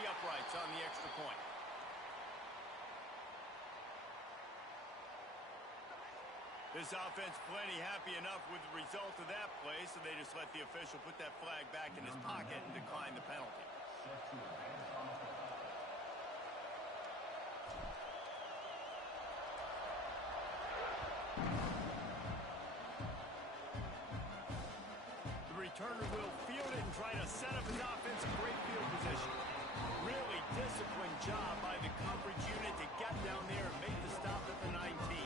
the uprights on the extra point. This offense plenty happy enough with the result of that play, so they just let the official put that flag back in his pocket and decline the penalty. The returner will field it and try to set up his offense in great field position. Really disciplined job by the coverage unit to get down there and make the stop at the 19.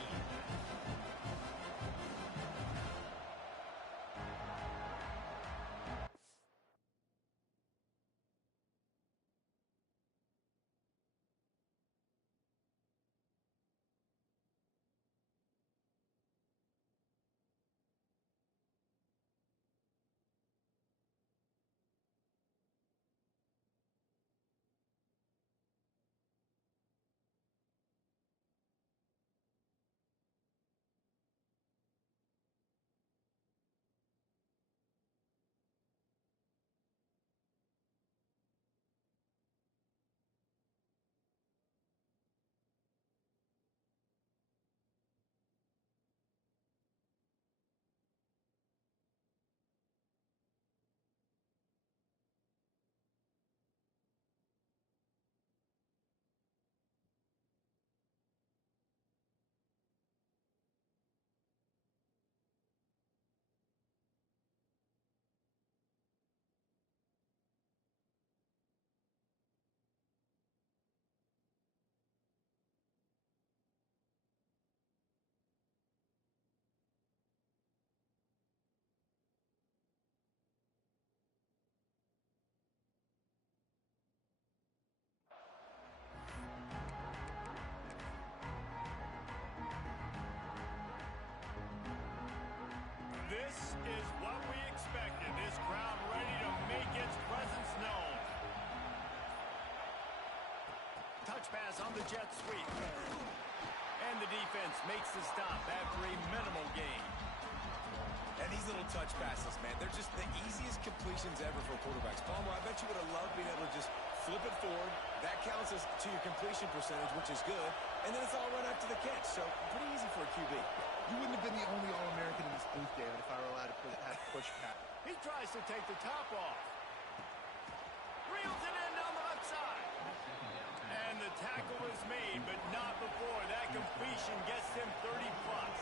This is what we expected. This crowd ready to make its presence known. Touch pass on the jet sweep. And the defense makes the stop after a minimal gain. And these little touch passes, man, they're just the easiest completions ever for quarterbacks. Palmer, I bet you would have loved being able to just flip it forward. That counts as to your completion percentage, which is good. And then it's all run after the catch. So pretty easy for a QB. You wouldn't have been the only All-American in this booth, David, if I were allowed to push Pat. He tries to take the top off. Reels it in down the left side. And the tackle is made, but not before that completion gets him 30-plus.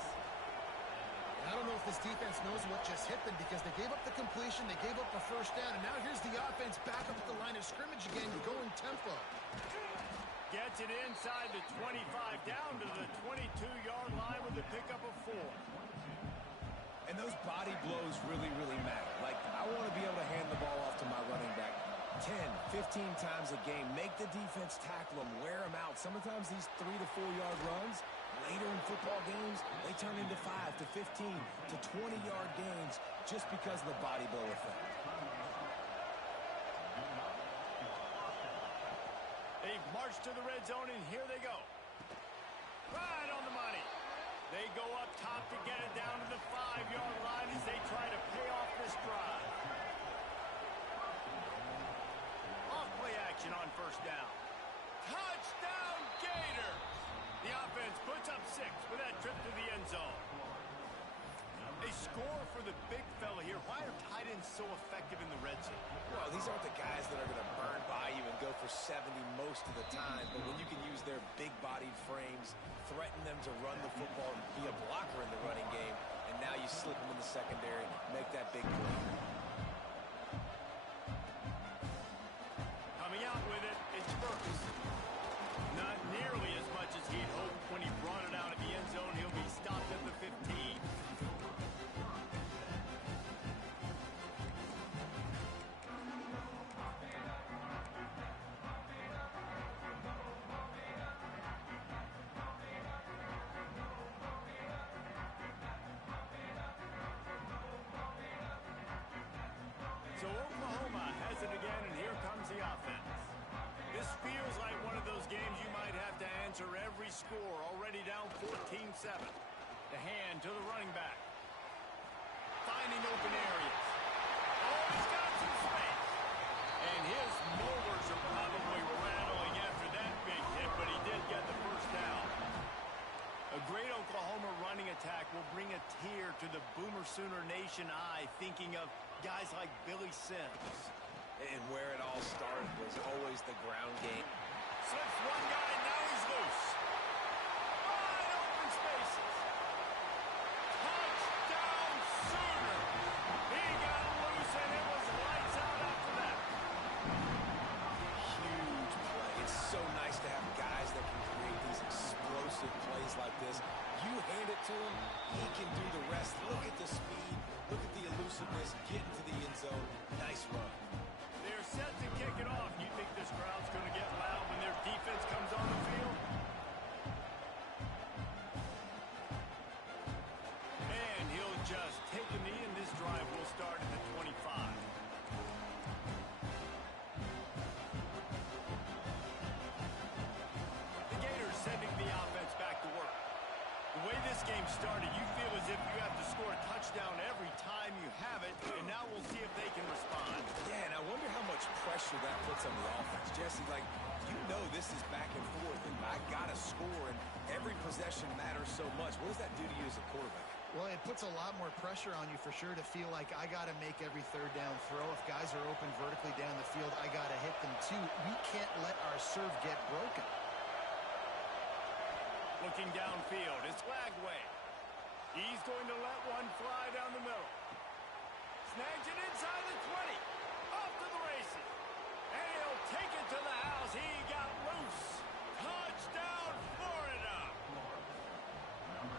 I don't know if this defense knows what just hit them because they gave up the completion, they gave up a first down, and now here's the offense back up at the line of scrimmage again, going tempo. Gets it inside the 25, down to the 22-yard line with the pickup of 4. And those body blows really, really matter. Like, I want to be able to hand the ball off to my running back 10, 15 times a game. Make the defense tackle them, wear them out. Sometimes these 3 to 4-yard runs, later in football games, they turn into 5 to 15 to 20-yard gains just because of the body blow effect. They've marched to the red zone, and here they go. Right on the money. They go up top to get it down to the 5-yard line as they try to pay off this drive. Off-play action on first down. Touchdown, Gators! The offense puts up 6 with that trip to the end zone. They score for the big fella here. Why are tight ends so effective in the red zone? Well, these aren't the guys that are going to burn by you and go for 70 most of the time, but when you can use their big-bodied frames, threaten them to run the football and be a blocker in the running game, and now you slip them in the secondary, make that big play. Coming out with it, it's Burks. Not nearly as much as he'd hoped when he brought it out of the end zone. He'll be stopped at the 15. So Oklahoma has it again, and here comes the offense. This feels like one of those games you might have to answer every score, already down 14-7. The hand to the running back. Finding open areas. Oh, he's got some space. And his molars are probably Gator Nation eye thinking of guys like Billy Sims. And where it all started was always the ground game. Slips one guy, now he's loose. Wide open spaces. Touchdown Sooner. He got loose and it was lights out after that. Huge play. It's so nice to have guys that can create these explosive plays like this. You hand it to him, he can do the rest. Look at the speed, look at the elusiveness, get into the end zone. Nice run. They're set to kick it off. You think this crowd's going to get loud when their defense comes on the field? And he'll just take a knee, and this drive will start at the 25. The Gators sending the offense back to work. The way this game started, you feel as if you have to score a touchdown every time you have it, and now we'll see if they can respond. Yeah, and I wonder how much pressure that puts on the offense. Jesse, like, you know this is back and forth, and I got to score, and every possession matters so much. What does that do to you as a quarterback? Well, it puts a lot more pressure on you for sure to feel like I got to make every third down throw. If guys are open vertically down the field, I got to hit them too. We can't let our serve get broken. Looking downfield, it's Lagway. He's going to let one fly down the middle. Snags it inside the 20. Off to the races. And he'll take it to the house. He got loose. Touchdown, Florida.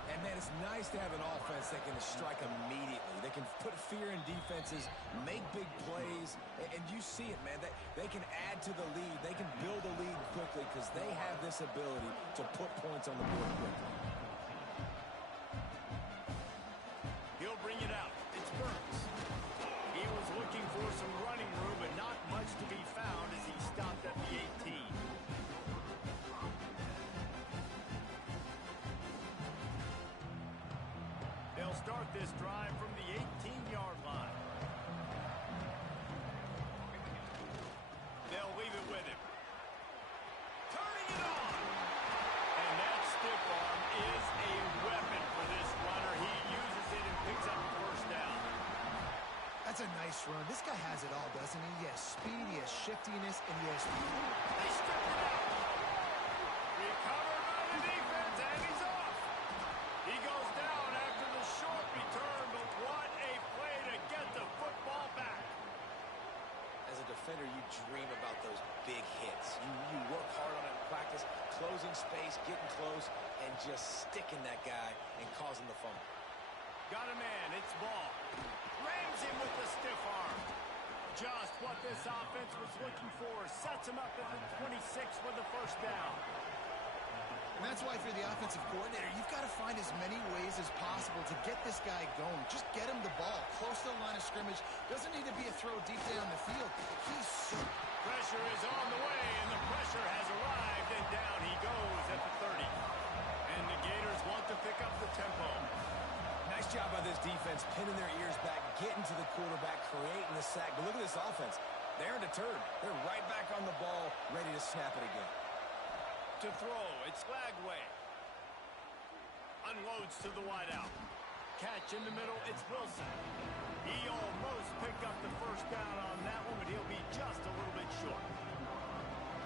And, man, it's nice to have an offense that can strike immediately. They can put fear in defenses, make big plays, and you see it, man. They can add to the lead. They can build a lead quickly because they have this ability to put points on the board quickly. He'll bring it out. It's Burns. He was looking for some running room, but not much to be found as he stopped at the 18. They'll start this drive from the 18-yard line. They'll leave it with him. Turning it on. And that stiff arm is a weapon for this runner. He uses it and picks up the first down. That's a nice run. This guy has it all, doesn't he? He has speed, he has shiftiness, and he has speed. They stripped it out. Recovered by the defense, and he's off. He goes down after the short return, but what a play to get the football back. As a defender, you dream about those big hits. You work hard on it in practice, closing space, getting close, and just sticking that guy and causing the fumble. Got a man, it's Ball. Rams him with the stiff arm. Just what this offense was looking for. Sets him up at the 26 for the first down. And that's why if you're the offensive coordinator, you've got to find as many ways as possible to get this guy going. Just get him the ball close to the line of scrimmage. Doesn't need to be a throw deep down the field. He's so... Pressure is on the way, and the pressure has arrived, and down he goes at the 30. And the Gators want to pick up the tempo. Nice job by this defense, pinning their ears back, getting to the quarterback, creating the sack. But look at this offense. They aren't deterred. They're right back on the ball, ready to snap it again. To throw, it's Lagway. Unloads to the wideout. Catch in the middle, it's Wilson. He almost picked up the first down on that one, but he'll be just a little bit short.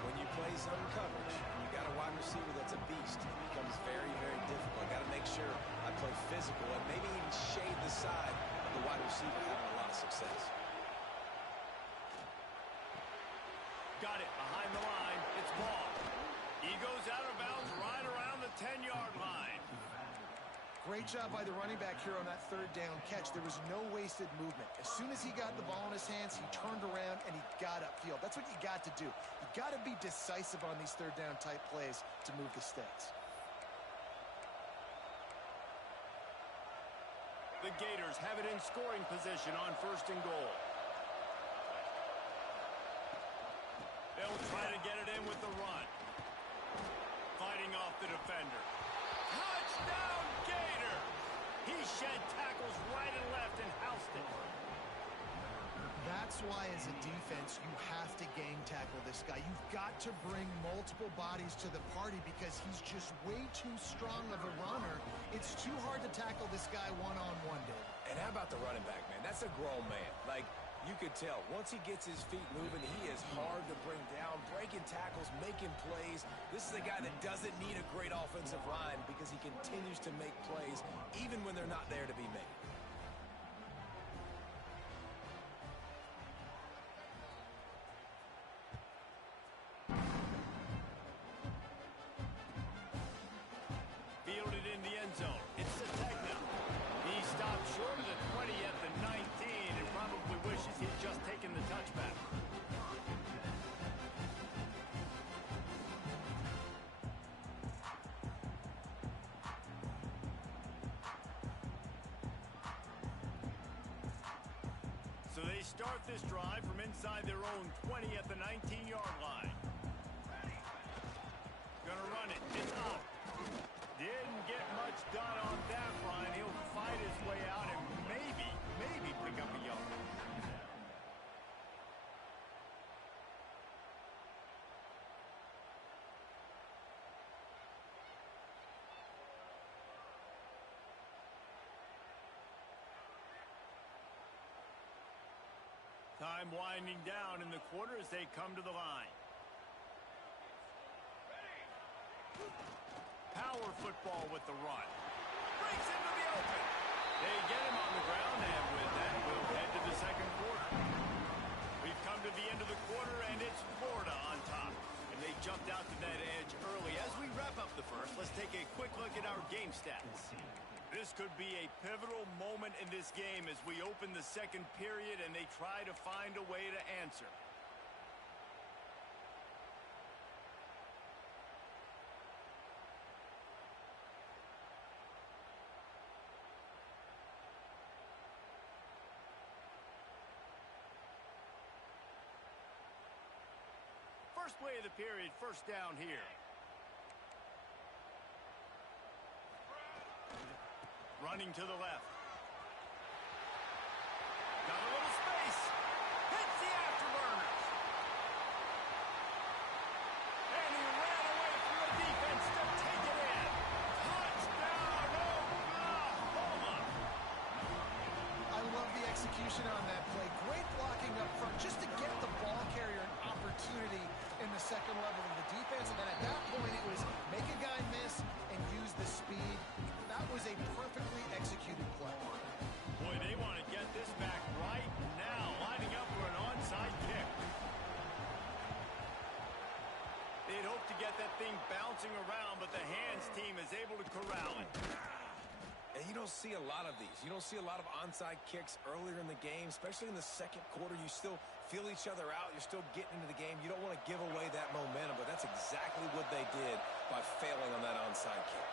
When you play zone coverage, you got a wide receiver that's a beast. It becomes very, very difficult. Got to make sure I play physical and maybe even shade the side of the wide receiver having a lot of success. Got it behind the line. It's Ball. He goes out of bounds right around the 10-yard line. Great job by the running back here on that third down catch. There was no wasted movement. As soon as he got the ball in his hands, he turned around and he got upfield. That's what you got to do. You got to be decisive on these third down type plays to move the sticks. The Gators have it in scoring position on first and goal. They'll try to get it in with the run. Fighting off the defender. Touchdown, Gator! He shed tackles right and left and housed it. That's why, as a defense, you have to gang tackle this guy. You've got to bring multiple bodies to the party because he's just way too strong of a runner. It's too hard to tackle this guy one-on-one, Dave. And how about the running back, man? That's a grown man. Like, you could tell, once he gets his feet moving, he is hard to bring down, breaking tackles, making plays. This is a guy that doesn't need a great offensive line because he continues to make plays even when they're not there to be made. Fielded in the end zone. It's Sategna. He stopped short of the 20 at the 19 and probably wishes he'd just taken the touchback. So they start this drive from inside their own 20 at the 19-yard line. Gonna run it. It's out. Didn't get much done on that run. He'll fight his way out and maybe pick up a yard. Time winding down in the quarter as they come to the line. Power football with the run. Breaks into the open. They get him on the ground, and with that, we'll head to the second quarter. We've come to the end of the quarter, and it's Florida on top. And they jumped out to that edge early. As we wrap up the first, let's take a quick look at our game stats. This could be a pivotal moment in this game as we open the second period, and they try to find a way to answer. First play of the period, first down here. Running to the left. Got a little space. Hits the afterburners. And he ran away from the defense to take it in. Touchdown, Oklahoma. I love the execution on that play. Great blocking up front just to get the ball carrier an opportunity in the second level of the defense. And at that point, it was make a guy miss and use the speed. That was a perfectly executed play. Boy, they want to get this back right now, lining up for an onside kick. They'd hope to get that thing bouncing around, but the hands team is able to corral it. And you don't see a lot of these. You don't see a lot of onside kicks earlier in the game, especially in the second quarter. You still feel each other out. You're still getting into the game. You don't want to give away that momentum, but that's exactly what they did by failing on that onside kick.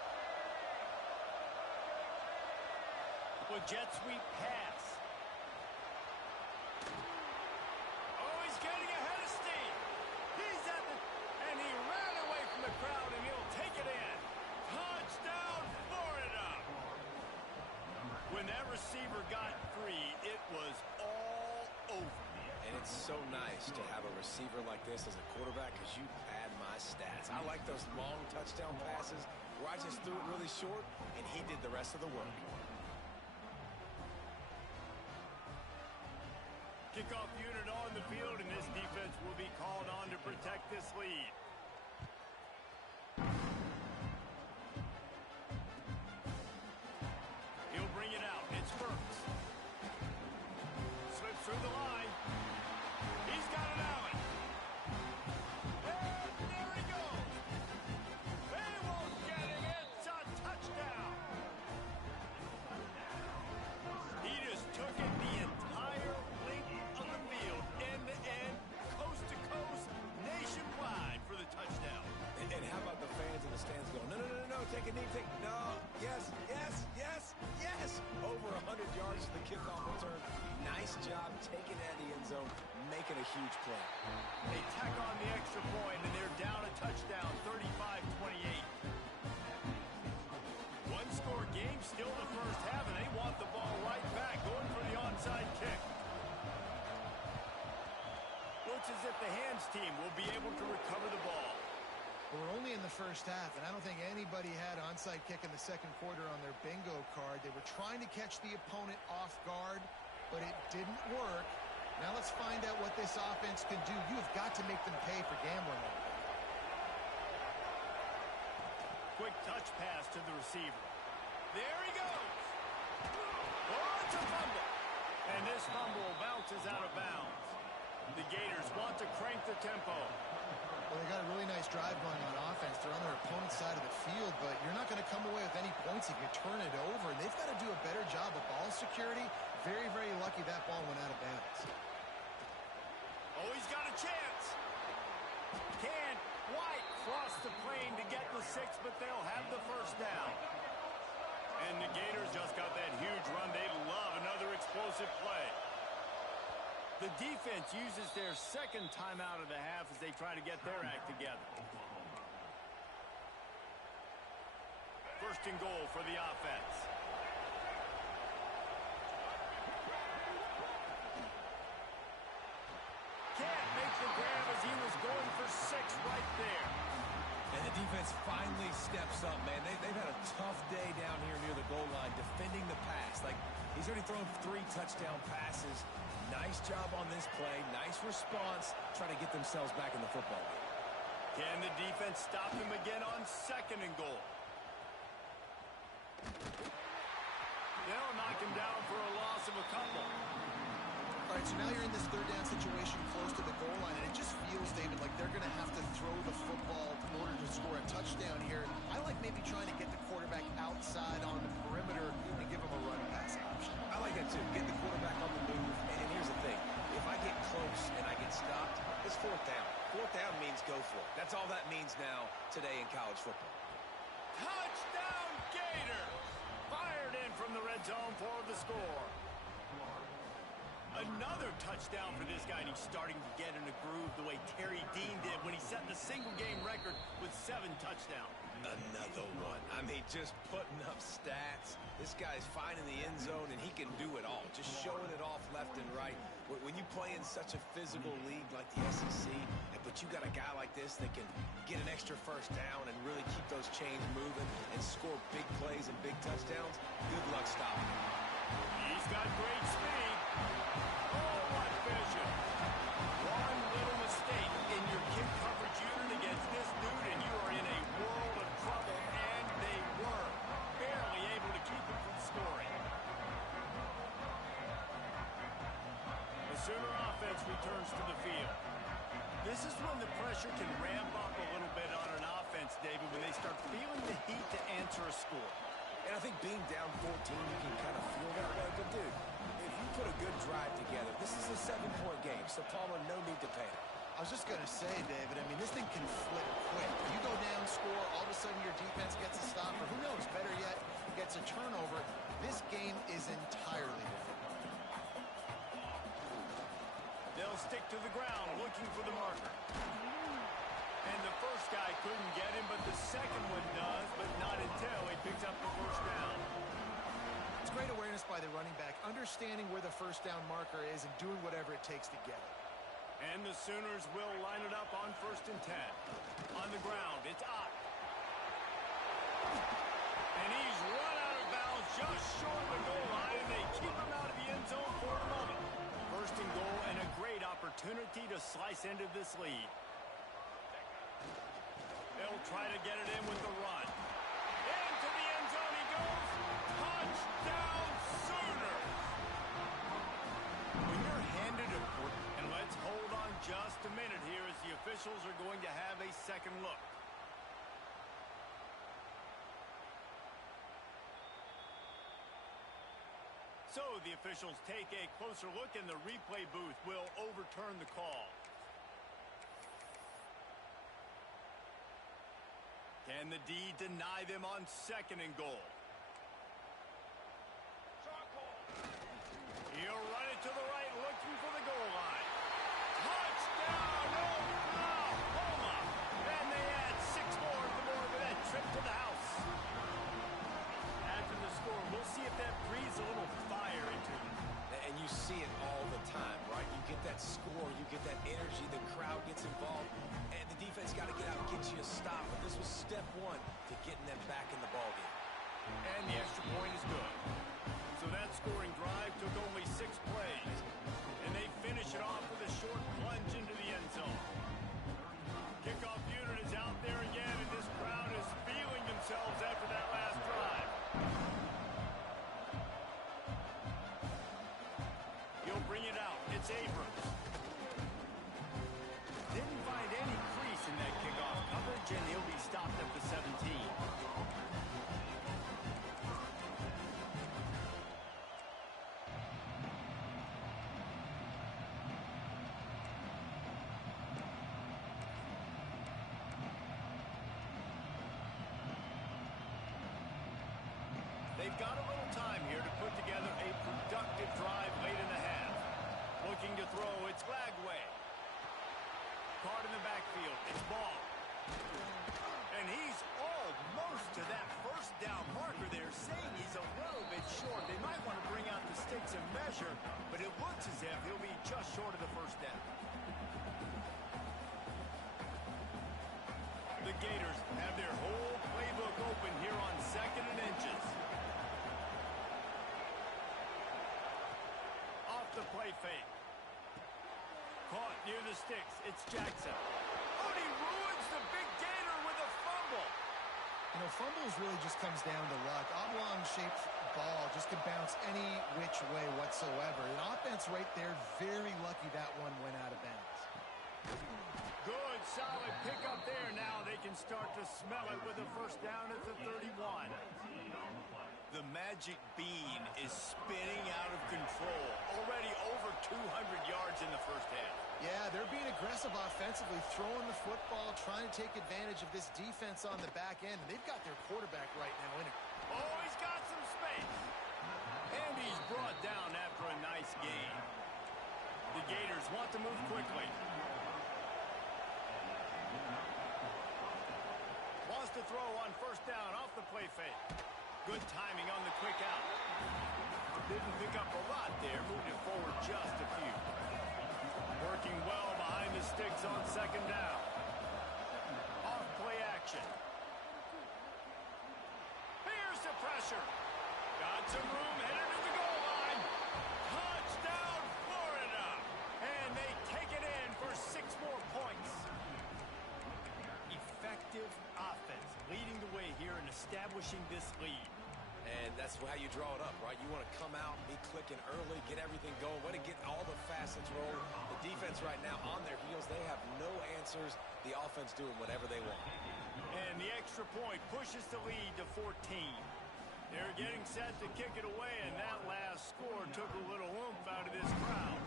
With jet sweep pass. Oh, he's getting ahead of steam. He's at the... And he ran away from the crowd, and he'll take it in. Touchdown, Florida. When that receiver got free, it was all over. And it's so nice to have a receiver like this as a quarterback because you pad my stats. I like those long touchdown passes where I just threw it really short, and he did the rest of the work. Kickoff unit on the field, and this defense will be called on to protect this lead. He'll bring it out. It's Burks. Slips through the line. He's got it out. And there he goes. They won't get him. It's a touchdown. He just took it the entire length of the field, end-to-end, coast-to-coast, nationwide for the touchdown. And how about the fans in the stands going, no, take a knee, no, yes. Over 100 yards to the kickoff return. Nice job taking that end zone, making a huge play. They tack on the extra point, and they're down a touchdown, 35-28. One-score game, still the first half, and they want the ball right back, going for the onside kick. Looks as if the hands team will be able to recover the ball. Well, we're only in the first half, and I don't think anybody had onside kick in the second quarter on their bingo card. They were trying to catch the opponent off guard, but it didn't work. Now let's find out what this offense can do. You have got to make them pay for gambling on it. Quick touch pass to the receiver. There he goes. Oh, it's a fumble. And this fumble bounces out of bounds. The Gators want to crank the tempo. Well, they got a really nice drive going on offense. They're on their opponent's side of the field, but you're not going to come away with any points if you turn it over. And they've got to do a better job of ball security. Very, very lucky that ball went out of bounds. Oh, he's got a chance. Can White cross the plane to get the 6, but they'll have the first down. And the Gators just got that huge run. They love another explosive play. The defense uses their second timeout of the half as they try to get their act together. First and goal for the offense. Can't make the grab as he was going for 6 right there. And the defense finally steps up, man. They've had a tough day down here near the goal line defending the pass. Like, he's already thrown 3 touchdown passes. Nice job on this play. Nice response. Trying to get themselves back in the football game. Can the defense stop him again on second and goal? They'll knock him down for a loss of a couple. All right, so now you're in this third down situation close to the goal line, and it just feels, David, like they're going to have to throw the football in order to score a touchdown here. I like maybe trying to get the quarterback outside on the perimeter and give him a run pass option. I like that too. Get the quarterback on the move. And here's the thing. If I get close and I get stopped, it's 4th down. 4th down means go for it. That's all that means now today in college football. Touchdown Gators! Fired in from the red zone for the score. Another touchdown for this guy, and he's starting to get in a groove the way Terry Dean did when he set the single-game record with 7 touchdowns. Another one. I mean, just putting up stats. This guy's finding the end zone, and he can do it all. Just showing it off left and right. When you play in such a physical league like the SEC, but you got a guy like this that can get an extra first down and really keep those chains moving and score big plays and big touchdowns, good luck stopping him. He's got great speed. Oh, what vision. One little mistake in your kick coverage unit against this dude, and you are in a world of trouble, and they were barely able to keep him from scoring. The Sooner offense returns to the field. This is when the pressure can ramp up a little bit on an offense, David, when they start feeling the heat to answer a score. And I think being down 14, you can kind of feel that way. But, dude, if you put a good drive together, this is a 7-point game, so Palmer, no need to panic. I was just going to say, David, I mean, this thing can flip quick. You go down, score, all of a sudden your defense gets a stop, or who knows, better yet, gets a turnover. This game is entirely different. They'll stick to the ground looking for the marker. And the first guy couldn't get him, but the second one does, but not until he picks up the first down. It's great awareness by the running back, understanding where the first down marker is and doing whatever it takes to get it. And the Sooners will line it up on 1st and 10. On the ground, it's Ott. And he's run out of bounds just short of the goal line, and they keep him out of the end zone for a moment. 1st and goal, and a great opportunity to slice into this lead. They'll try to get it in with the run. Into the end zone he goes. Touchdown Sooners! When you're handed a quarter, and let's hold on just a minute here as the officials are going to have a second look. So the officials take a closer look, and the replay booth will overturn the call. Can the D deny them on 2nd and goal? He'll run it to the right, looking for the goal line. Touchdown, Oklahoma! And they add 6 more to that trip to the house. After the score, we'll see if that breathes a little fire into them. And you see it all the time, right? You get that score, you get that energy, the crowd gets involved, and the defense defense got to get out and get you a stop, but this was step one to getting them back in the ballgame. And the extra point is good. So that scoring drive took only 6 plays. And they finish it off with a short plunge into the end zone. Kickoff unit is out there again, and this crowd is feeling themselves after that last drive. He'll bring it out. It's Abrams. Didn't find any crease in that kickoff coverage, and he'll be stopped at the 17. They've got a little time here to put together a productive drive late in the half. Looking to throw, it's Lagway. Caught in the backfield, it's Ball. And he's almost to that first down marker there, saying he's a little bit short. They might want to bring out the sticks and measure, but it looks as if he'll be just short of the first down. The Gators have their whole playbook open here on 2nd and inches. The play fake. Caught near the sticks. It's Jackson. Oh, and he ruins the big Gator with a fumble. You know, fumbles really just comes down to luck. Oblong-shaped ball just can bounce any which way whatsoever. An offense right there, very lucky that one went out of bounds. Good, solid pickup there. Now they can start to smell it with a first down at the 31. The magic bean is spinning out of control. Already over 200 yards in the first half. Yeah, they're being aggressive offensively, throwing the football, trying to take advantage of this defense on the back end. And they've got their quarterback right now in it. Oh, he's got some space. And he's brought down after a nice gain. The Gators want to move quickly. Wants to throw on first down off the play fake. Good timing on the quick out. Didn't pick up a lot there, moving it forward just a few. Working well behind the sticks on 2nd down. Off play action. Here's the pressure. Got some room, headed to the goal line. Touchdown, Florida. And they take it in for 6 more points. Effective offense leading the way here and establishing this lead. And that's how you draw it up, right? You want to come out, be clicking early, get everything going, want to get all the facets rolling. The defense right now on their heels, they have no answers. The offense doing whatever they want. And the extra point pushes the lead to 14. They're getting set to kick it away, and that last score took a little oomph out of this crowd.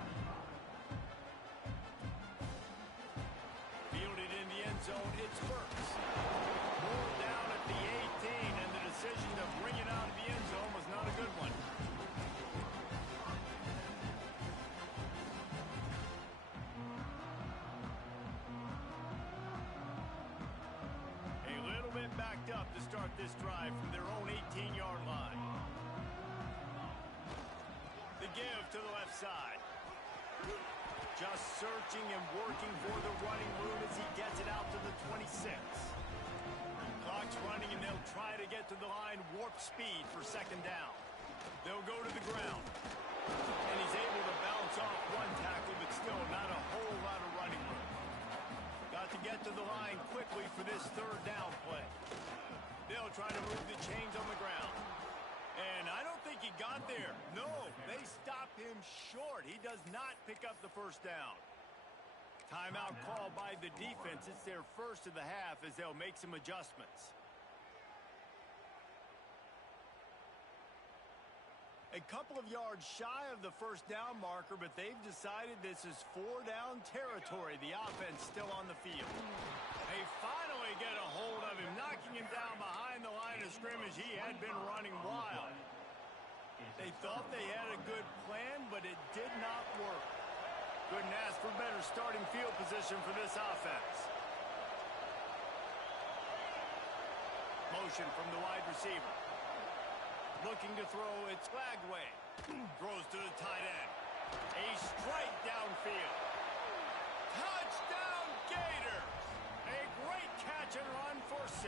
Fielded in the end zone, it's Burks. Pulled down at the 18, and the decision to bring it out of the end zone was not a good one. A little bit backed up to start this drive from their own 18-yard line. The give to the left side. Just searching and working for the running room as he gets it out to the 26. Clock's running, and they'll try to get to the line warp speed for 2nd down. They'll go to the ground. And he's able to bounce off one tackle, but still not a whole lot of running room. Got to get to the line quickly for this 3rd down play. They'll try to move the chains on the ground. And I don't think he got there. No, they stop him short. He does not pick up the first down. Timeout called by the defense. It's their first of the half as they'll make some adjustments. A couple of yards shy of the first down marker, but they've decided this is 4-down territory. The offense still on the field. They finally get a hold of him, knocking him down behind the line of scrimmage. He had been running wild. They thought they had a good plan, but it did not work. Couldn't ask for better starting field position for this offense. Motion from the wide receiver. Looking to throw, it's Lagway. Throws to the tight end. A strike downfield. Touchdown, Gators! A catch and run for 6.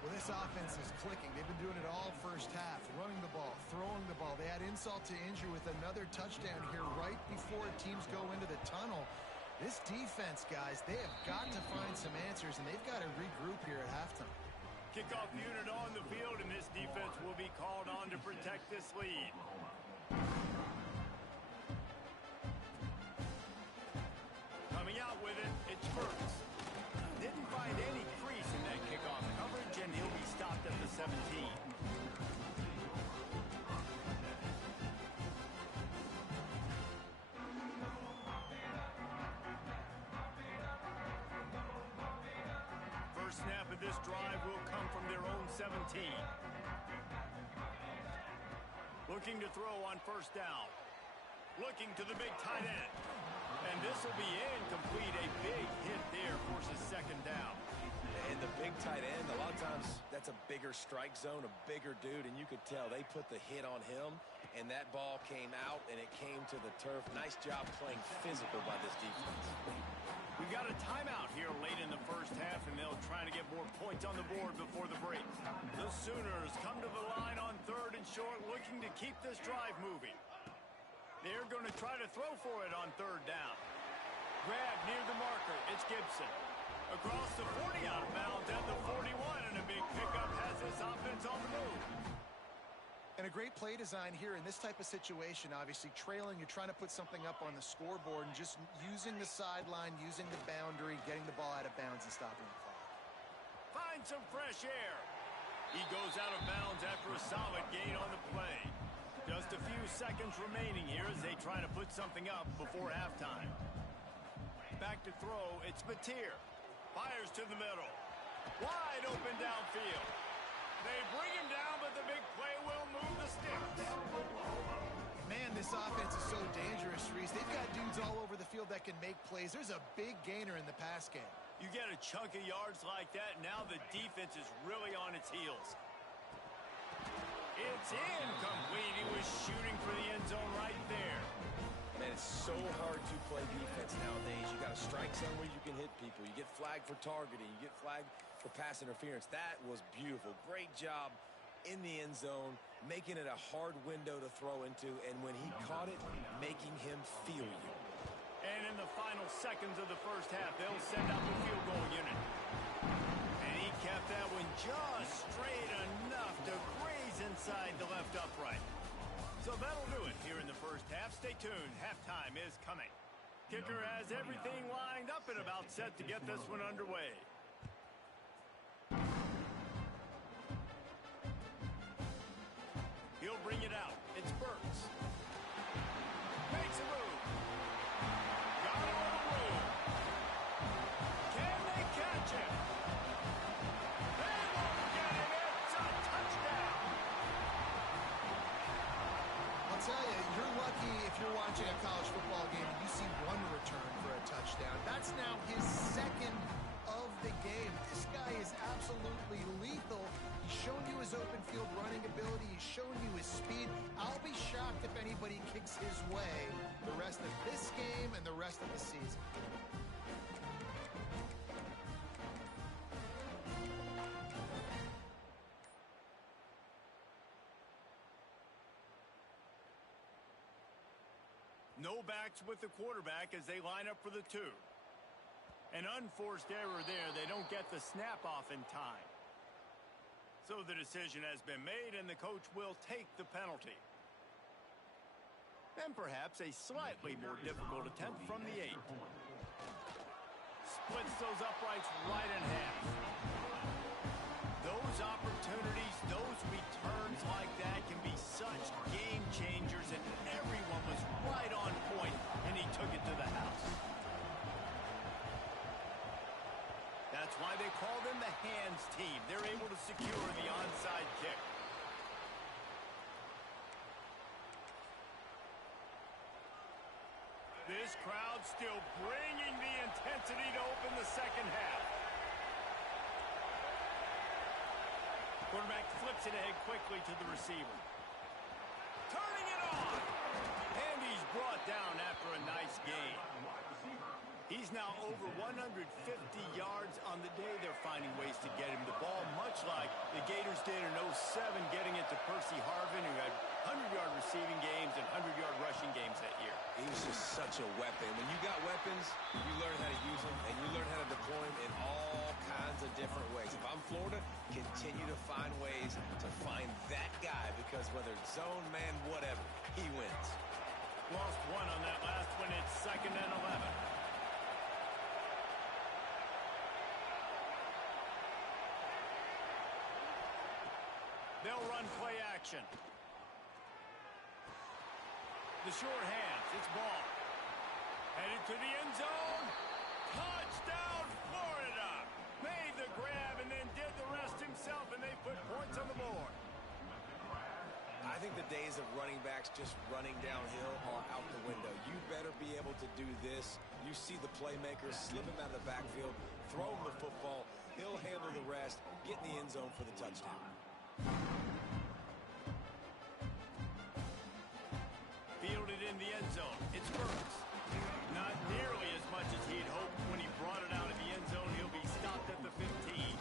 Well, this offense is clicking. They've been doing it all first half, running the ball, throwing the ball. They had insult to injury with another touchdown here right before teams go into the tunnel. This defense, guys, they have got to find some answers, and they've got to regroup here at halftime. Kickoff unit on the field, and this defense will be called on to protect this lead. Coming out with it, it's Burks. Didn't find any crease in that kickoff coverage, and he'll be stopped at the 17. First snap of this drive will come from their own 17. Looking to throw on first down. Looking to the big tight end. And this will be incomplete. A big hit there forces second down. And the big tight end, a lot of times that's a bigger strike zone, a bigger dude, and you could tell they put the hit on him, and that ball came out, and it came to the turf. Nice job playing physical by this defense. We got a timeout here late in the first half, and they'll try to get more points on the board before the break. The Sooners come to the line on 3rd and short, looking to keep this drive moving. They're going to try to throw for it on 3rd down. Grab near the marker. It's Gibson. Across the 40 out of bounds at the 41, and a big pickup has this offense on the move. And a great play design here in this type of situation. Obviously, trailing, you're trying to put something up on the scoreboard and just using the sideline, using the boundary, getting the ball out of bounds and stopping the clock. Find some fresh air. He goes out of bounds after a solid gain on the play. Just a few seconds remaining here as they try to put something up before halftime. Back to throw, it's Mateer. Fires to the middle. Wide open downfield. They bring him down, but the big play will move the sticks. Man, this offense is so dangerous, Reese. They've got dudes all over the field that can make plays. There's a big gainer in the pass game. You get a chunk of yards like that, now the defense is really on its heels. It's incomplete. He was shooting for the end zone right there. Man, it's so hard to play defense nowadays. You got a strike zone where you can hit people. You get flagged for targeting. You get flagged for pass interference. That was beautiful. Great job in the end zone, making it a hard window to throw into, and when he caught it, making him feel you. And in the final seconds of the first half, they'll send out the field goal unit. And he kept that one just straight enough to graze inside the left upright. So that'll do it here in the first half. Stay tuned. Halftime is coming. Kicker has everything lined up and about set to get this one underway. He'll bring it out. It's Burks. Makes a move. Got him on the move. Can they catch him? They won't get him. It's a touchdown. I'll tell you, you're lucky if you're watching a college football game and you see one return for a touchdown. That's now his second of the game. This guy is absolutely lethal. He's shown you his open field running ability. He's shown you his speed. I'll be shocked if anybody kicks his way the rest of this game and the rest of the season. No backs with the quarterback as they line up for the 2. An unforced error there. They don't get the snap off in time. So the decision has been made, and the coach will take the penalty. And perhaps a slightly more difficult attempt from the 8. Splits those uprights right in half. Those opportunities, those returns like that can be such game changers, and everyone was right on point, and he took it to the house. That's why they call them the hands team. They're able to secure the onside kick. This crowd still bringing the intensity to open the second half. Quarterback flips it ahead quickly to the receiver. Turning it on! And he's brought down after a nice gain. He's now over 150 yards on the day. They're finding ways to get him the ball, much like the Gators did in '07, getting it to Percy Harvin, who had 100-yard receiving games and 100-yard rushing games that year. He was just such a weapon. When you got weapons, you learn how to use them, and you learn how to deploy them in all kinds of different ways. If I'm Florida, continue to find ways to find that guy, because whether it's zone, man, whatever, he wins. Lost one on that last one. It's 2nd and 11. They'll run play action. The short hands. It's ball. Headed to the end zone. Touchdown, Florida. Made the grab and then did the rest himself, and they put points on the board. I think the days of running backs just running downhill are out the window. You better be able to do this. You see the playmakers slip him out of the backfield, throw him the football, he'll handle the rest, get in the end zone for the touchdown. Fielded in the end zone. It's Burks. Not nearly as much as he'd hoped when he brought it out of the end zone. He'll be stopped at the 15.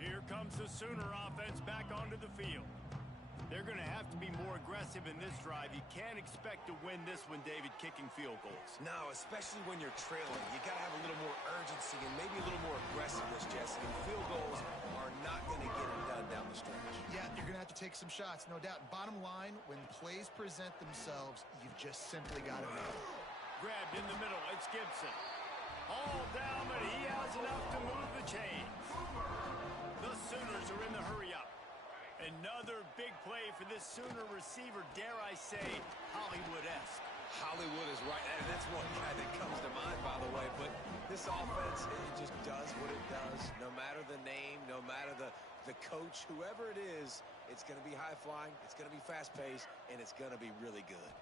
Here comes the Sooner offense back onto the field. They're going to have to be more aggressive in this drive. You can't expect to win this one, David, kicking field goals. No, especially when you're trailing. You got to have a little more urgency and maybe a little more aggressiveness, Jesse. And field goals are not going to get it done down the stretch. Yeah, you're going to have to take some shots, no doubt. Bottom line, when plays present themselves, you've just simply got to make it. Grabbed in the middle. It's Gibson. All down, but he has enough to move the chains. The Sooners are in the hurry-up. Another big play for this Sooner receiver, dare I say, Hollywood-esque. Hollywood is right, and that's one guy that comes to mind, by the way. But this offense, it just does what it does. No matter the name, no matter the coach, whoever it is, it's going to be high-flying, it's going to be fast-paced, and it's going to be really good.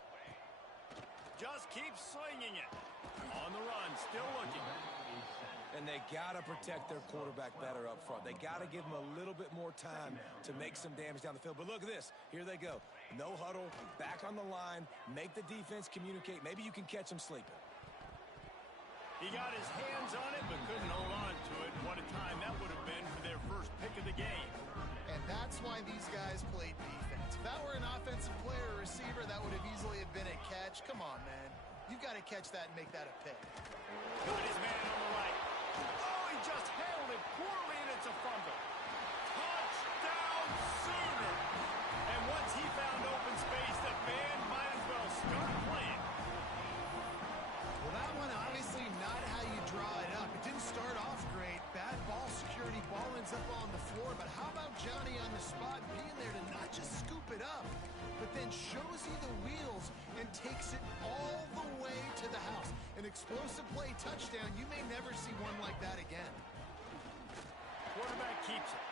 Just keep slinging it. On the run, still looking. And they got to protect their quarterback better up front. They got to give him a little bit more time to make some damage down the field. But look at this. Here they go. No huddle, back on the line, make the defense communicate. Maybe you can catch them sleeping. He got his hands on it, but couldn't hold on to it. What a time that would have been for their first pick of the game. And that's why these guys played defense. If that were an offensive player or receiver, that would have easily have been a catch. Come on, man. You've got to catch that and make that a pick. Got his man on the right. Oh, he just handled it poorly, and it's a fumble. Touchdown, Sooner. And once he found open space, the band might as well start playing. Well, that one obviously not how you draw it up. It didn't start off great. Bad ball security, ball ends up on the floor. But how about Johnny on the spot being there to not just scoop it up, but then shows you the wheels and takes it all the way to the house. An explosive play touchdown. You may never see one like that again. Quarterback keeps it.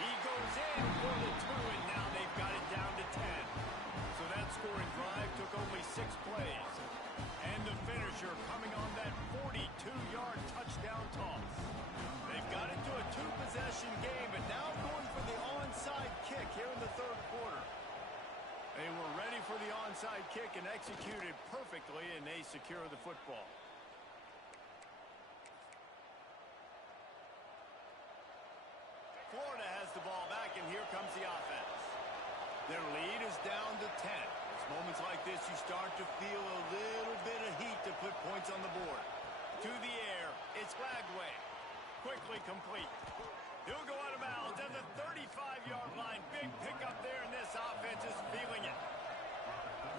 He goes in for the 2, and now they've got it down to 10. So that scoring drive took only 6 plays. And the finisher coming on that 42-yard touchdown toss. They've got it to a 2-possession game, but now going for the onside kick here in the third quarter. They were ready for the onside kick and executed perfectly, and they secure the football. Florida has the ball back, and here comes the offense. Their lead is down to 10. It's moments like this you start to feel a little bit of heat to put points on the board. To the air, it's Lagway. Quickly complete. He'll go out of bounds at the 35-yard line. Big pickup there, and this offense is feeling it.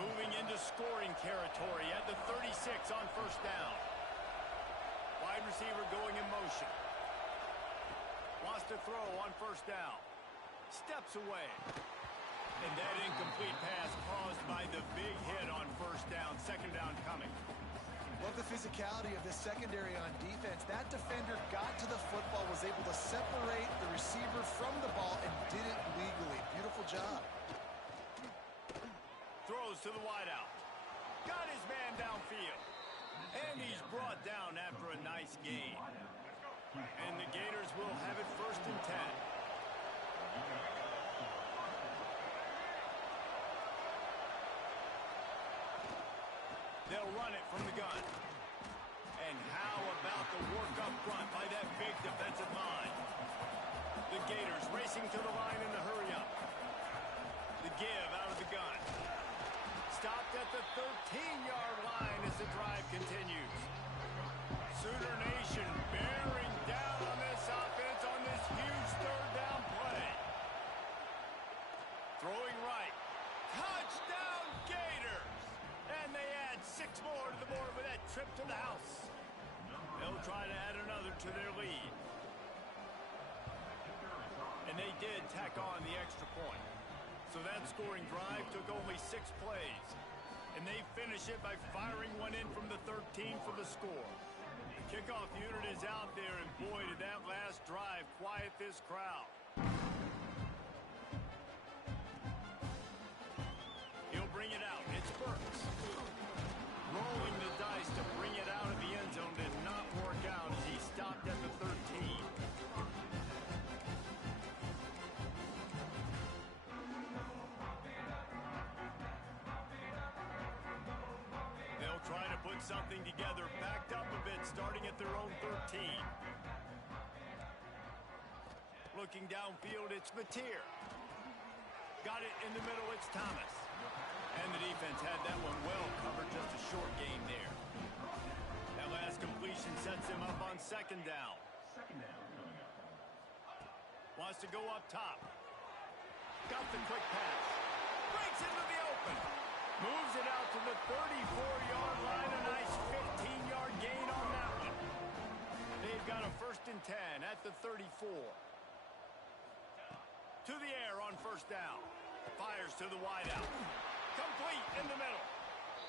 Moving into scoring territory at the 36 on first down. Wide receiver going in motion. Lost a throw on first down. Steps away. And that incomplete pass caused by the big hit on first down. Second down coming. Love the physicality of the secondary on defense. That defender got to the football, was able to separate the receiver from the ball, and did it legally. Beautiful job. Throws to the wideout. Got his man downfield. And he's brought down after a nice gain. And the Gators will have it 1st and 10. They'll run it from the gun. And how about the work up front by that big defensive line? The Gators racing to the line in the hurry-up. The give out of the gun. Stopped at the 13-yard line as the drive continues. Sooner Nation bearing down on this offense on this huge 3rd down play. Throwing right. Touchdown Gators! And they add 6 more to the board with that trip to the house. They'll try to add another to their lead. And they did tack on the extra point. So that scoring drive took only 6 plays. And they finish it by firing one in from the 13 for the score. Kickoff unit is out there, and boy, did that last drive quiet this crowd. He'll bring it out. It's Burks. Rolling the dice to bring it out of the end zone did not work out as he stopped at the 13. They'll try to put something together, backed up a bit, starting at their own 13. Looking downfield, it's Mateer. Got it in the middle, it's Thomas. And the defense had that one well covered, just a short gain there. That last completion sets him up on 2nd down. Wants to go up top. Got the quick pass. Breaks into the open. Moves it out to the 34-yard line. A nice 15-yard gain on that one. They've got a 1st and 10 at the 34. To the air on 1st down. Fires to the wideout. Complete in the middle.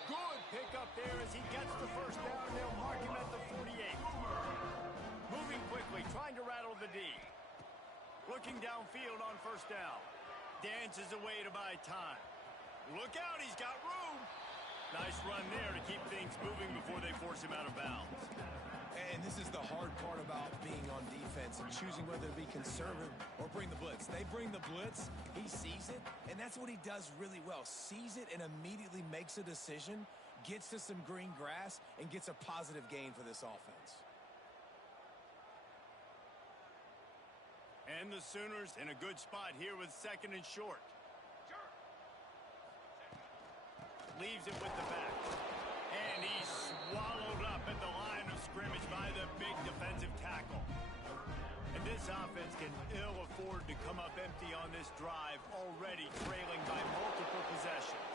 Good pickup there as he gets the 1st down. They'll mark him at the 48. Moving quickly, trying to rattle the D. Looking downfield on 1st down. Dances away to buy time. Look out, he's got room. Nice run there to keep things moving before they force him out of bounds. And this is the hard part about being on defense and choosing whether to be conservative or bring the blitz. They bring the blitz, he sees it, and that's what he does really well. Sees it and immediately makes a decision, gets to some green grass, and gets a positive gain for this offense. And the Sooners in a good spot here with 2nd and short. Leaves it with the back. And he's swallowed up at the line of scrimmage by the big defensive tackle. And this offense can ill afford to come up empty on this drive, already trailing by multiple possessions.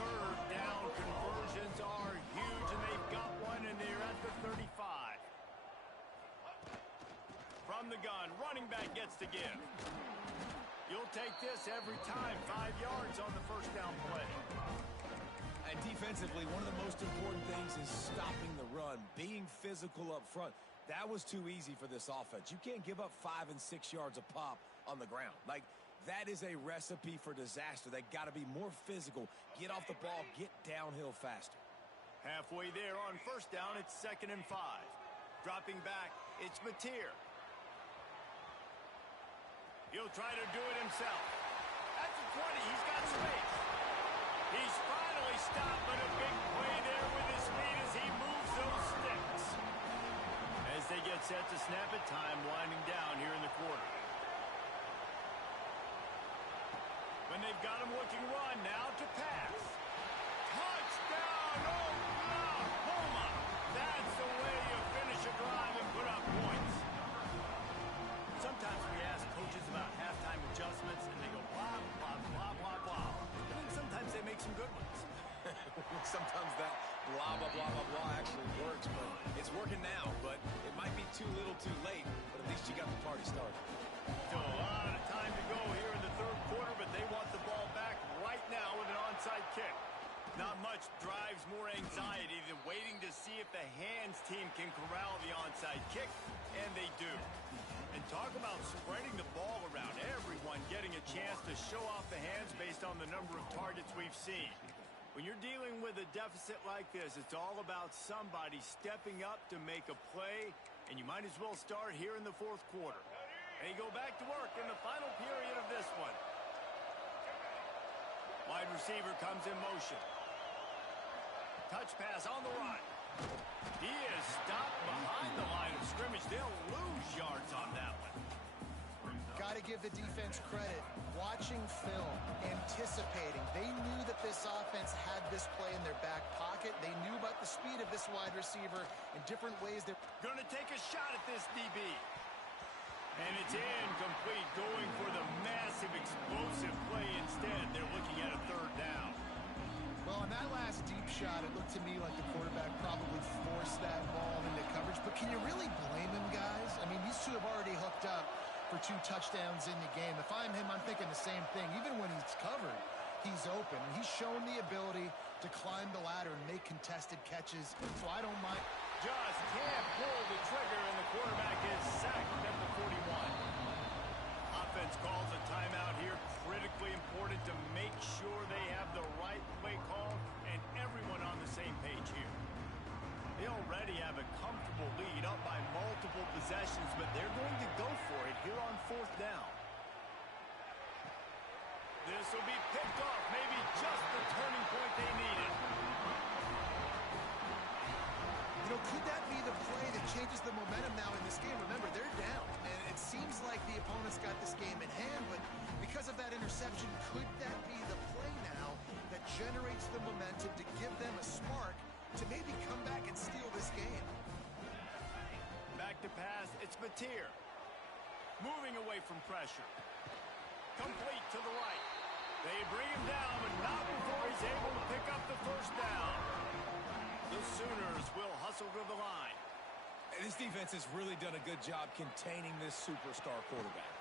3rd down conversions are huge, and they've got one, and they're at the 35. From the gun, running back gets the give. You'll take this every time. 5 yards on the 1st down play. And defensively, one of the most important things is stopping the run, being physical up front. That was too easy for this offense. You can't give up 5 and 6 yards a pop on the ground. Like, that is a recipe for disaster. They got to be more physical, get off the ball, get downhill faster. Halfway there on 1st down, it's 2nd and 5. Dropping back, it's Mateer. He'll try to do it himself. At the 20, he's got space. He's finally stopped, but a big play there with his feet as he moves those sticks. As they get set to snap it, time winding down here in the quarter. When they've got him looking run, now to pass. Touchdown, Oklahoma! That's the way you finish a drive and put up points. Sometimes we ask coaches about halftime adjustments, and they go blah, blah, blah, blah, blah. I mean, sometimes they make some good ones. Sometimes that blah, blah, blah, blah, blah actually works, but it's working now. But it might be too little too late, but at least you got the party started. Still a lot of time to go here in the 3rd quarter, but they want the ball back right now with an onside kick. Not much drives more anxiety than waiting to see if the hands team can corral the onside kick, and they do. And talk about spreading the ball around, everyone getting a chance to show off the hands based on the number of targets we've seen. When you're dealing with a deficit like this, it's all about somebody stepping up to make a play, and you might as well start here in the fourth quarter. They go back to work in the final period of this one. Wide receiver comes in motion. Touch pass on the run. He is stopped behind the line of scrimmage. They'll lose yards on that one. Got to give the defense credit. Watching film, anticipating. They knew that this offense had this play in their back pocket. They knew about the speed of this wide receiver in different ways. They're going to take a shot at this DB. And it's incomplete, going for the massive explosive play instead. They're looking at a third down. Well, on that last deep shot, it looked to me like the quarterback probably forced that ball into coverage. But can you really blame him, guys? I mean, these two have already hooked up for 2 touchdowns in the game. If I'm him, I'm thinking the same thing. Even when he's covered, he's open. And he's shown the ability to climb the ladder and make contested catches. So I don't mind. Just can't pull the trigger, and the quarterback is sacked at the 41. Offense calls a timeout here. Critically important to make sure they have the right play call and everyone on the same page here. They already have a comfortable lead up by multiple possessions, but they're going to go for it here on fourth down. This will be picked off, maybe just the turning point they needed. You know, could that be the play that changes the momentum now in this game? Remember, they're down, and it seems like the opponent's got this game in hand, but because of that interception, could that be the play now that generates the momentum to give them a spark to maybe come back and steal this game? Back to pass, it's Mateer. Moving away from pressure. Complete to the right. They bring him down, but not before he's able to pick up the first down. The Sooners will hustle to the line. This defense has really done a good job containing this superstar quarterback.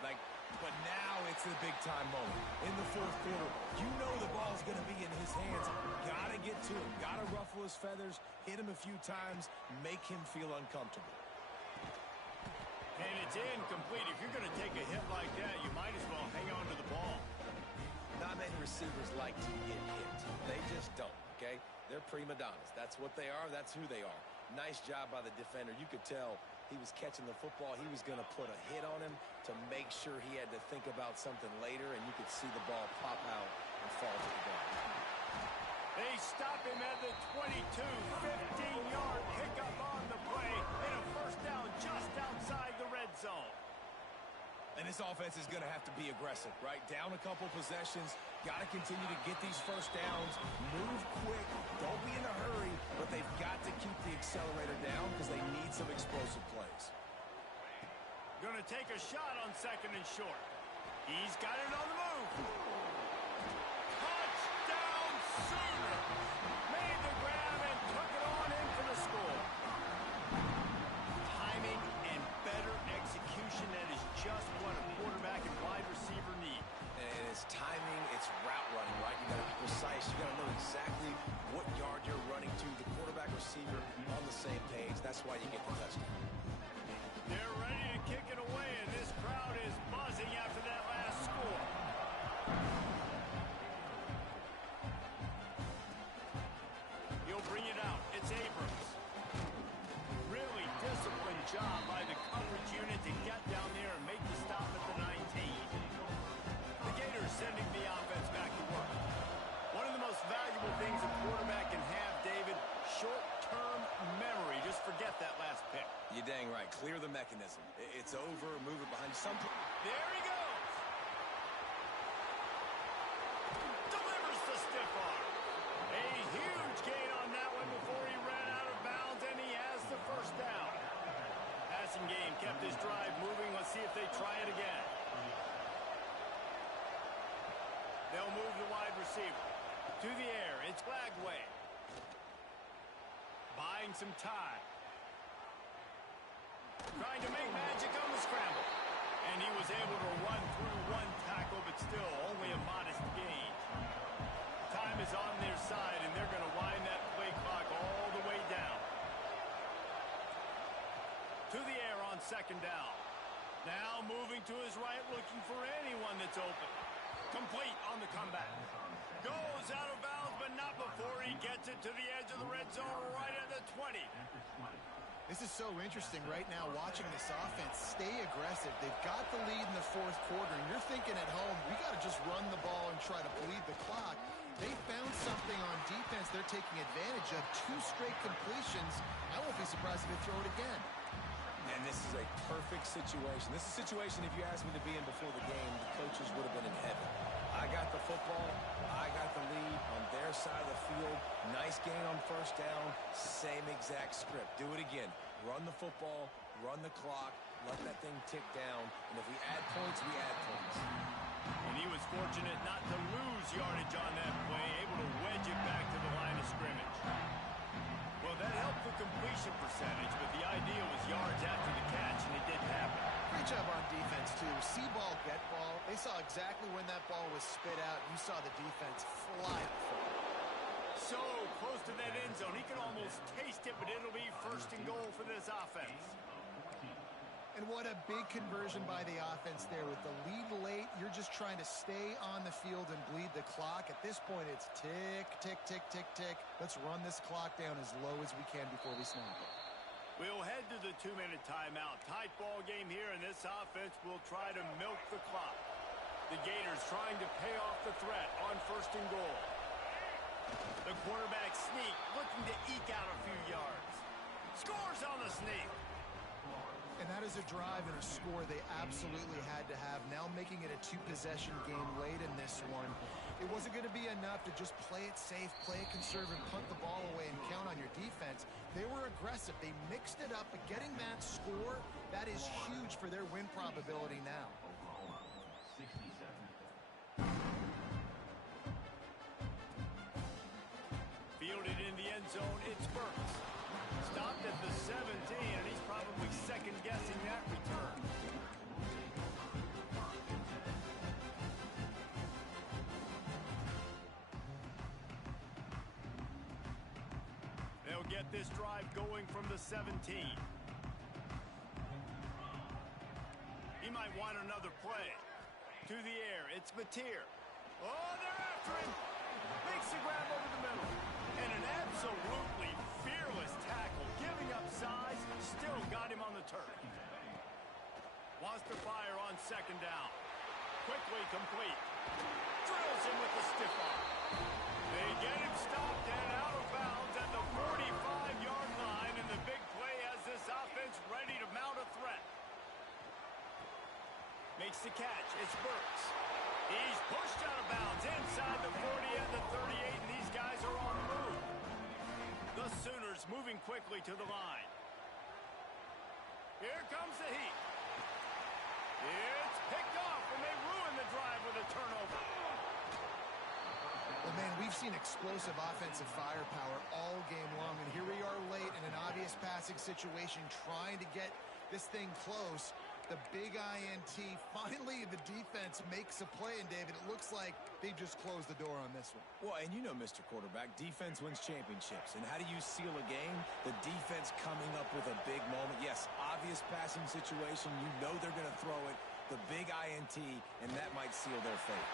But now it's the big-time moment. In the fourth quarter, you know the ball's going to be in his hands. Got to get to him. Got to ruffle his feathers, hit him a few times, make him feel uncomfortable. And it's incomplete. If you're going to take a hit like that, you might as well hang on to the ball. Not many receivers like to get hit. They just don't, okay? They're prima donnas. That's what they are. That's who they are. Nice job by the defender. You could tell he was catching the football. He was going to put a hit on him to make sure he had to think about something later, and you could see the ball pop out and fall to the ground. They stop him at the 22, 15-yard pickup on the play, and a first down just outside the red zone. And this offense is going to have to be aggressive, right? Down a couple possessions, got to continue to get these first downs, move quick, don't be in a hurry, but they've got to keep the accelerator down because they need some explosive plays. Going to take a shot on second and short. He's got it on the move. Touchdown Sooners! Made the grab and took it on in for the score. Timing and better execution, that is just what a quarterback and wide receiver need. And it's timing, it's route running, right? You got to be precise. You got to know exactly what yard you're running to. The quarterback receiver on the same page. That's why you get the touchdown. They're ready to kick it away, and this crowd is buzzing after that last score. He'll bring it out. It's Abrams. Really disciplined job by the coverage unit to get down there and make the stop at the 19. The Gators sending the offense back to work. One of the most valuable things a quarterback can have, David, short-term memory. Just forget that last pick. You're dang right. Clear the mechanism. It's over. Move it behind some. There he goes. Delivers the stiff arm. A huge gain on that one before he ran out of bounds, and he has the first down. Passing game kept his drive moving. Let's see if they try it again. They'll move the wide receiver. To the air, it's Lagway. Buying some time. Trying to make magic on the scramble. And he was able to run through one tackle, but still only a modest gain. Time is on their side, and they're going to wind that play clock all the way down. To the air on second down. Now moving to his right, looking for anyone that's open. Complete on the comeback. Goes out of bounds, but not before he gets it to the edge of the red zone right at the 20. This is so interesting right now watching this offense stay aggressive. They've got the lead in the fourth quarter, and you're thinking at home, we got to just run the ball and try to bleed the clock. They found something on defense they're taking advantage of. 2 straight completions. I won't be surprised if they throw it again. And this is a perfect situation. This is a situation, if you asked me to be in before the game, the coaches would have been in heaven. I got the football. I got the lead on their side of the field. Nice gain on first down. Same exact script. Do it again. Run the football, run the clock, let that thing tick down. And if we add points, we add points. And he was fortunate not to lose yardage on that play, able to wedge it back to the line of scrimmage. Well, that helped the completion percentage, but the idea was yards after the catch, and it didn't happen. Great job on defense, too. See ball, get ball. They saw exactly when that ball was spit out. You saw the defense fly up for it. So close to that end zone. He can almost taste it, but it'll be first and goal for this offense. And what a big conversion by the offense there. With the lead late, you're just trying to stay on the field and bleed the clock. At this point, it's tick, tick, tick, tick, tick. Let's run this clock down as low as we can before we snap it. We'll head to the 2-minute timeout. Tight ball game here, and this offense will try to milk the clock. The Gators trying to pay off the threat on first and goal. The quarterback sneak, looking to eke out a few yards. Scores on the sneak. And that is a drive and a score they absolutely had to have. Now making it a 2-possession game late in this one. It wasn't going to be enough to just play it safe, play it conservative, punt the ball away, and count on your defense. They were aggressive. They mixed it up, but getting that score, that is huge for their win probability now. Fielded in the end zone, it's Burks. Stopped at the 17, and he's probably second-guessing that return. They'll get this drive going from the 17. He might want another play. To the air, it's Mateer. Oh, they're after him. Makes the grab over the middle. And an absolutely fearless tackle. Giving up size, still got him on the turf. Wants to fire on second down. Quickly complete. Drills him with the stiff arm. They get him stopped and out of bounds at the 45-yard line. And the big play has this offense ready to mount a threat. Makes the catch. It's Burks. He's pushed out of bounds inside the 40 and the 38, and these guys are on the move. The Sooners moving quickly to the line. Here comes the heat. It's picked off, and they ruin the drive with a turnover. Well, man, we've seen explosive offensive firepower all game long, and here we are late in an obvious passing situation trying to get this thing close. The big INT. Finally, the defense makes a play, and David, it looks like they just closed the door on this one. Well, and you know, Mr. Quarterback, defense wins championships. And how do you seal a game? The defense coming up with a big moment. Yes, obvious passing situation. You know they're going to throw it. The big INT, and that might seal their fate.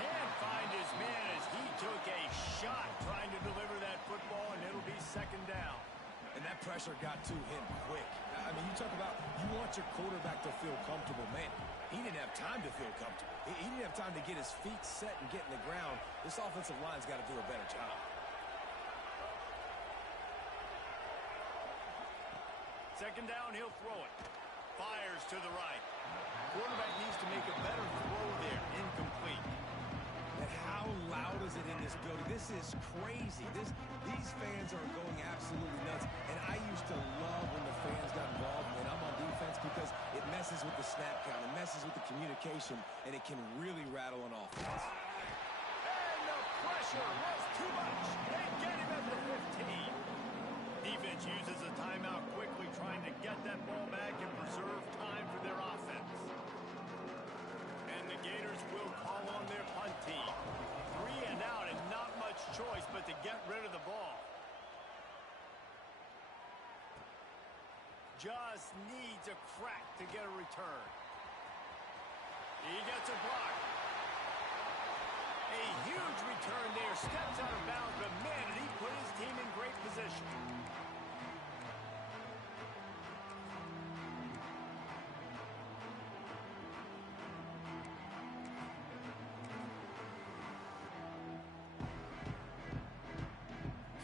Can't find his man as he took a shot trying to deliver that football, and it'll be second down. And that pressure got to him quick. I mean, you talk about you want your quarterback to feel comfortable. Man, he didn't have time to feel comfortable. He didn't have time to get his feet set and get in the ground. This offensive line's got to do a better job. Second down, he'll throw it. Fires to the right. Quarterback needs to make a better throw there. Incomplete. And how loud is it in this building? This is crazy. These fans are going absolutely nuts. And I used to love when the fans got involved when I'm on defense because it messes with the snap count. It messes with the communication, and it can really rattle an offense. And the pressure was too much. They get him at the 15. Defense uses a timeout quickly, trying to get that ball back and preserve time for their offense. And the Gators will call on their punt team. 3 and out and not much choice but to get rid of the ball. Just needs a crack to get a return. He gets a block. A huge return there. Steps out of bounds, but man, did he put his team in great position.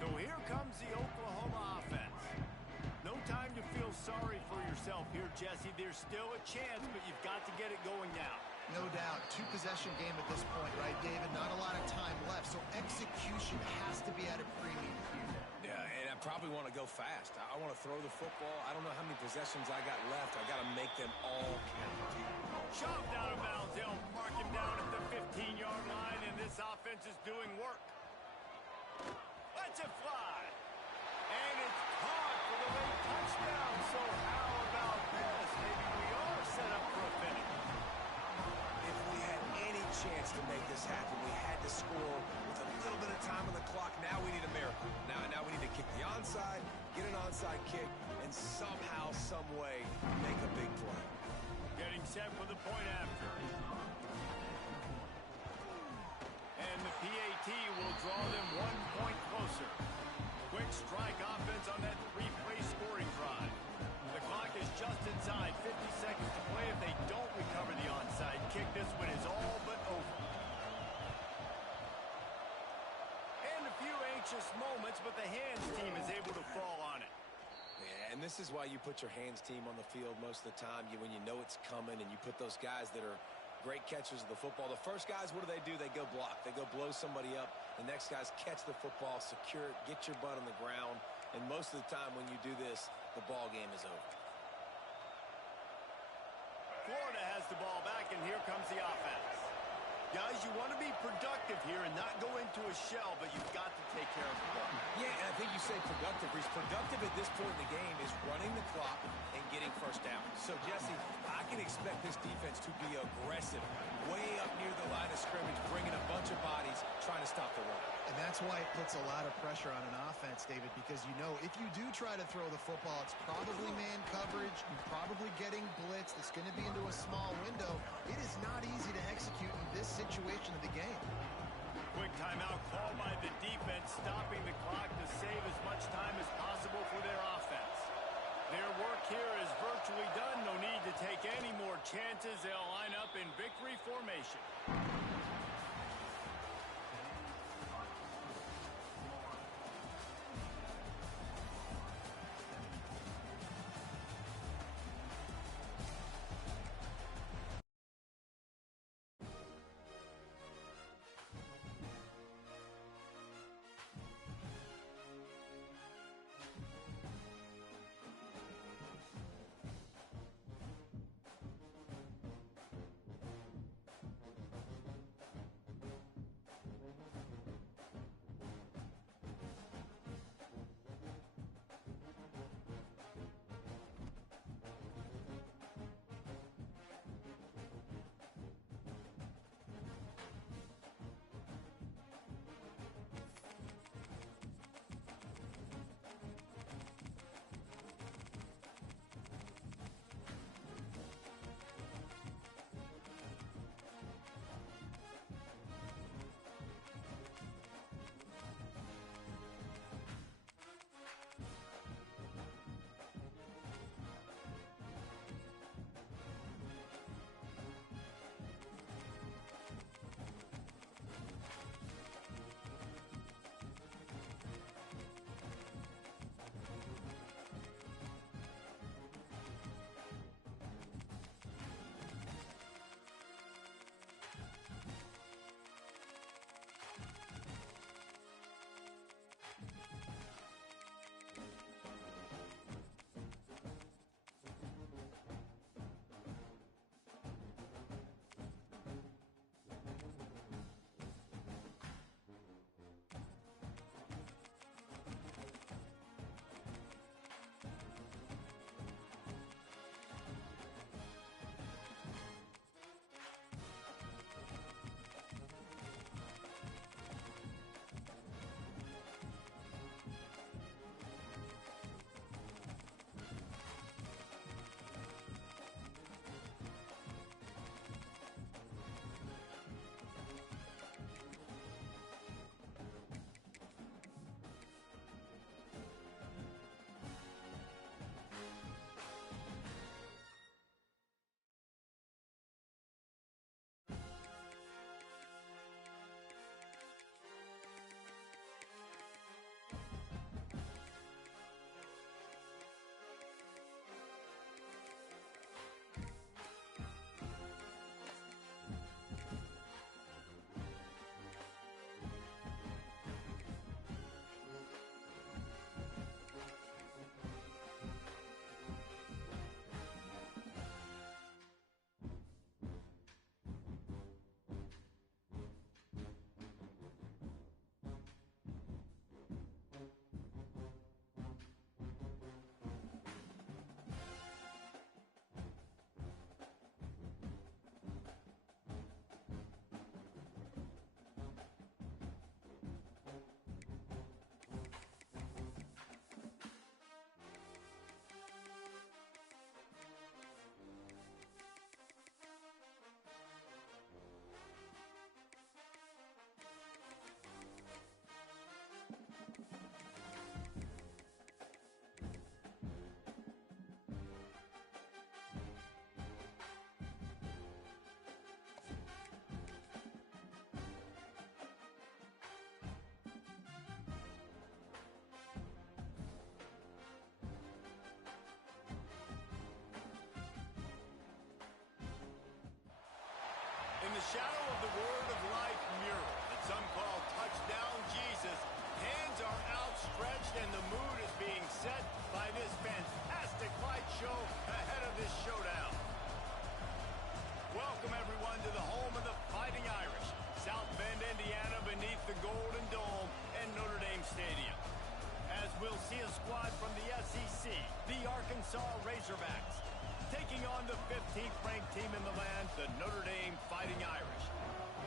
So here comes the Oklahoma offense. No time to feel sorry for yourself here, Jesse. There's still a chance, but you've got to get it going now. No doubt. Two-possession game at this point, right, David? Not a lot of time left, so execution has to be at a premium here. Yeah, and I probably want to go fast. I want to throw the football. I don't know how many possessions I got left. I got to make them all count. Shoved out of bounds. They'll mark him down at the 15-yard line, and this offense is doing work. Let's it fly. And it's caught for the late touchdown. So how about this? Maybe we are set up for a finish. If we had any chance to make this happen, we had to score with a little bit of time on the clock. Now we need a miracle. Now we need to kick the onside, get an onside kick, and somehow, some way, make a big play. Getting set for the point after. And the PAT will draw them 1 point closer. Quick strike offense on that three-play scoring drive. The clock is just inside 50 seconds to play. If they don't recover the onside kick, this one is all but over. And a few anxious moments, but the hands team is able to fall on it. Yeah, and this is why you put your hands team on the field most of the time. When you know it's coming, and you put those guys that are great catchers of the football. The first guys, what do? They go block. They go blow somebody up. The next guys catch the football, secure it, get your butt on the ground. And most of the time when you do this, the ball game is over. Florida has the ball back, and here comes the offense. Guys, you want to be productive here and not go into a shell, but you've got to take care of the ball. Yeah, and I think you say productive. Reece, productive at this point in the game is running the clock and getting first down. So, Jesse, I can expect this defense to be aggressive, way up near the line of scrimmage, bringing a bunch of bodies, trying to stop the run. And that's why it puts a lot of pressure on an offense, David, because you know if you do try to throw the football, it's probably man coverage. You're probably getting blitzed. It's going to be into a small window. It is not easy to execute in this situation of the game. Quick timeout called by the defense, stopping the clock to save as much time as possible for their offense. Their work here is virtually done. No need to take any more chances. They'll line up in victory formation. shadow of the Word of Life mural that some call Touchdown Jesus, hands are outstretched and the mood is being set by this fantastic light show ahead of this showdown. Welcome, everyone, to the home of the Fighting Irish, South Bend, Indiana, beneath the Golden Dome and Notre Dame Stadium. As we'll see a squad from the SEC, the Arkansas Razorbacks, taking on the 15th ranked team in the land, the Notre Dame Fighting Irish.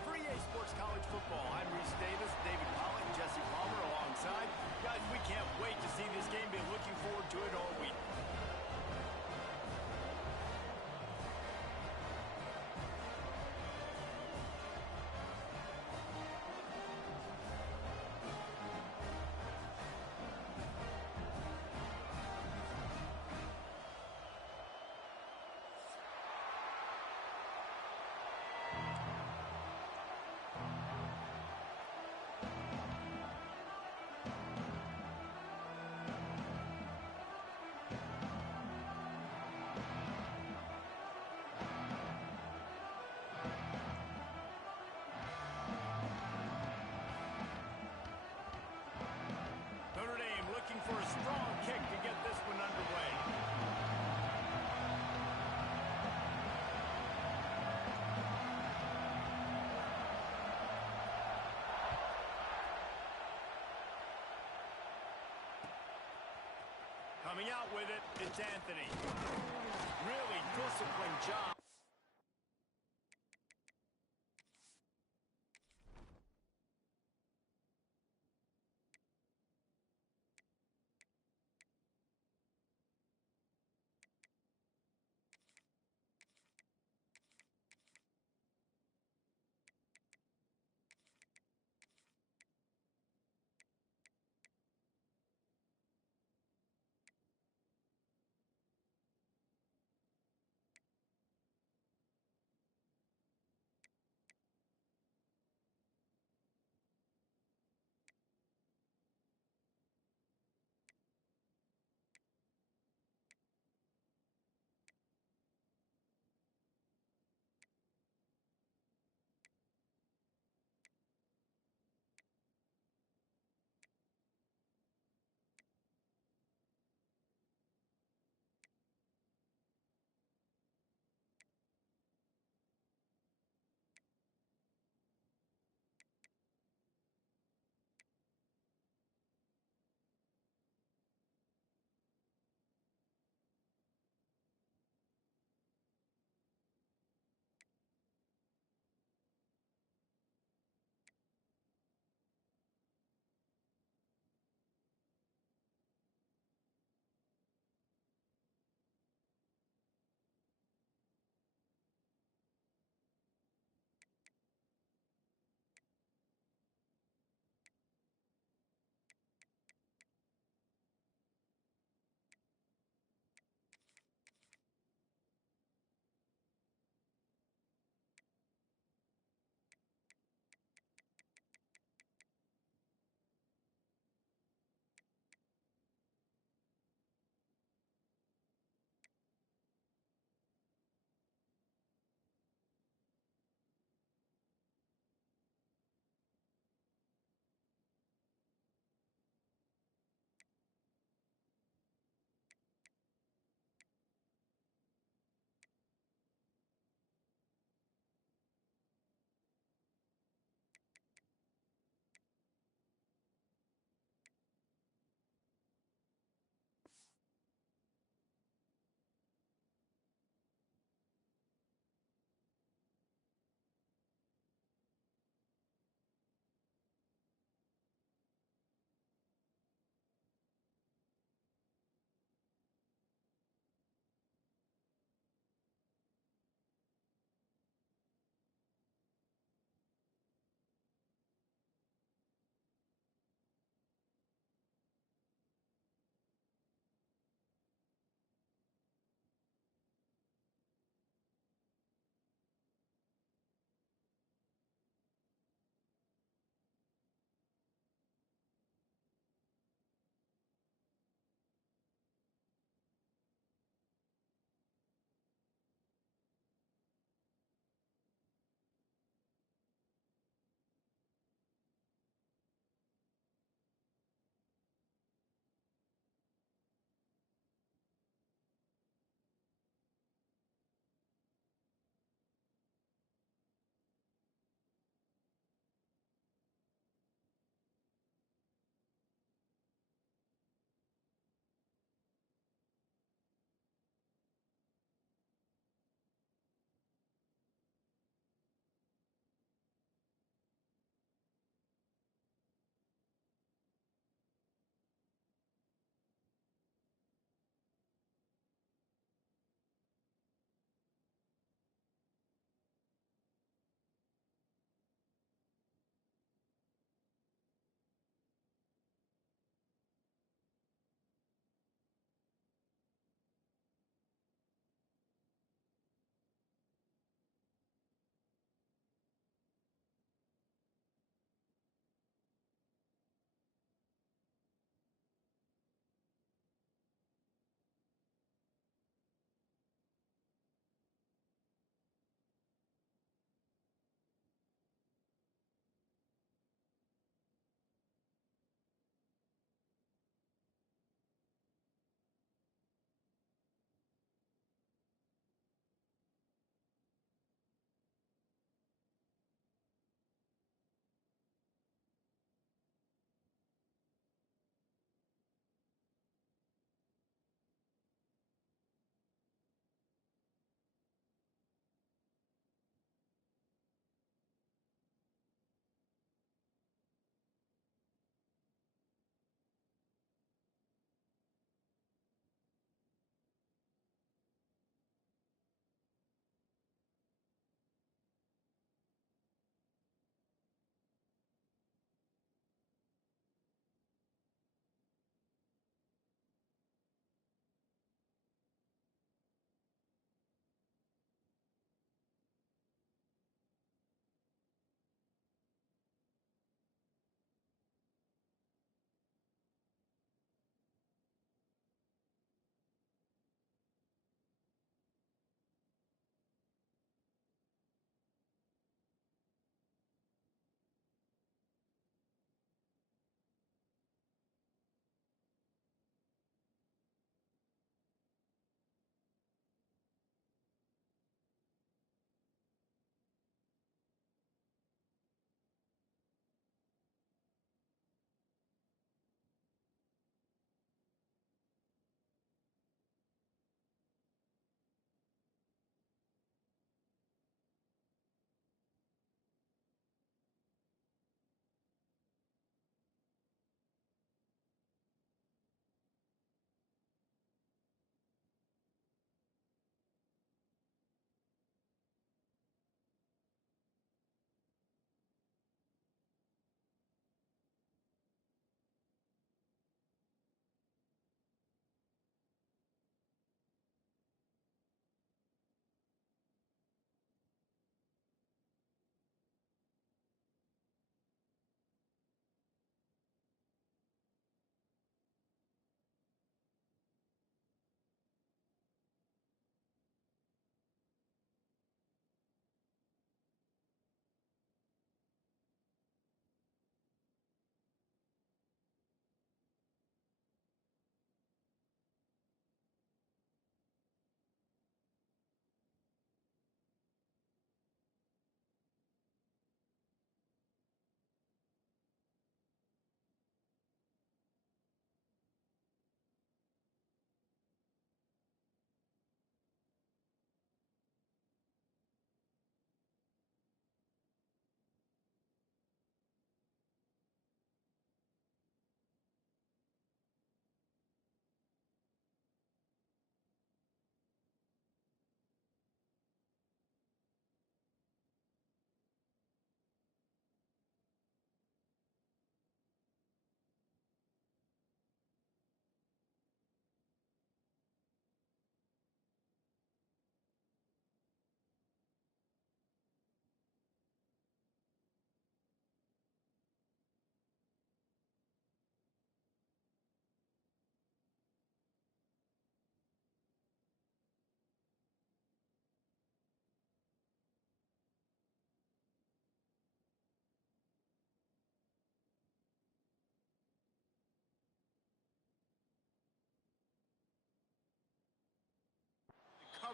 For EA Sports College Football, I'm Reese Davis, David Pollock, Jesse Palmer alongside. Guys, we can't wait to see this game. Been looking forward to it all week. Notre Dame looking for a strong kick to get this one underway. Coming out with it, it's Anthony. Really disciplined job.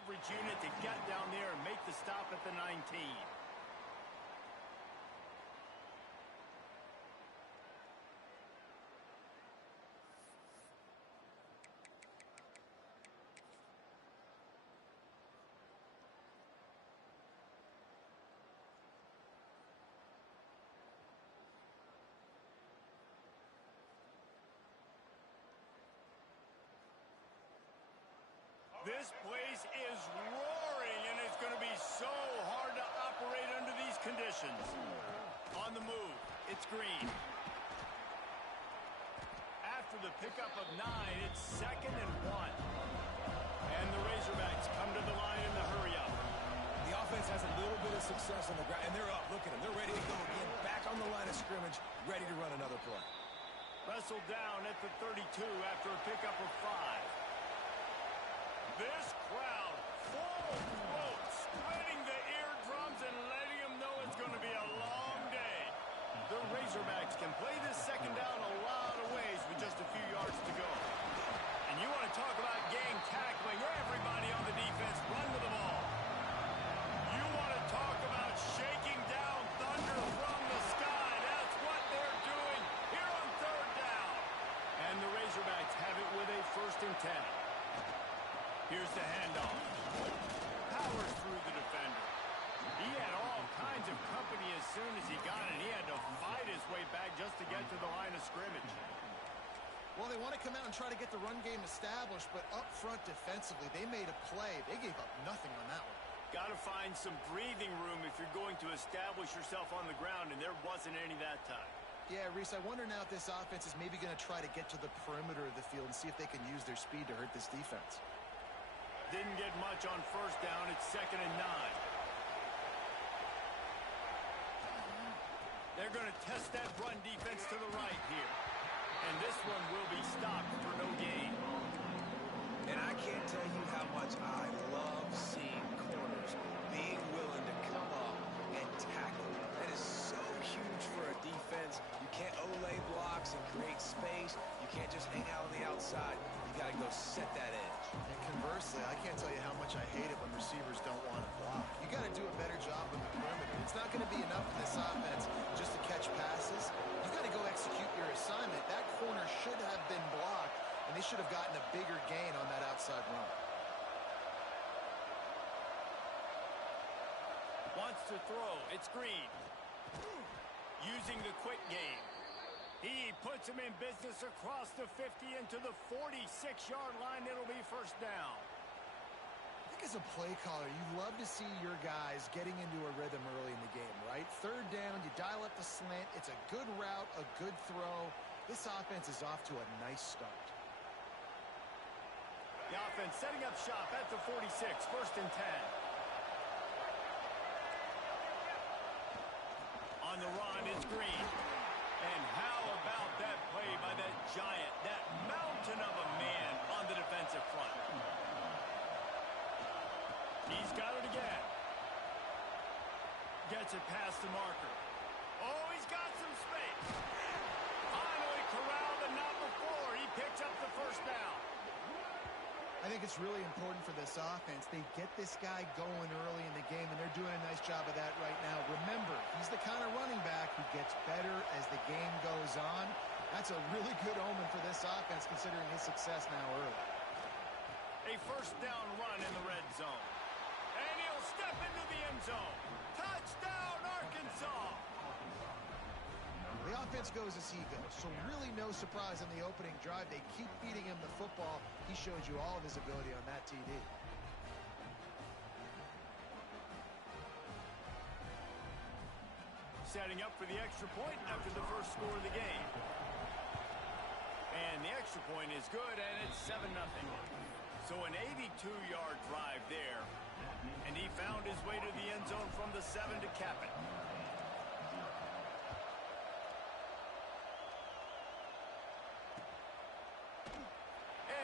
coverage unit to get down there and make the stop at the 19. This place is roaring, and it's going to be so hard to operate under these conditions. On the move, it's Green. After the pickup of 9, it's 2nd and 1. And the Razorbacks come to the line in the hurry-up. The offense has a little bit of success on the ground, and they're up. Look at them. They're ready to go again. Back on the line of scrimmage, ready to run another play. Wrestled down at the 32 after a pickup of 5. This crowd, full throat, spreading the eardrums and letting them know it's going to be a long day. The Razorbacks can play this second down a lot of ways with just a few yards to go. And you want to talk about gang tackling, everybody on the defense run to the ball. You want to talk about shaking down thunder from the sky. That's what they're doing here on 3rd down. And the Razorbacks have it with a 1st and 10. Here's the handoff. Powers through the defender. He had all kinds of company as soon as he got it. He had to fight his way back just to get to the line of scrimmage. Well, they want to come out and try to get the run game established, but up front defensively, they made a play. They gave up nothing on that one. Got to find some breathing room if you're going to establish yourself on the ground, and there wasn't any that time. Yeah, Reese, I wonder now if this offense is maybe going to try to get to the perimeter of the field and see if they can use their speed to hurt this defense. Didn't get much on 1st down. It's 2nd and 9. They're going to test that run defense to the right here. And this one will be stopped for no gain. And I can't tell you how much I love seeing corners being willing to come up and tackle. That is so huge for a defense. You can't Olay blocks and create space. You can't just hang out on the outside. You got to go set that edge. And conversely, I can't tell you how much I hate it when receivers don't want to block. You got to do a better job with the perimeter. It's not going to be enough in this offense just to catch passes. You've got to go execute your assignment. That corner should have been blocked, and they should have gotten a bigger gain on that outside run. Wants to throw. It's Green. Using the quick game. He puts him in business across the 50 into the 46-yard line. It'll be 1st down. I think as a play caller, you love to see your guys getting into a rhythm early in the game, right? 3rd down, you dial up the slant. It's a good route, a good throw. This offense is off to a nice start. The offense setting up shop at the 46, 1st and 10. On the run, it's Green. And how about that play by that giant, that mountain of a man on the defensive front? He's got it again. Gets it past the marker. Oh, he's got some space. Finally corralled, but not before. He picks up the 1st down. I think it's really important for this offense. They get this guy going early in the game, and they're doing a nice job of that right now. Remember, he's the kind of running back who gets better as the game goes on. That's a really good omen for this offense, considering his success now early. A 1st down run in the red zone. And he'll step into the end zone. Touchdown, Arkansas! The offense goes as he goes, so really no surprise on the opening drive. They keep feeding him the football. He showed you all of his ability on that TD. Setting up for the extra point after the 1st score of the game. And the extra point is good, and it's 7-0. So an 82-yard drive there. And he found his way to the end zone from the 7 to cap it.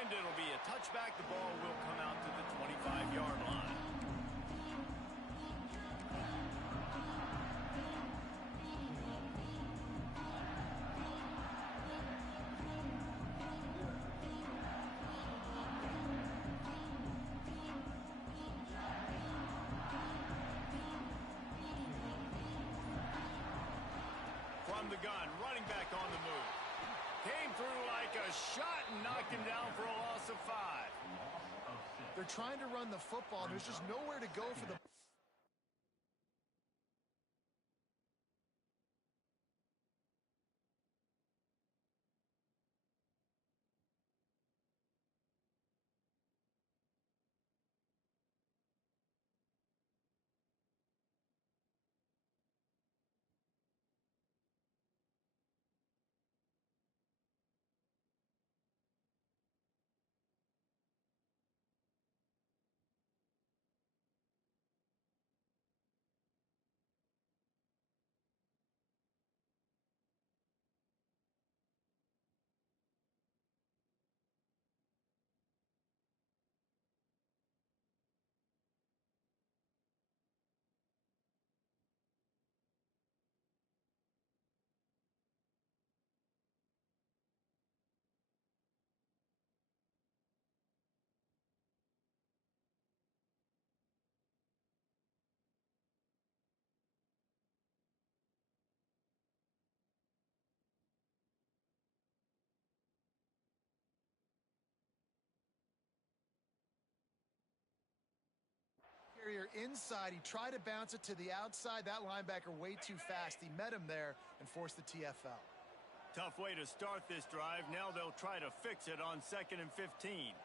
And it'll be a touchback. The ball will come out to the 25-yard line. from the gun, running back on the move. Came through like a shot and knocked him down for a loss of 5. They're trying to run the football, and there's just nowhere to go for the... Inside, he tried to bounce it to the outside. That linebacker way too fast. He met him there and forced the TFL. Tough way to start this drive. Now they'll try to fix it on 2nd and 15.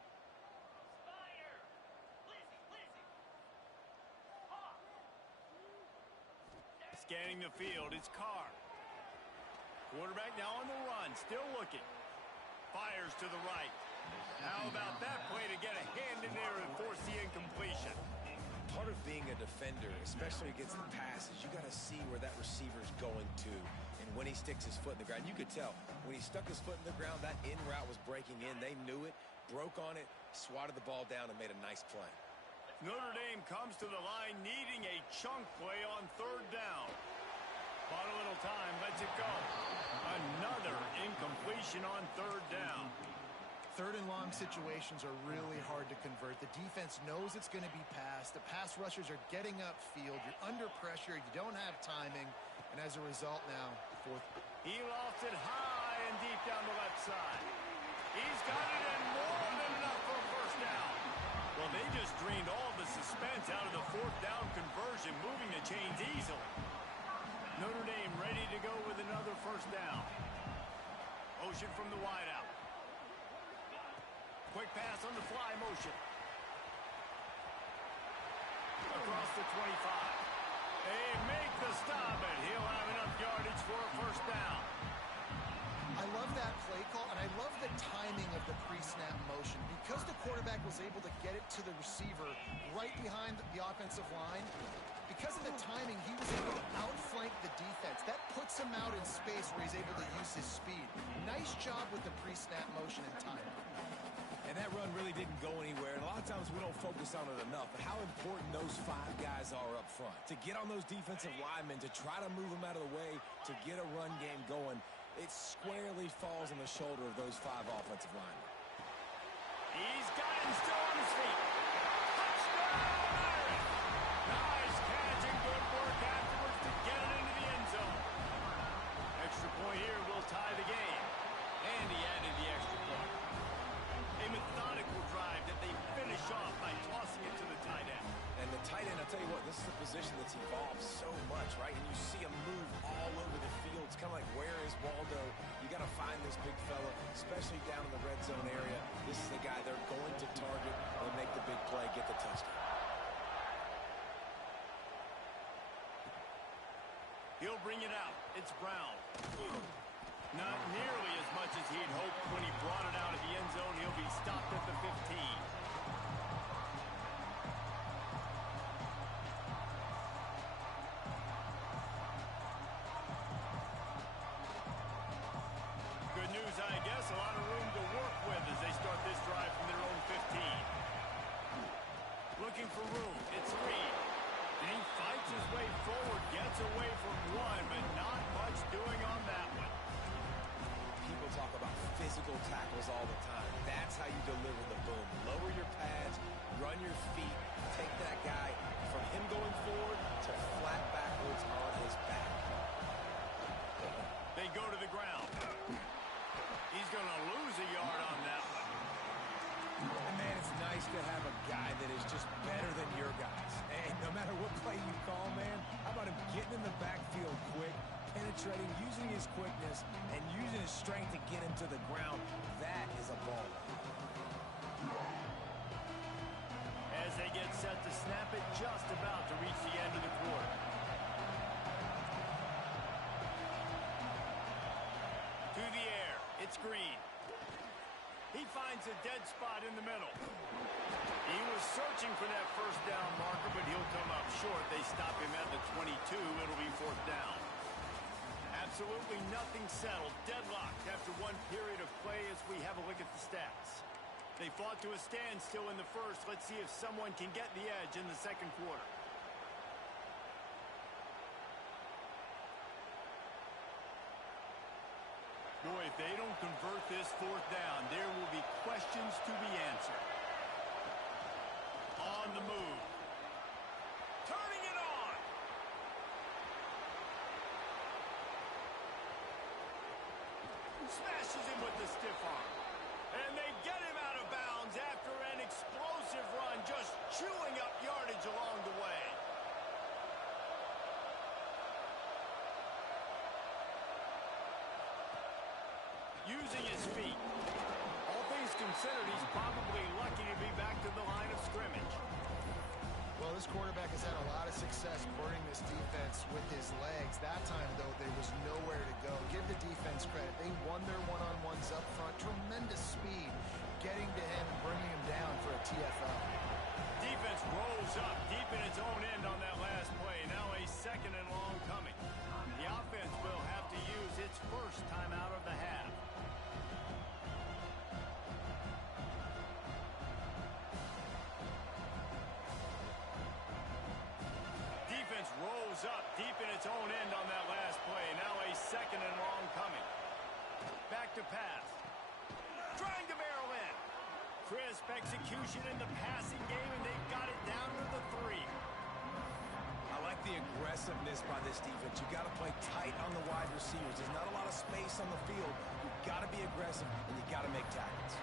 Scanning the field, it's Carr. Quarterback now on the run, still looking. Fires to the right. How about that play to get a hand in there and force the incompletion? Part of being a defender, especially against the pass, is you got to see where that receiver's going to. And when he sticks his foot in the ground, you could tell. When he stuck his foot in the ground, that in route was breaking in. They knew it, broke on it, swatted the ball down, and made a nice play. Notre Dame comes to the line needing a chunk play on 3rd down. Bought a little time, lets it go. Another incompletion on 3rd down. 3rd and long situations are really hard to convert. The defense knows it's going to be passed. The pass rushers are getting upfield. You're under pressure. You don't have timing. And as a result now, 4th. He lofts it high and deep down the left side. He's got it in more than enough for a 1st down. Well, they just drained all the suspense out of the 4th down conversion, moving the chains easily. Notre Dame ready to go with another 1st down. Motion from the wideout. Quick pass on the fly motion. Across the 25. They make the stop, and he'll have enough yardage for a 1st down. I love that play call, and I love the timing of the pre-snap motion. Because the quarterback was able to get it to the receiver right behind the offensive line, because of the timing, he was able to outflank the defense. That puts him out in space where he's able to use his speed. Nice job with the pre-snap motion and timing. And that run really didn't go anywhere. And a lot of times we don't focus on it enough. But how important those 5 guys are up front. To get on those defensive linemen, to try to move them out of the way, to get a run game going, it squarely falls on the shoulder of those 5 offensive linemen. He's got him still on his feet. Touchdown! Nice catch and good work afterwards to get it into the end zone. Extra point here will tie the game. And he added the extra point. A methodical drive that they finish off by tossing it to the tight end. And the tight end, I'll tell you what, this is a position that's evolved so much, right? And you see him move all over the field. It's kind of like, where is Waldo? You got to find this big fella, especially down in the red zone area. This is the guy they're going to target and make the big play, get the touchdown. He'll bring it out. It's Brown. Not nearly as much as he'd hoped when he brought it out of the end zone. He'll be stopped at the 15. Good news, I guess. A lot of room to work with as they start this drive from their own 15. Looking for room. It's Reed. And he fights his way forward, gets away from one, but not much doing on that one. People talk about physical tackles all the time. That's how you deliver the boom. Lower your pads, run your feet, take that guy from him going forward to flat backwards on his back. go to the ground. He's going to lose a yard on that one. And man, it's nice to have a guy that is just better than your guys. And no matter what play you call, man, how about him getting in the backfield quick, penetrating, using his quickness, and using his strength to get him to the ground. That is a ball. As they get set to snap it, just about to reach the end of the quarter. To the air, it's Green. He finds a dead spot in the middle. He was searching for that first down marker, but he'll come up short. They stop him at the 22. It'll be fourth down. Absolutely nothing settled. Deadlocked after one period of play as we have a look at the stats. They fought to a standstill in the first. Let's see if someone can get the edge in the second quarter. Boy, if they don't convert this fourth down, there will be questions to be answered. On the move. Turning it on. Smashes him with the stiff arm. And they get him out of bounds after an explosive run, just chewing up yardage along the way. Using his feet. All things considered, he's probably lucky to be back to the line of scrimmage. Well, this quarterback has had a lot of success burning this defense with his legs. That time, though, there was nowhere to go. Give the defense credit. They won their one-on-ones up front. Tremendous speed getting to him and bringing him down for a TFL. Defense rolls up deep in its own end on that last play. Now a second and long coming. The offense will have to use its first time out of the half. Rolls up deep in its own end on that last play. Now a second and long coming. Back to pass. Trying to barrel in. Crisp execution in the passing game, and they've got it down to the 3. I like the aggressiveness by this defense. You've got to play tight on the wide receivers. There's not a lot of space on the field. You've got to be aggressive, and you've got to make tackles.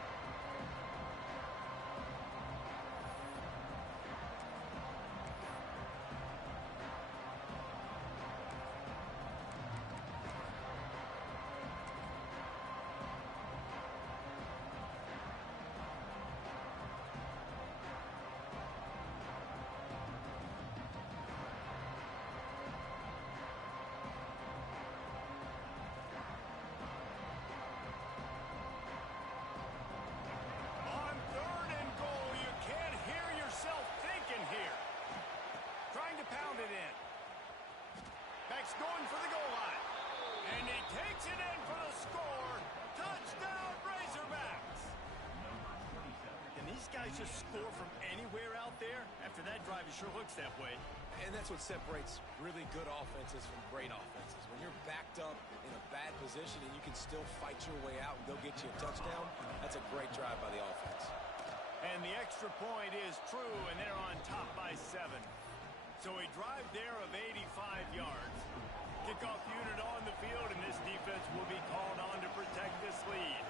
Going for the goal line. And he takes it in for the score. Touchdown, Razorbacks. Can these guys just score from anywhere out there? After that drive, it sure looks that way. And that's what separates really good offenses from great offenses. When you're backed up in a bad position and you can still fight your way out and go get you a touchdown, that's a great drive by the offense. And the extra point is true, and they're on top by 7. So a drive there of 85 yards. Kickoff unit on the field, and this defense will be called on to protect this lead.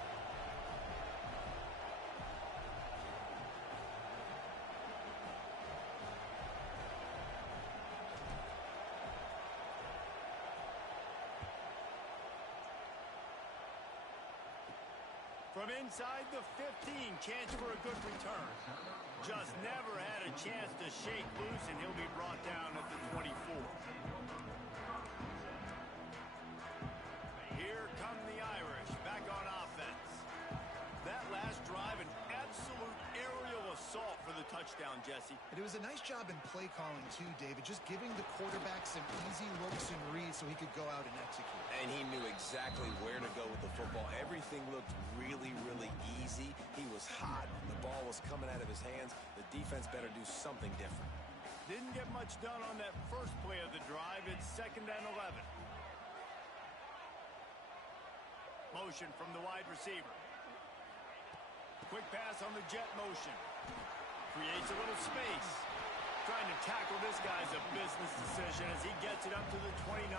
From inside the 15, chance for a good return. Just never had a chance to shake loose, and he'll be brought down at the 24. Here come the Irish, back on offense. That last drive, an absolute aerial assault for the touchdown, Jesse. And it was a nice job in play calling, too, David, just giving the quarterback some easy looks and reads so he could go out and execute. And he knew exactly where to go with the football. Everything looked really, really easy. He was hot. The ball was coming out of his hands. The defense better do something different. Didn't get much done on that first play of the drive. It's 2nd and 11. Motion from the wide receiver. Quick pass on the jet motion. Creates a little space. Trying to tackle this guy's a business decision as he gets it up to the 29.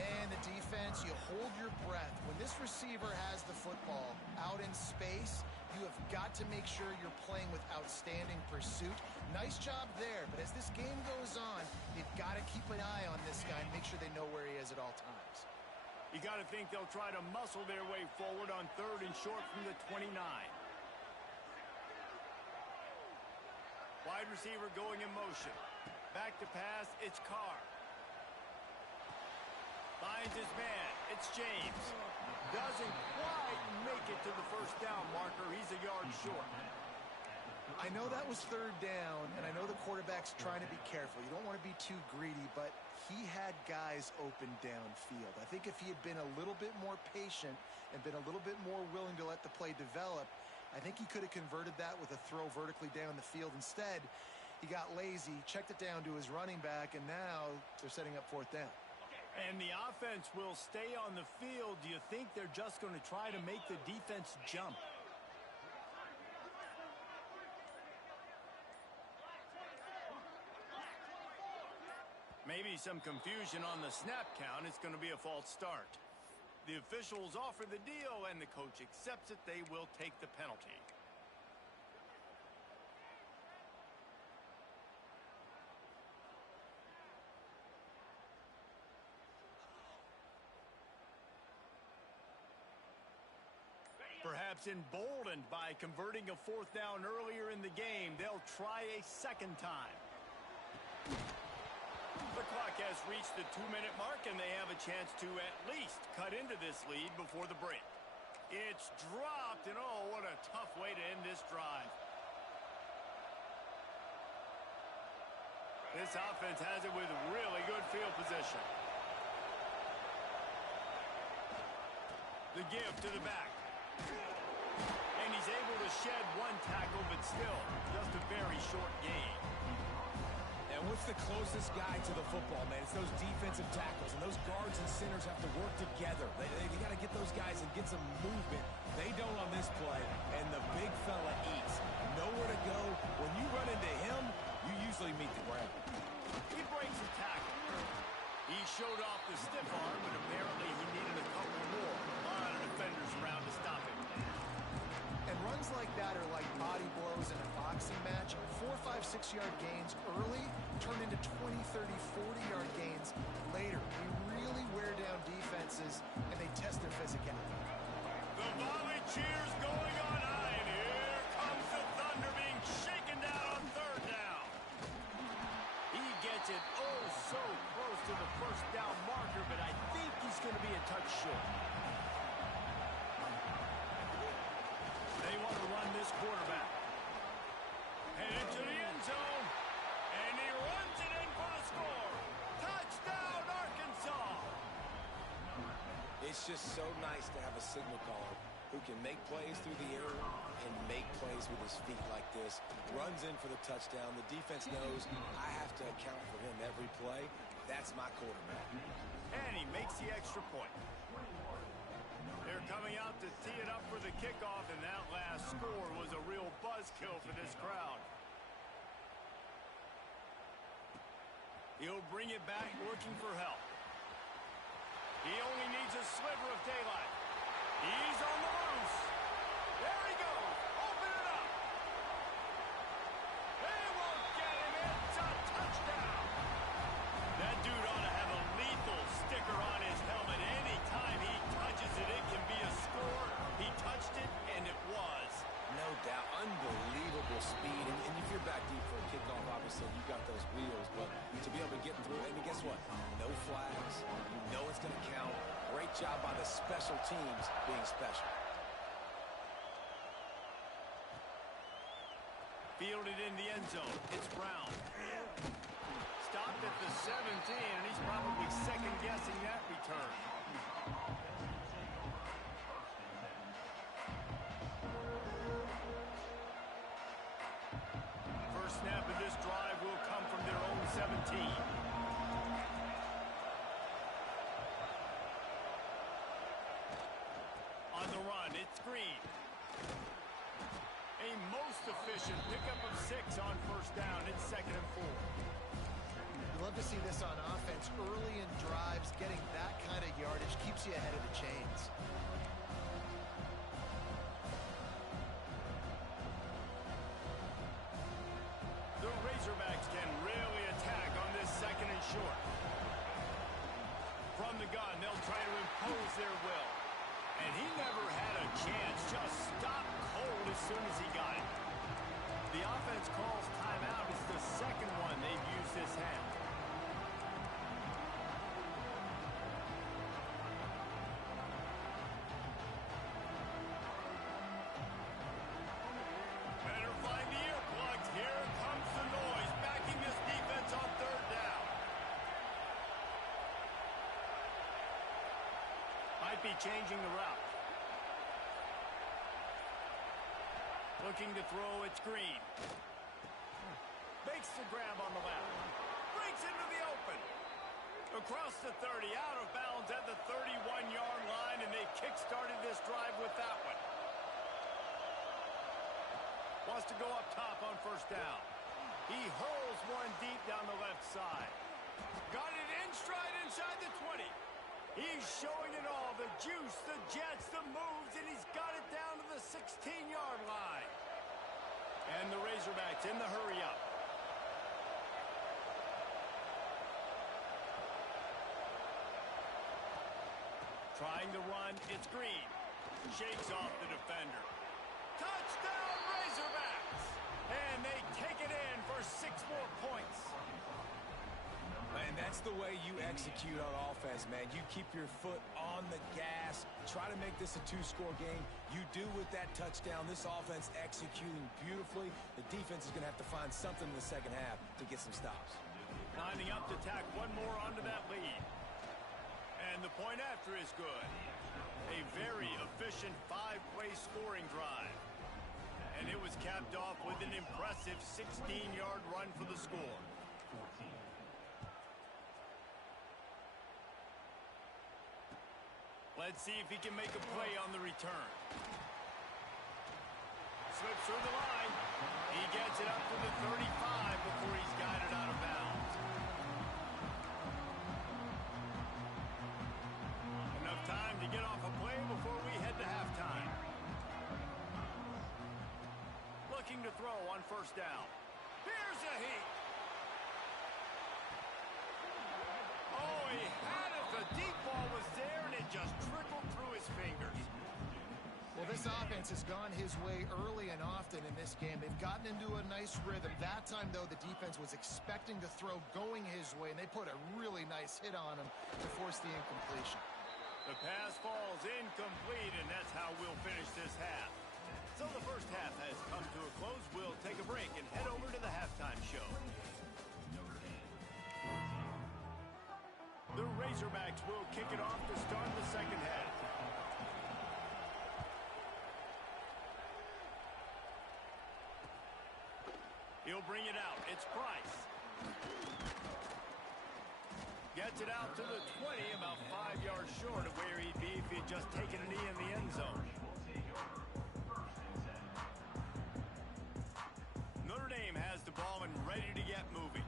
And the defense, you hold your breath. When this receiver has the football out in space, you have got to make sure you're playing with outstanding pursuit. Nice job there, but as this game goes on, you've got to keep an eye on this guy and make sure they know where he is at all times. You got to think they'll try to muscle their way forward on 3rd and short from the 29. Wide receiver going in motion. Back to pass, it's Carr. Finds his man, it's James. Doesn't quite make it to the first down marker. He's a yard short. I know that was 3rd down, and I know the quarterback's trying to be careful. You don't want to be too greedy, but he had guys open downfield. I think if he had been a little bit more patient and been a little bit more willing to let the play develop, I think he could have converted that with a throw vertically down the field. Instead, he got lazy, checked it down to his running back, and now they're setting up 4th down. And the offense will stay on the field. Do you think they're just going to try to make the defense jump? Maybe some confusion on the snap count. It's going to be a false start. The officials offer the deal, and the coach accepts it. They will take the penalty. Perhaps emboldened by converting a 4th down earlier in the game, they'll try a 2nd time. The clock has reached the 2-minute mark, and they have a chance to at least cut into this lead before the break. It's dropped, and oh, what a tough way to end this drive. This offense has it with really good field position. The give to the back. And he's able to shed 1 tackle, but still just a very short gain. And what's the closest guy to the football, man? It's those defensive tackles, and those guards and centers have to work together. They got to get those guys and get some movement. They don't on this play, and the big fella eats. Nowhere to go. When you run into him, you usually meet the ground. He breaks a tackle. He showed off the stiff arm, but apparently he needed a couple more. A lot of defenders around to stop him. And runs like that are like body blows in a boxing match. 4, 5, 6-yard gains early turn into 20, 30, 40-yard gains later. They really wear down defenses, and they test their physicality. The volley cheers going on high, and here comes the Thunder being shaken down on 3rd down. He gets it oh so close to the first down marker, but I think he's going to be a touch short. They want to run this quarterback. Headed to the end zone. And he runs it in for the score. Touchdown, Arkansas. It's just so nice to have a signal caller who can make plays through the air and make plays with his feet like this. Runs in for the touchdown. The defense knows I have to account for him every play. That's my quarterback. And he makes the extra point. They're coming out to tee it up for the kickoff, and that last score was a real buzzkill for this crowd. He'll bring it back looking for help. He only needs a sliver of daylight. He's on the loose. There he goes. Open it up. They won't get him. It's a touchdown. That dude ought to have a lethal sticker on his helmet. Anytime he touches it, it can be a score. He touched it, and it was. No doubt. Unbelievable speed. And if you're back deep for a kickoff, obviously, you got those wheels. But to be able to get through, and guess what? No flags. You know it's going to count. Great job by the special teams being special. Fielded in the end zone. It's Brown. Stopped at the 17, and he's probably second-guessing that return. First snap of this drive will come from their own 17. On the run, it's Green. A most efficient pickup of 6 on first down. It's 2nd and 4. love to see this on offense. Early in drives, getting that kind of yardage keeps you ahead of the chains. The Razorbacks can really attack on this second and short. From the gun, they'll try to impose their will. And he never had a chance. Just stopped cold as soon as he got it. The offense calls timeout. It's the second one they've used this half. Better find the earplugs. Here comes the noise, backing this defense on third down. Might be changing the route. Looking to throw, it's Green. Makes the grab on the left. Breaks into the open. Across the 30, out of bounds at the 31-yard line, and they kick-started this drive with that one. Wants to go up top on first down. He hurls one deep down the left side. Got it in stride inside the 20. He's showing it all, the juice, the jets, the moves, and he's got it down to the 16-yard line. And the Razorbacks in the hurry-up. Trying to run, it's Green. Shakes off the defender. Touchdown, Razorbacks! And they take it in for 6 more points. And that's the way you execute on offense, man. You keep your foot on the gas. Try to make this a 2-score game. You do with that touchdown. This offense executing beautifully. The defense is going to have to find something in the second half to get some stops. Lining up to tack one more onto that lead. And the point after is good. A very efficient 5-play scoring drive. And it was capped off with an impressive 16-yard run for the score. Let's see if he can make a play on the return. Slips through the line. He gets it up to the 35 before he's guided out of bounds. Enough time to get off a play before we head to halftime. Looking to throw on first down. Here's a heat. Oh, he had it. The deep ball was there, and it just trickled through his fingers. Well, this offense has gone his way early and often in this game. They've gotten into a nice rhythm. That time, though, the defense was expecting to throw going his way, and they put a really nice hit on him to force the incompletion. The pass falls incomplete, and that's how we'll finish this half. So the first half has come to a close. We'll take a break and head over to the halftime show. The Razorbacks will kick it off to start the second half. He'll bring it out. It's Price. Gets it out to the 20, about 5 yards short of where he'd be if he'd just taken a knee in the end zone. Notre Dame has the ball and ready to get moving.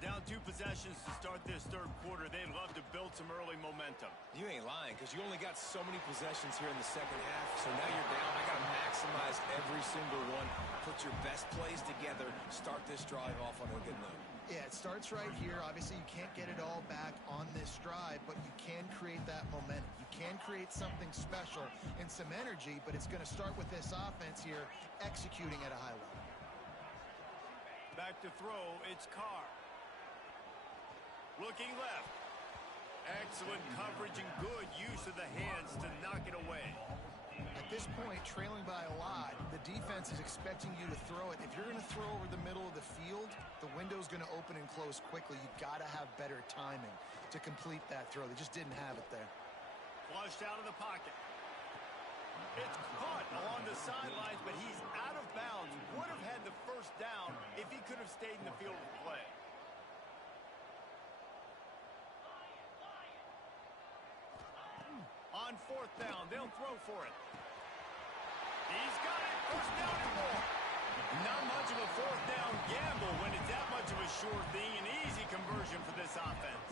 Down 2 possessions to start this third quarter. They'd love to build some early momentum. You ain't lying, because you only got so many possessions here in the second half. So now you're down. I got to maximize every single one. Put your best plays together. Start this drive off on a good note. Yeah, it starts right here. Obviously, you can't get it all back on this drive, but you can create that momentum. You can create something special and some energy, but it's going to start with this offense here executing at a high level. Back to throw, it's Carr. Looking left. Excellent coverage and good use of the hands to knock it away. At this point, trailing by a lot, the defense is expecting you to throw it. If you're going to throw over the middle of the field, the window's going to open and close quickly. You've got to have better timing to complete that throw. They just didn't have it there. Flushed out of the pocket. It's caught along the sidelines, but he's out of bounds. Would have had the first down if he could have stayed in the field of play. On fourth down, they'll throw for it. He's got it. First down and more. Not much much of a fourth down gamble when it's that much of a sure thing, an easy conversion for this offense.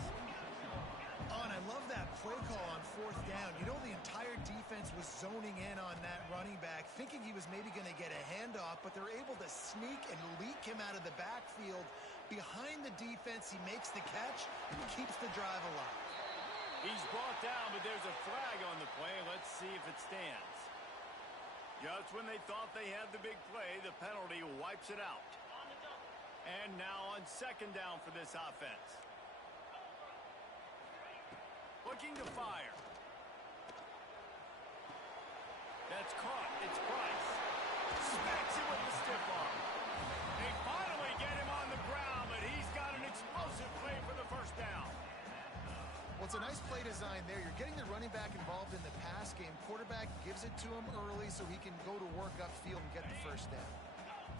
Oh, and I love that play call on fourth down. You know, the entire defense was zoning in on that running back, thinking he was maybe going to get a handoff, but they're able to sneak and leak him out of the backfield. Behind the defense, he makes the catch and keeps the drive alive. He's brought down, but there's a flag on the play. Let's see if it stands. Just when they thought they had the big play, the penalty wipes it out. And now on second down for this offense. Looking to fire. That's caught. It's Price. Smacks him with the stiff arm. They finally get him on the ground, but he's got an explosive play for the first down. Well, it's a nice play design there. You're getting the running back involved in the pass game. Quarterback gives it to him early so he can go to work upfield and get the first down.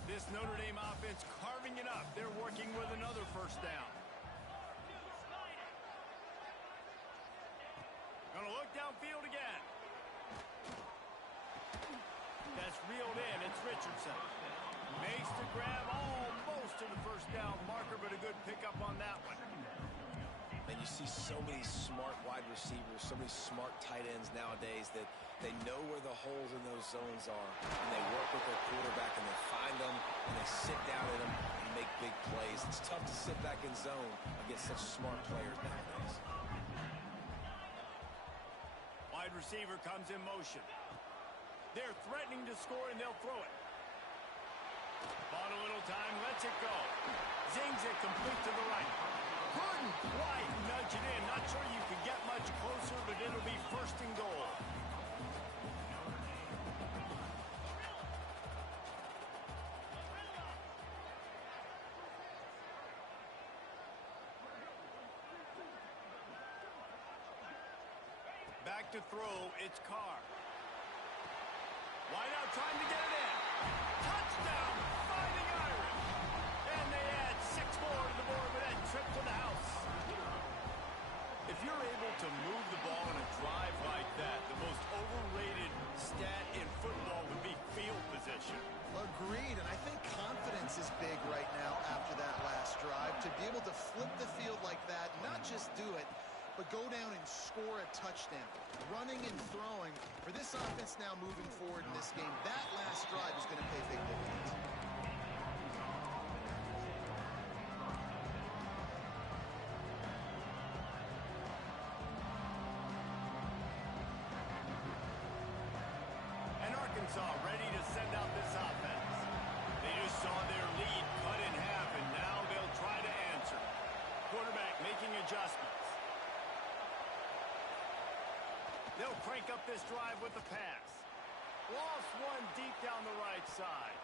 This Notre Dame offense carving it up. They're working with another first down. Gonna look downfield again. That's reeled in. It's Richardson. Makes the grab almost to the first down marker, but a good pickup on that one. And you see so many smart wide receivers, so many smart tight ends nowadays that they know where the holes in those zones are, and they work with their quarterback, and they find them, and they sit down in them and make big plays. It's tough to sit back in zone against such smart players nowadays. Wide receiver comes in motion. They're threatening to score, and they'll throw it. Bought a little time, lets it go. Zings it complete to the right. Couldn't quite nudge it in. Not sure you could get much closer, but it'll be first and goal. Back to throw, it's Carr. Wide out trying to get it in. Touchdown, Fighting Irish. And they add 6 more to the board with that trip to the house. If you're able to move the ball in a drive like that, the most overrated stat in football would be field position. Agreed, and I think confidence is big right now after that last drive. To be able to flip the field like that, not just do it, but go down and score a touchdown. Running and throwing. For this offense now moving forward in this game, that last drive is going to pay big dividends. And Arkansas ready to send out this offense. They just saw their lead cut in half, and now they'll try to answer. Quarterback making adjustments. They'll crank up this drive with the pass. Lost one deep down the right side.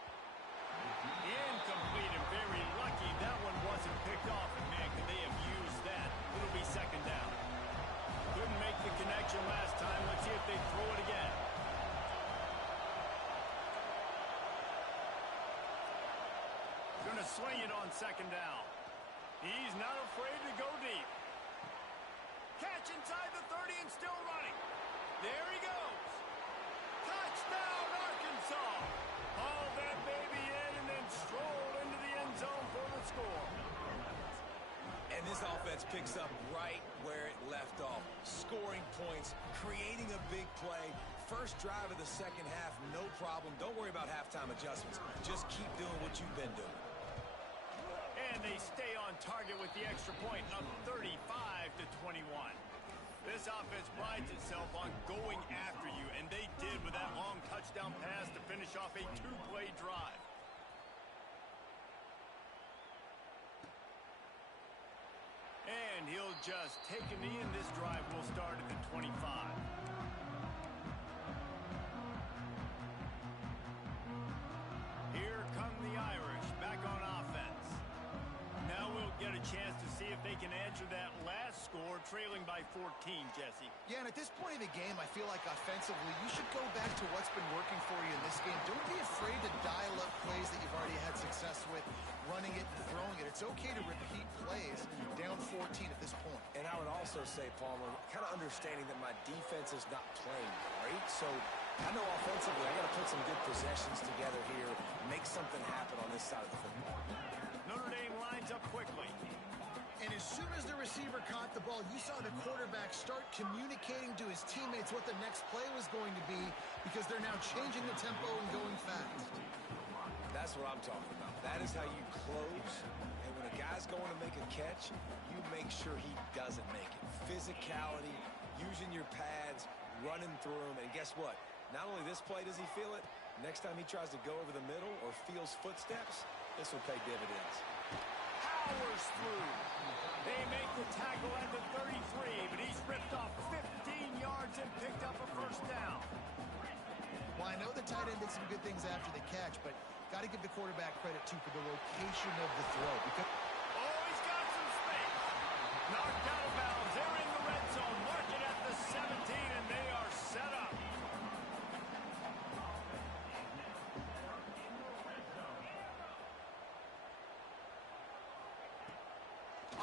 Incomplete and very lucky that one wasn't picked off. And man, could they have used that? It'll be second down. Couldn't make the connection last time. Let's see if they throw it again. Gonna swing it on second down. He's not afraid to go deep. Catch inside the 30 and still running. There he goes. Touchdown, Arkansas. Haul that baby in and then stroll into the end zone for the score. And this offense picks up right where it left off. Scoring points, creating a big play. First drive of the second half, no problem. Don't worry about halftime adjustments. Just keep doing what you've been doing. And they stay on target with the extra point, up 35-21. This offense prides itself on going after you, and they did with that long touchdown pass to finish off a 2-play drive. And he'll just take a knee, and this drive will start at the 25. Here come the Irish back on offense. Now we'll get a chance to see if they can answer that last score, trailing by 14, Jesse. Yeah, and at this point of the game, I feel like offensively, you should go back to what's been working for you in this game. Don't be afraid to dial up plays that you've already had success with, running it and throwing it. It's okay to repeat plays down 14 at this point. And I would also say, Palmer, kind of understanding that my defense is not playing great, so I know offensively I got to put some good possessions together here, make something happen on this side of the football. Notre Dame lines up quickly. And as soon as the receiver caught the ball, you saw the quarterback start communicating to his teammates what the next play was going to be because they're now changing the tempo and going fast. That's what I'm talking about. That is how you close. And when a guy's going to make a catch, you make sure he doesn't make it. Physicality, using your pads, running through them. And guess what? Not only this play does he feel it, next time he tries to go over the middle or feels footsteps, this will pay dividends. Powers through. They make the tackle at the 33, but he's ripped off 15 yards and picked up a first down. Well, I know the tight end did some good things after the catch, but got to give the quarterback credit, too, for the location of the throw. Because oh, he's got some space. Knocked out of bounds. They're in the red zone. Mark it at the 17, and they are set up.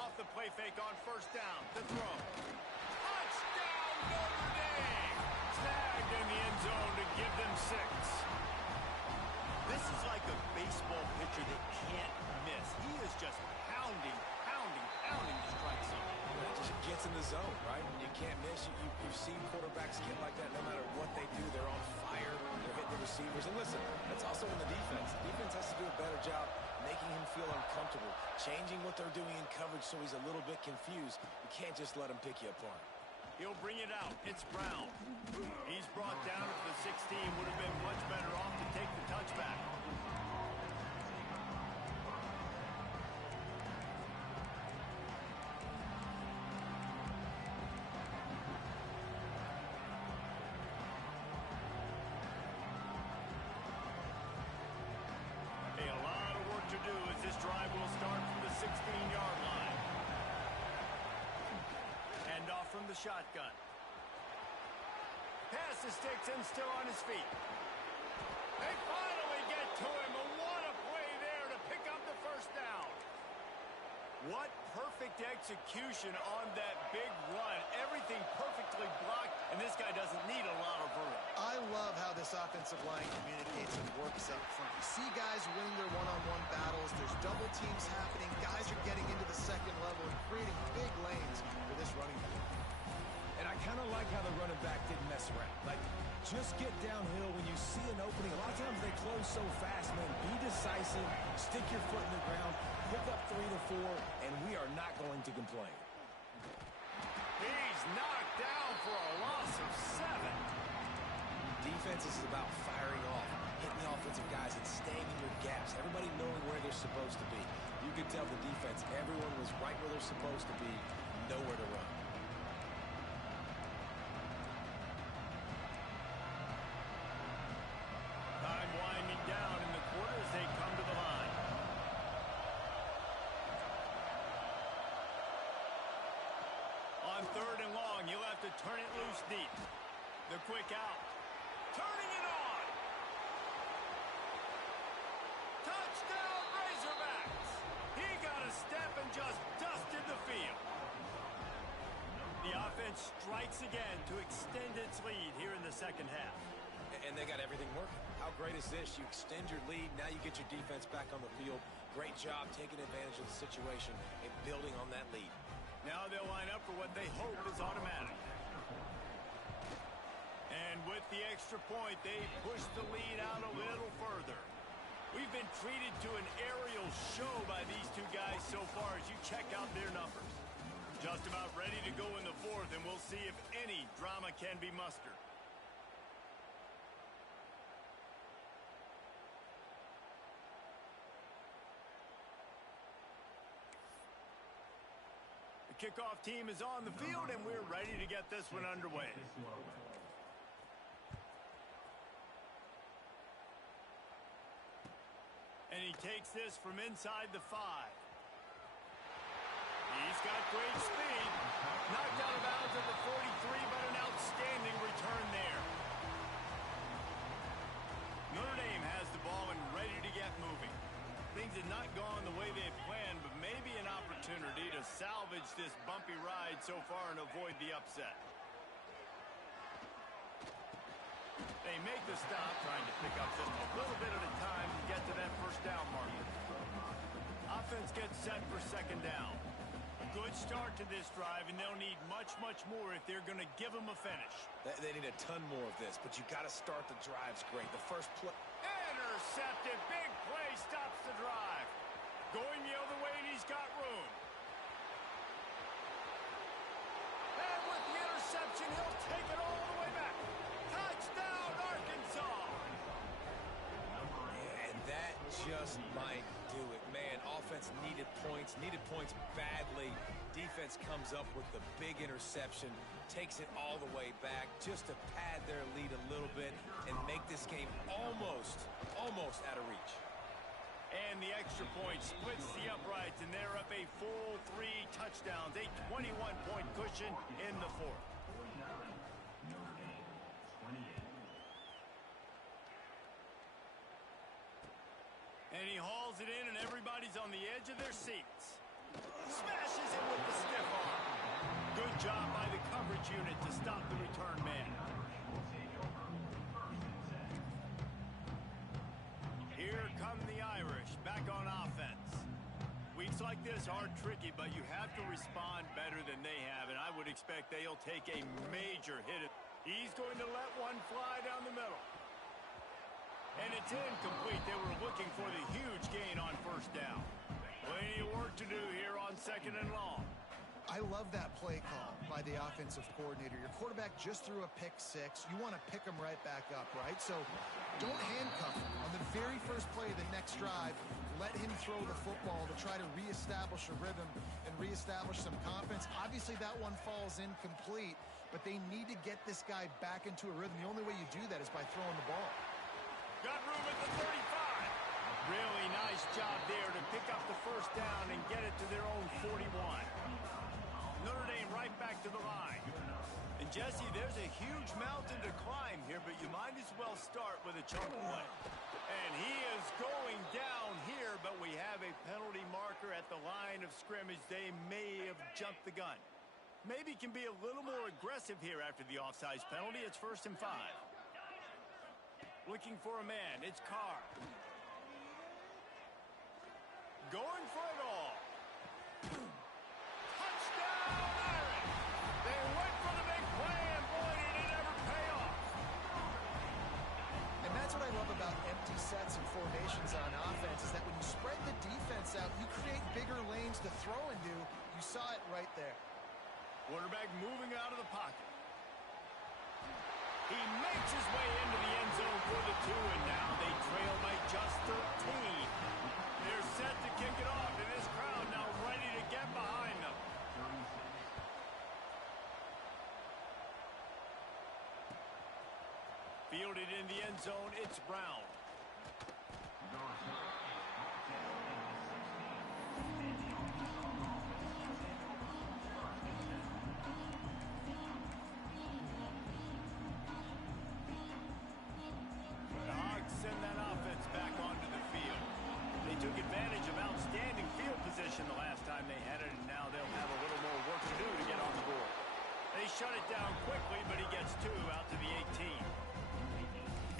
Off the play fake on first down. The throw. Touchdown, Notre Dame. Snagged in the end zone to give them 6. This is like a baseball pitcher that can't miss. He is just pounding the strike zone. It just gets in the zone, right? You can't miss. You've seen quarterbacks get like that no matter what they do. They're on fire. They're hitting the receivers. And listen, that's also in the defense. The defense has to do a better job making him feel uncomfortable, changing what they're doing in coverage so he's a little bit confused. You can't just let him pick you apart. He'll bring it out. It's Brown. He's brought down at the 16. Would have been much better off to take the touchback. A lot of work to do as this drive will start from the 16-yard line. Hand off from the shotgun. Pass the sticks and still on his feet. They finally get to him. And what a play there to pick up the first down. What perfect execution on that big run. Everything perfectly blocked, and this guy doesn't need a lot of room. I love how this offensive line communicates and works up front. You see guys winning their one-on-one battles. There's double teams happening. Guys are getting into the second level and creating big lanes for this running back. And I kind of like how the running back didn't mess around. Like, just get downhill when you see an opening. A lot of times they close so fast, man. Be decisive, stick your foot in the ground, pick up 3 to 4, and we are not going to complain. He's knocked down for a loss of 7. Defense is about firing off, hitting the offensive guys, and staying in your gaps. Everybody knowing where they're supposed to be. You could tell the defense, everyone was right where they're supposed to be, nowhere to run. Time winding down in the quarter as they come to the line. On 3rd and long, you'll have to turn it loose deep. The quick out. Turning it on. Touchdown, Razorbacks. He got a step and just dusted the field. The offense strikes again to extend its lead here in the second half. And they got everything working. How great is this? You extend your lead, now you get your defense back on the field. Great job taking advantage of the situation and building on that lead. Now they'll line up for what they hope is automatic. And with the extra point, they push the lead out a little further. We've been treated to an aerial show by these two guys so far as you check out their numbers. Just about ready to go in the 4th, and we'll see if any drama can be mustered. The kickoff team is on the field, and we're ready to get this one underway. And he takes this from inside the 5. He's got great speed. Knocked out of bounds at the 43, but an outstanding return there. Notre Dame has the ball and ready to get moving. Things have not gone the way they had planned, but maybe an opportunity to salvage this bumpy ride so far and avoid the upset. They make the stop, trying to pick up just a little bit at a time to get to that offense gets set for second down. Good start to this drive, and they'll need much, much more if they're going to give them a finish. They need a ton more of this, but you got to start the drives great. The first play. Intercepted. Big play stops the drive. Going the other way, and he's got room. And with the interception, he'll take it all the way back. Touchdown, Arkansas. Yeah, and that just might do it. Man, offense needed points badly. Defense comes up with the big interception, takes it all the way back just to pad their lead a little bit and make this game almost out of reach. And the extra point splits the uprights, and they're up a full 3 touchdowns, a 21-point cushion in the fourth. And he hauls it in, and everybody's on the edge of their seats. Smashes it with the stiff arm. Good job by the coverage unit to stop the return man. Here come the Irish, back on offense. Weeks like this are tricky, but you have to respond better than they have, and I would expect they'll take a major hit. He's going to let one fly down the middle. And it's incomplete. They were looking for the huge gain on first down. Plenty of work to do here on second and long. I love that play call by the offensive coordinator. Your quarterback just threw a pick six. You want to pick him right back up, right? So don't handcuff him. On the very first play of the next drive, let him throw the football to try to reestablish a rhythm and reestablish some confidence. Obviously, that one falls incomplete, but they need to get this guy back into a rhythm. The only way you do that is by throwing the ball. Got room at the 35. Really nice job there to pick up the first down and get it to their own 41. Notre Dame right back to the line. And Jesse, there's a huge mountain to climb here, but you might as well start with a chunk play. And he is going down here, but we have a penalty marker at the line of scrimmage. They may have jumped the gun. Maybe can be a little more aggressive here after the offsides penalty. It's 1st and 5. Looking for a man. It's Carr. Going for it all. Touchdown, Irish! They went for the big play, and boy, did it ever pay off. And that's what I love about empty sets and formations on offense, is that when you spread the defense out, you create bigger lanes to throw into. You saw it right there. Quarterback moving out of the pocket. He makes his way into the end zone for the 2, and now they trail by just 13. They're set to kick it off, and this crowd now ready to get behind them. Fielded in the end zone, it's Brown. The Hogs send that offense back onto the field. They took advantage of outstanding field position the last time they had it, and now they'll have a little more work to do to get on the board. They shut it down quickly, but he gets 2 out to the 18.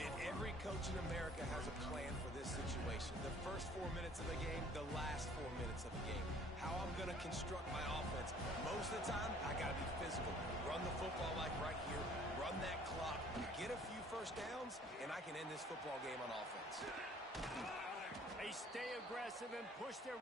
And every coach in America has a plan for this situation. The first 4 minutes of the game, the last 4 minutes of the game. How I'm going to construct my offense. Most of the time, I got to be physical. Run the football like right here. Run that clock. Get a few first downs, and I can end this football game on offense. They stay aggressive and push their...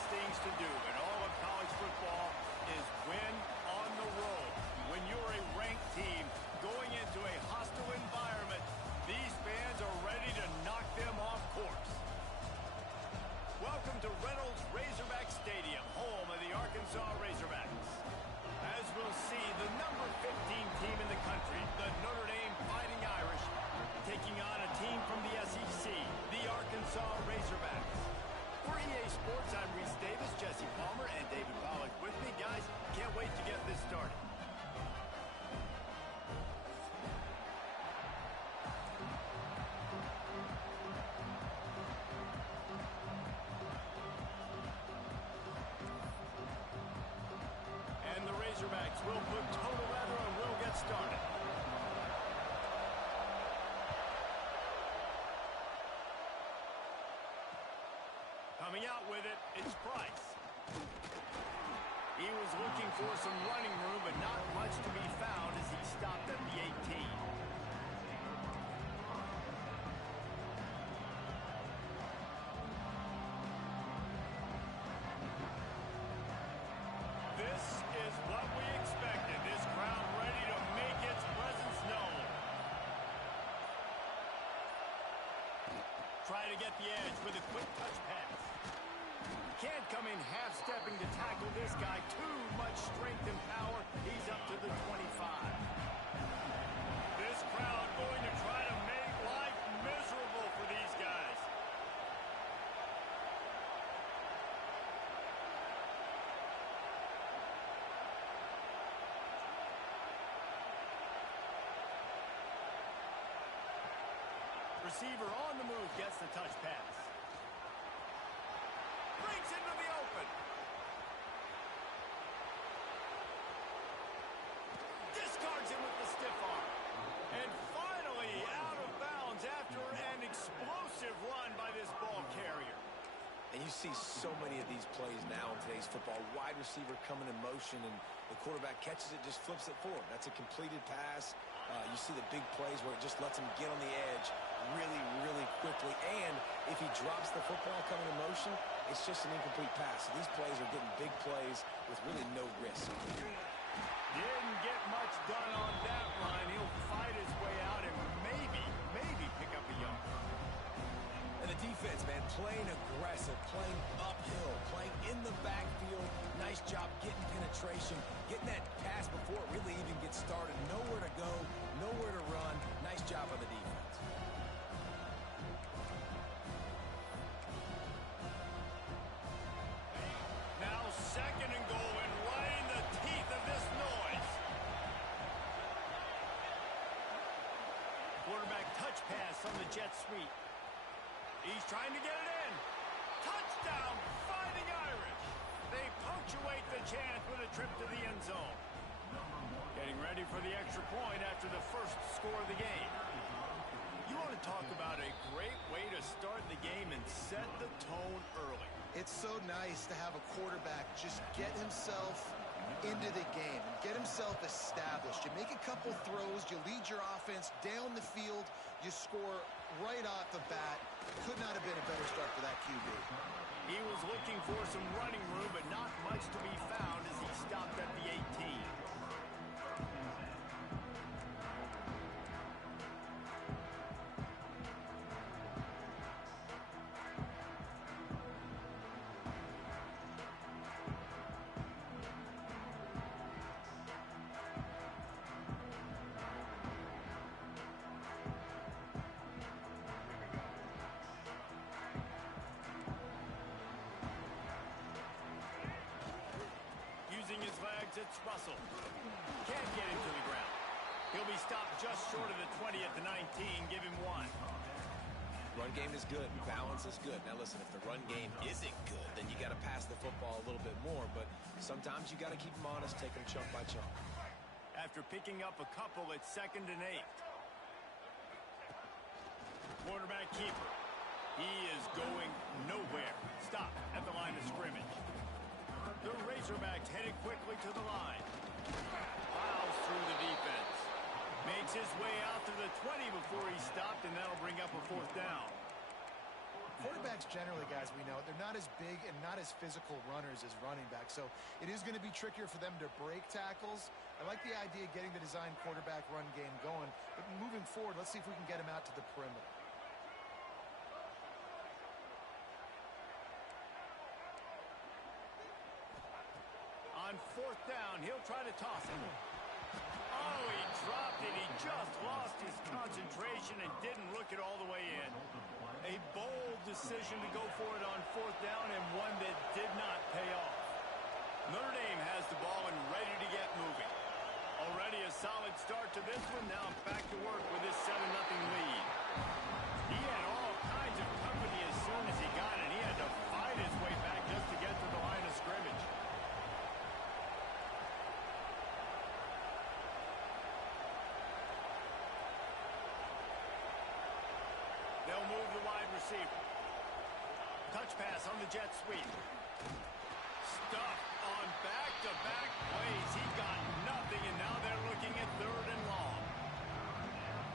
hardest things to do in all of college football is win on the road. When you're a ranked team going into a hostile environment, these fans are ready to knock them off course. Welcome to Reynolds Razorback Stadium, home of the Arkansas Razorbacks. As we'll see, the number 15 team in the country, the Notre Dame Fighting Irish, taking on a team from the SEC, the Arkansas Razorbacks. For EA Sports, I'm Reese Davis, Jesse Palmer, and David Pollack with me. Guys, can't wait to get this started. And the Razorbacks will put total leather and we'll get started. Coming out with it, it's Price. He was looking for some running room, but not much to be found as he stopped at the 18. This is what we expected. This crowd ready to make its presence known. Try to get the edge with a quick touch pass. Can't come in half-stepping to tackle this guy. Too much strength and power. He's up to the 25. This crowd going to try to make life miserable for these guys. Receiver on the move gets the touch pass. Breaks into the open. Discards him with the stiff arm. And finally out of bounds after an explosive run by this ball carrier. And you see so many of these plays now in today's football. Wide receiver coming in motion, and the quarterback catches it, just flips it forward. That's a completed pass. You see the big plays where it just lets him get on the edge really, really quickly. And if he drops the football coming in motion, it's just an incomplete pass. So these plays are getting big plays with really no risk. Didn't get much done on that run. He'll fight his way out and maybe pick up a yard. And the defense, man, playing aggressive, playing uphill, playing in the backfield. Nice job getting penetration, getting that pass before it really even gets started. Nowhere to go, nowhere to run. Nice job by the defense. Now second and goal and right in the teeth of this noise. Quarterback touch pass on the jet sweep. He's trying to get it in. Touchdown, Fighting Irish. They punctuate the chance with a trip to the end zone. Getting ready for the extra point after the first score of the game. You want to talk about a great way to start the game and set the tone early. It's so nice to have a quarterback just get himself into the game and get himself established. You make a couple throws, you lead your offense down the field, you score right off the bat. Could not have been a better start for that QB. He was looking for some running room, but not much to be found as he stopped at the 18. His legs, it's Russell. Can't get him to the ground. He'll be stopped just short of the 20 at the 19. Give him one. Run game is good. Balance is good. Now listen, if the run game isn't good, then you got to pass the football a little bit more. But sometimes you got to keep them honest, take them chunk by chunk. After picking up a couple, it's 2nd and 8. Quarterback keeper. He is going nowhere. Stop at the line of scrimmage. The Razorbacks headed quickly to the line. Plows through the defense. Makes his way out to the 20 before he stopped, and that'll bring up a 4th down. Quarterbacks generally, guys, we know, they're not as big and not as physical runners as running backs, so it is going to be trickier for them to break tackles. I like the idea of getting the design quarterback run game going, but moving forward, let's see if we can get him out to the perimeter. On fourth down, he'll try to toss it. Oh, he dropped it. He just lost his concentration and didn't look it all the way in. A bold decision to go for it on fourth down and one that did not pay off. Notre Dame has the ball and ready to get moving. Already a solid start to this one. Now back to work with this 7-0 lead. He had all kinds of company as soon as he got it. He had to fight his way back just to get to the line of scrimmage. They'll move the wide receiver. Touch pass on the jet sweep. Stuffed on back-to-back plays. He got nothing, and now they're looking at third and long.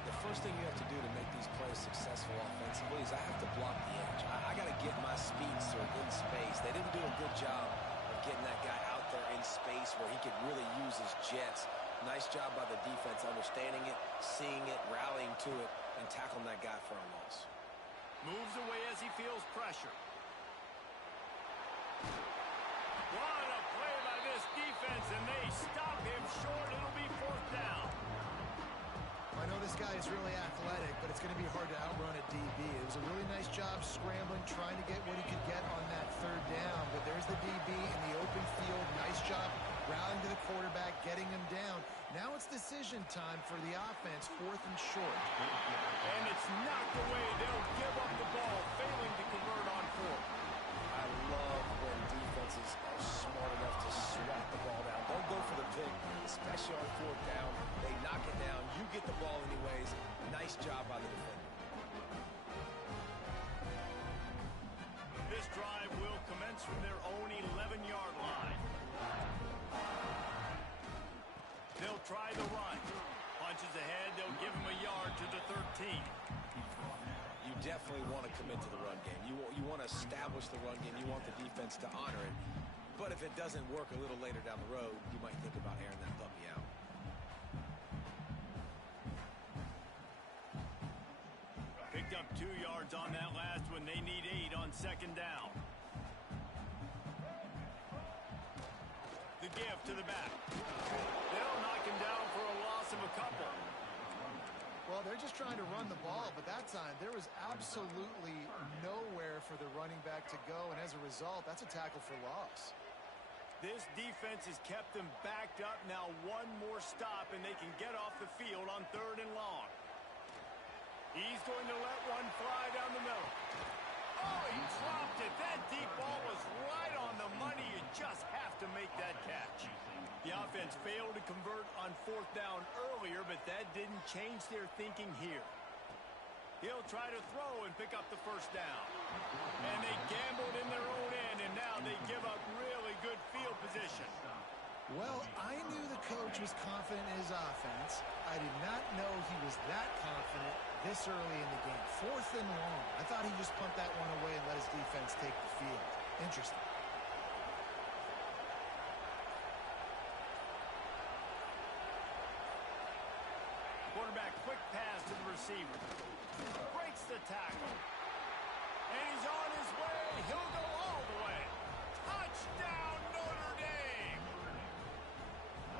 The first thing you have to do to make these plays successful offensively is I have to block the edge. I got to get my speedster in space. They didn't do a good job of getting that guy out there in space where he could really use his jets. Nice job by the defense understanding it, seeing it, rallying to it, and tackling that guy for a loss. Moves away as he feels pressure. What a play by this defense, and they stop him short. It'll be fourth down. I know this guy is really athletic, but it's going to be hard to outrun a DB. It was a really nice job scrambling, trying to get what he could get on that third down, but there's the DB in the open field. Nice job rallying to the quarterback, getting him down. Now it's decision time for the offense, fourth and short. And it's knocked away. They'll give up the ball, failing to convert on fourth. I love when defenses are smart enough to swat the ball down. Don't go for the pick, especially on fourth down. They knock it down. You get the ball anyways. Nice job by the defender. This drive will commence from their own 11-yard line. They'll try the run. Punches ahead. They'll give him a yard to the 13. You definitely want to commit to the run game. You want to establish the run game. You want the defense to honor it. But if it doesn't work a little later down the road, you might think about airing that puppy out. Picked up 2 yards on that last one. They need 8 on second down. The give to the back. They'll knock him down for a loss of a couple. Well, they're just trying to run the ball, but that time there was absolutely nowhere for the running back to go, and as a result, that's a tackle for loss. This defense has kept them backed up. Now one more stop, and they can get off the field on third and long. He's going to let one fly down the middle. Oh, he dropped it. That deep ball was right on the money. You just have to make that catch. The offense failed to convert on fourth down earlier, but that didn't change their thinking here. He'll try to throw and pick up the first down. And they gambled in their own end, and now they give up really good field position. Well, I knew the coach was confident in his offense. I did not know he was that confident this early in the game. Fourth and long. I thought he just pumped that one away and let his defense take the field. Interesting. Quarterback quick pass to the receiver. Breaks the tackle. And he's on his way. He'll go all the way. Touchdown, Notre Dame!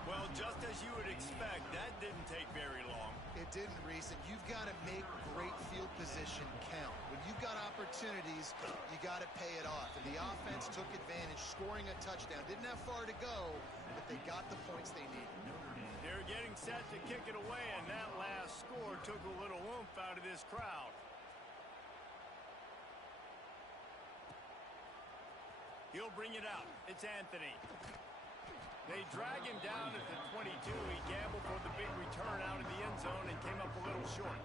Well, just as you would expect, that didn't take very long. It didn't, Reese, and you've got to make great field position count. When you've got opportunities, you got to pay it off. And the offense took advantage, scoring a touchdown. Didn't have far to go, but they got the points they needed. They're getting set to kick it away, and that last score took a little oomph out of this crowd. He'll bring it out. It's Anthony. They drag him down at the 22. He gambled for the big return out of the end zone and came up a little short.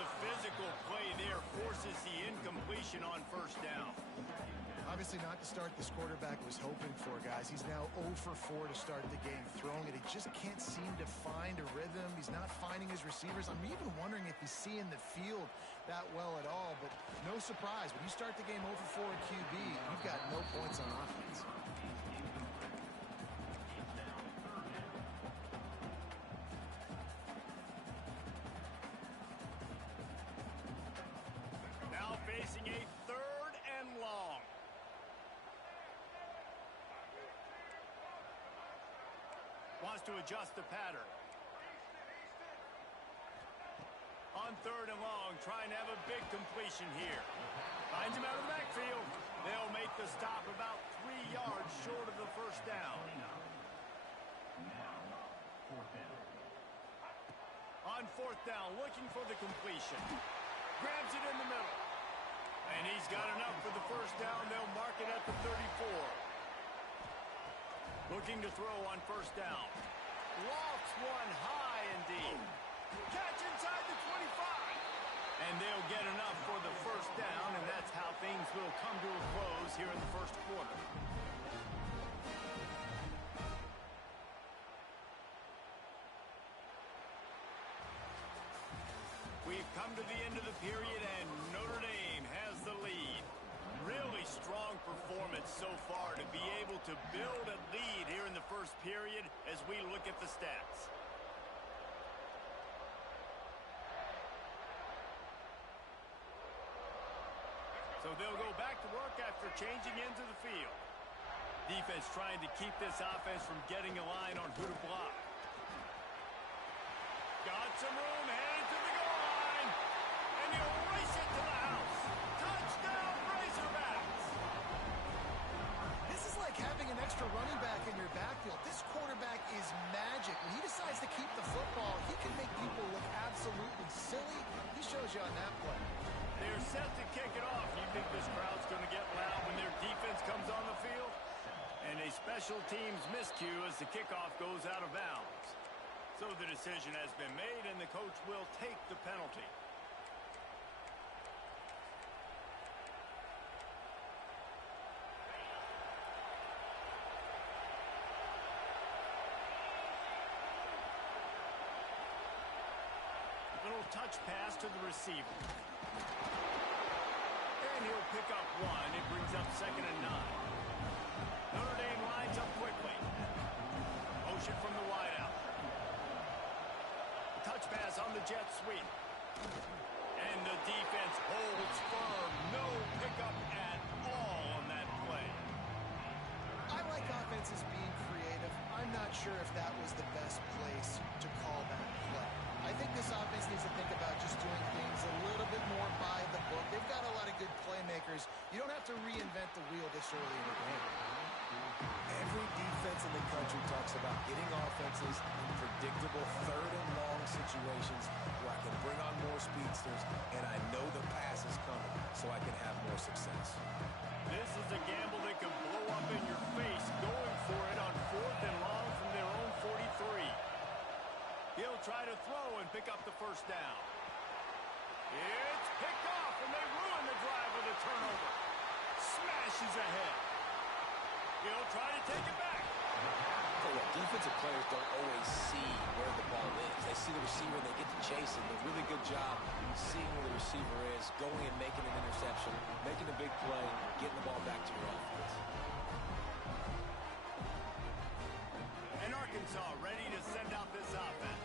the physical play there forces the incompletion on first down. Obviously not the start this quarterback was hoping for, guys. He's now 0 for 4 to start the game throwing it. He just can't seem to find a rhythm. He's not finding his receivers. I'm even wondering if he's seeing the field that well at all, but no surprise. When you start the game 0 for 4 at QB, you've got no points on offense. Now facing a 3rd and long. Wants to adjust the pattern. On 3rd and long, trying to have a big completion here. Finds him out of the backfield. They'll make the stop about 3 yards short of the first down. On 4th down, looking for the completion. Grabs it in the middle. And he's got enough for the first down. They'll mark it at the 34. Looking to throw on first down. Lofts one high and deep. Catch inside the 25. And they'll get enough for the first down, and that's how things will come to a close here in the first quarter. We've come to the end of the period, and Notre Dame has the lead. Really strong performance so far to be able to build a lead here in the first period as we look at the stats. So they'll go back to work after changing into the field. Defense trying to keep this offense from getting a line on who to block. Got some room, headed to the goal line, and he'll race it to the house. Touchdown, Razorbacks! This is like having an extra running back in your backfield. This quarterback is magic. When he decides to keep the football, he can make people look absolutely silly. He shows you on that play. They're set to kick it off. You think this crowd's going to get loud when their defense comes on the field? And a special teams miscue as the kickoff goes out of bounds. So the decision has been made, and the coach will take the penalty. Little touch pass to the receiver. And he'll pick up one. It brings up 2nd and 9. Notre Dame lines up quickly. Motion from the wideout. Touch pass on the jet sweep. And the defense holds firm. No pickup at all on that play. I like offenses being creative. I'm not sure if that was the best place to call that play. I think this offense needs to think about just doing things a little bit more by the book. They've got a lot of good playmakers. You don't have to reinvent the wheel this early in the game. Every defense in the country talks about getting offenses in predictable 3rd and long situations where I can bring on more speedsters and I know the pass is coming so I can have more success. This is a gamble that can blow up in your face, going for it on 4th and long from their own 43. He'll try to throw and pick up the first down. It's picked off, and they ruin the drive with a turnover. Smashes ahead. He'll try to take it back. Tell you what, defensive players don't always see where the ball is. They see the receiver, and they get to chase him. A really good job seeing where the receiver is, going and making an interception, making a big play, getting the ball back to your offense. And Arkansas ready to send out this offense.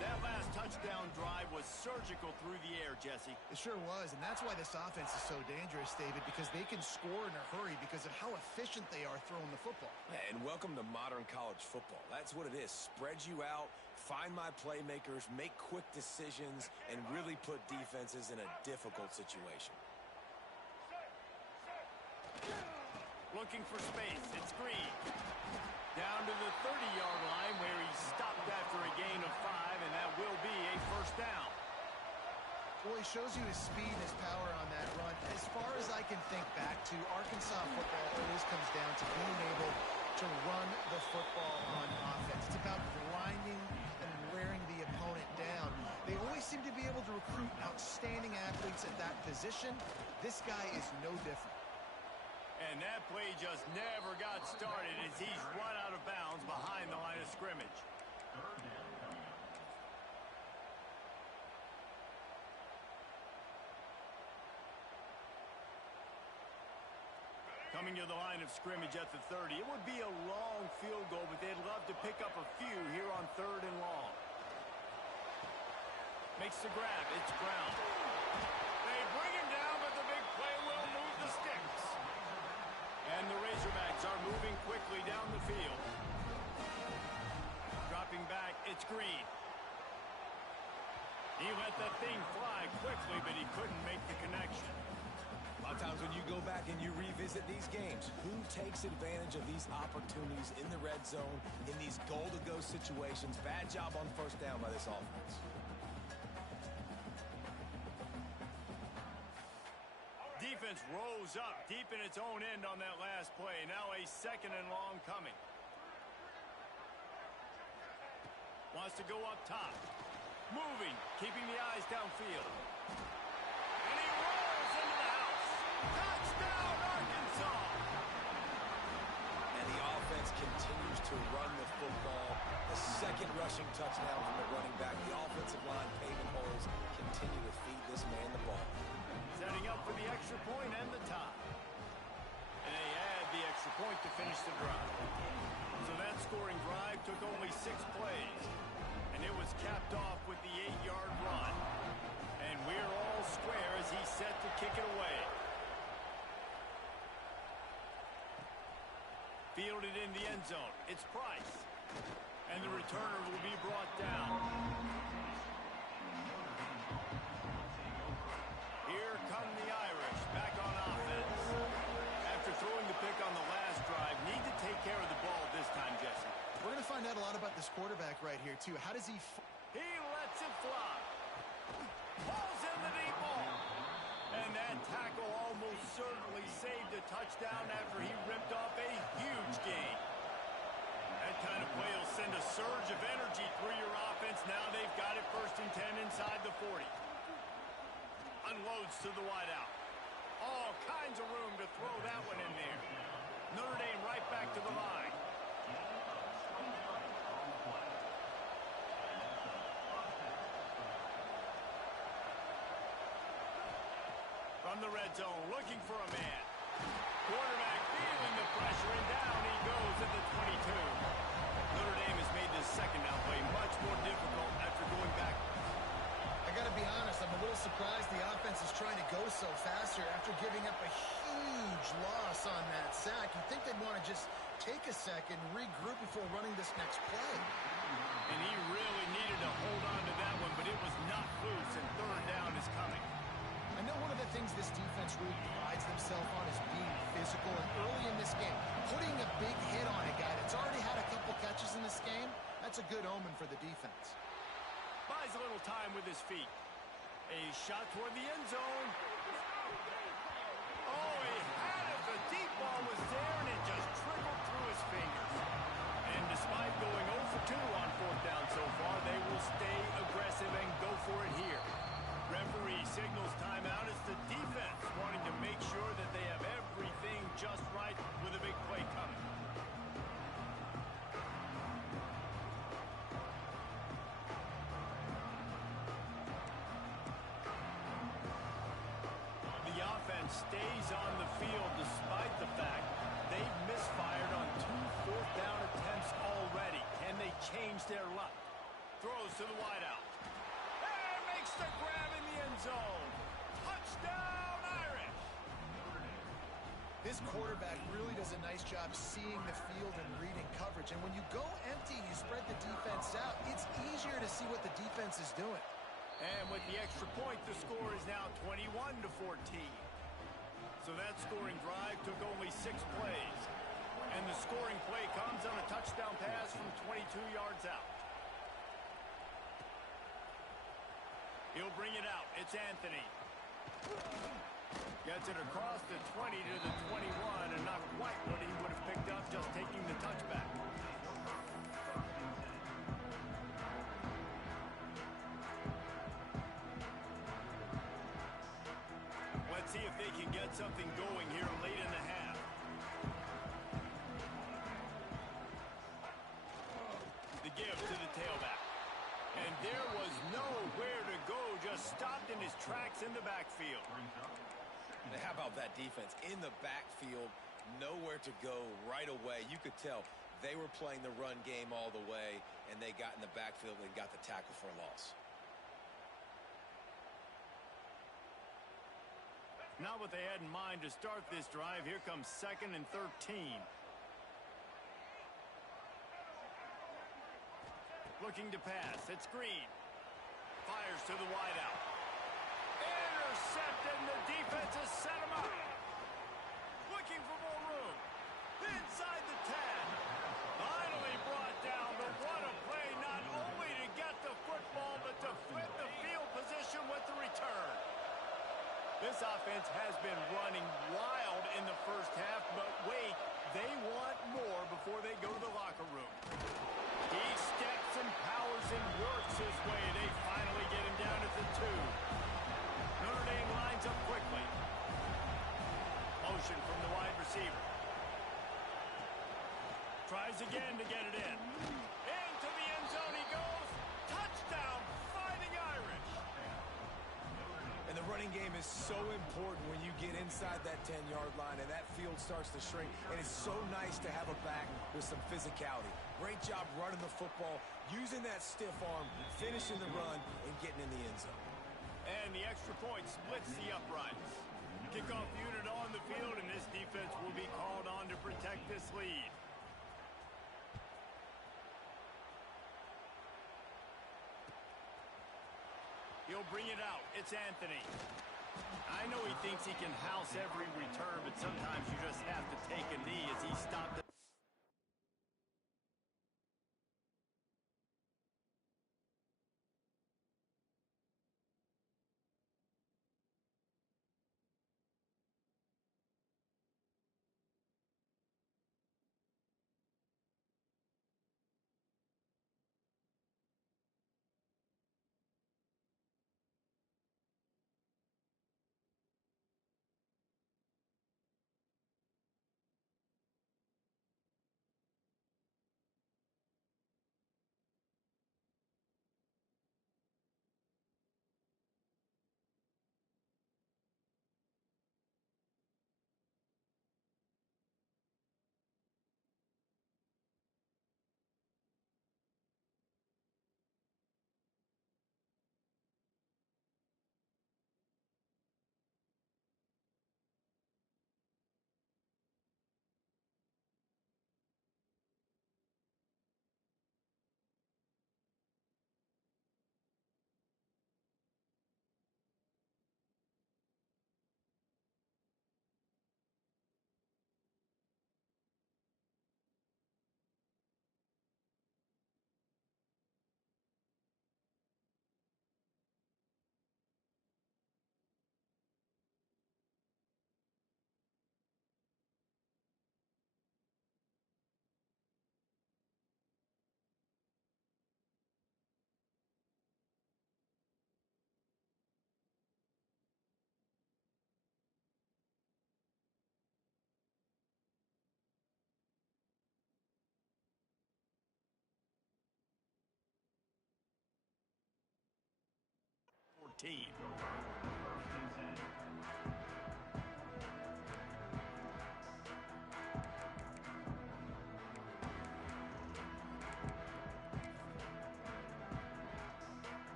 That last touchdown drive was surgical through the air, Jesse. It sure was, and that's why this offense is so dangerous, David, because they can score in a hurry because of how efficient they are throwing the football. Yeah, and welcome to modern college football. That's what it is. Spread you out, find my playmakers, make quick decisions, and really put defenses in a difficult situation. Looking for space. It's Green. Down to the 30-yard line where he stopped after a gain of 5, and that will be a first down. Well, he shows you his speed and his power on that run. As far as I can think back to, Arkansas football always comes down to being able to run the football on offense. It's about grinding and wearing the opponent down. They always seem to be able to recruit outstanding athletes at that position. This guy is no different. And that play just never got started as he's run out of bounds behind the line of scrimmage. Coming to the line of scrimmage at the 30. It would be a long field goal, but they'd love to pick up a few here on 3rd and long. Makes the grab. It's Brown. They bring him down, but the big play will move the sticks. And the Razorbacks are moving quickly down the field. Dropping back, it's Green. He let that thing fly quickly, but he couldn't make the connection. A lot of times when you go back and you revisit these games, who takes advantage of these opportunities in the red zone, in these goal-to-go situations? Bad job on 1st down by this offense. Defense rose up deep in its own end on that last play. Now a 2nd and long coming. Wants to go up top. Moving, keeping the eyes downfield. And he rolls into the house. Touchdown, Arkansas! And the offense continues to run the football. The 2nd rushing touchdown from the running back. The offensive line paving holes continue to feed this man the ball. Setting up for the extra point and the tie. And they add the extra point to finish the drive. So that scoring drive took only 6 plays. And it was capped off with the 8-yard run. And we're all square as he's set to kick it away. Fielded in the end zone. It's Price. And the returner will be brought down. Here come the Irish back on offense. After throwing the pick on the last drive, need to take care of the ball this time, Jesse. We're going to find out a lot about this quarterback right here, too. How does he... He lets it fly. Falls in the deep ball. And that tackle almost certainly saved a touchdown after he ripped off a huge gain. That kind of play will send a surge of energy through your offense. Now they've got it 1st and 10 inside the 40. Unloads to the wideout. All kinds of room to throw that one in there. Notre Dame right back to the line. From the red zone, looking for a man. Quarterback feeling the pressure, and down he goes at the 22. Notre Dame has made this 2nd down play much more difficult after going back. I got to be honest, I'm a little surprised the offense is trying to go so fast here after giving up a huge loss on that sack. You'd think they'd want to just take a second, regroup before running this next play. And he really needed to hold on to that one, but it was not loose, and 3rd down is coming. I know one of the things this defense really prides themselves on is being physical, and early in this game, putting a big hit on a guy that's already had a couple catches in this game, that's a good omen for the defense. Buys a little time with his feet. A shot toward the end zone. Oh, he had it. The deep ball was there, and it just trickled through his fingers. And despite going 0 for 2 on 4th down so far, they will stay aggressive and go for it here. Referee signals timeout. It's the defense wanting to make sure that they have everything just right with a big play coming. The offense stays on the field despite the fact they've misfired on 2 4th down attempts already. Can they change their luck? Throws to the wideout. And makes the grab in the end zone. Touchdown, Irish! This quarterback really does a nice job seeing the field and reading coverage. And when you go empty and you spread the defense out, it's easier to see what the defense is doing. And with the extra point, the score is now 21 to 14. So that scoring drive took only 6 plays. And the scoring play comes on a touchdown pass from 22 yards out. He'll bring it out. It's Anthony. Gets it across the 20 to the 21, and not quite what he would have picked up just taking the touchback. they can get something going here late in the half. The give to the tailback. And there was nowhere to go, just stopped in his tracks in the backfield. And how about that defense? In the backfield, nowhere to go right away. You could tell they were playing the run game all the way, and they got in the backfield and got the tackle for a loss. Not what they had in mind to start this drive. Here comes 2nd and 13. Looking to pass. It's Green. Fires to the wideout. Intercepted, and the defense has set him up. Looking for more room. Inside the 10. Finally brought down, but what a play, not only to get the football, but to flip the field position with the return. This offense has been running wild in the first half, but wait, they want more before they go to the locker room. He steps and powers and works his way. They finally get him down at the 2. Notre Dame lines up quickly. Motion from the wide receiver. Tries again to get it in. Into the end zone he goes. Touchdown, Fighting Irish. And the running game is so important when you get inside that 10-yard line and that field starts to shrink. And it's so nice to have a back with some physicality. Great job running the football, using that stiff arm, finishing the run, and getting in the end zone. And the extra point splits the uprights. Kickoff unit on the field, and this defense will be called on to protect this lead. He'll bring it out. It's Anthony. I know he thinks he can house every return, but sometimes you just have to take a knee as he stopped it.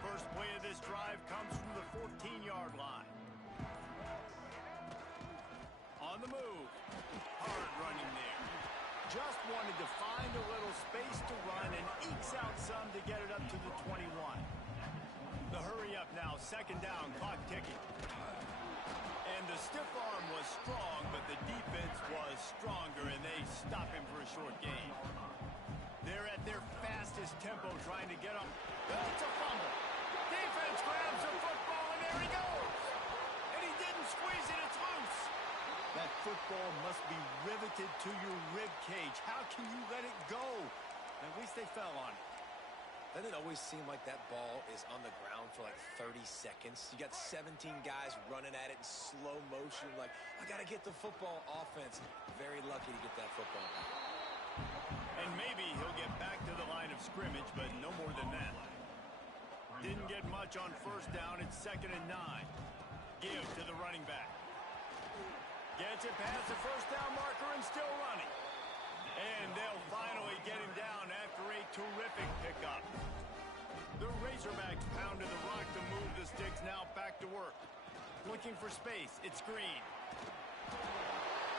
First play of this drive comes from the 14-yard line. On the move. Hard running there. Just wanted to find a little space to run and ekes out some to get it up to the 21. The hurry up now, 2nd down, clock ticking. And the stiff arm was strong, but the defense was stronger, and they stop him for a short gain. They're at their fastest tempo trying to get up. That's a fumble. Defense grabs the football, and there he goes. And he didn't squeeze it, it's loose. That football must be riveted to your rib cage. How can you let it go? At least they fell on it. Doesn't it always seem like that ball is on the ground for like 30 seconds? You got 17 guys running at it in slow motion. Like, I got to get the football. Offense, very lucky to get that football. And maybe he'll get back to the line of scrimmage, but no more than that. Didn't get much on first down. It's 2nd and 9. Give to the running back. Gets it past the first down marker and still running. And they'll finally get him down after a terrific pickup. The Razorbacks pounded the rock to move the sticks, now back to work. Looking for space. It's Green.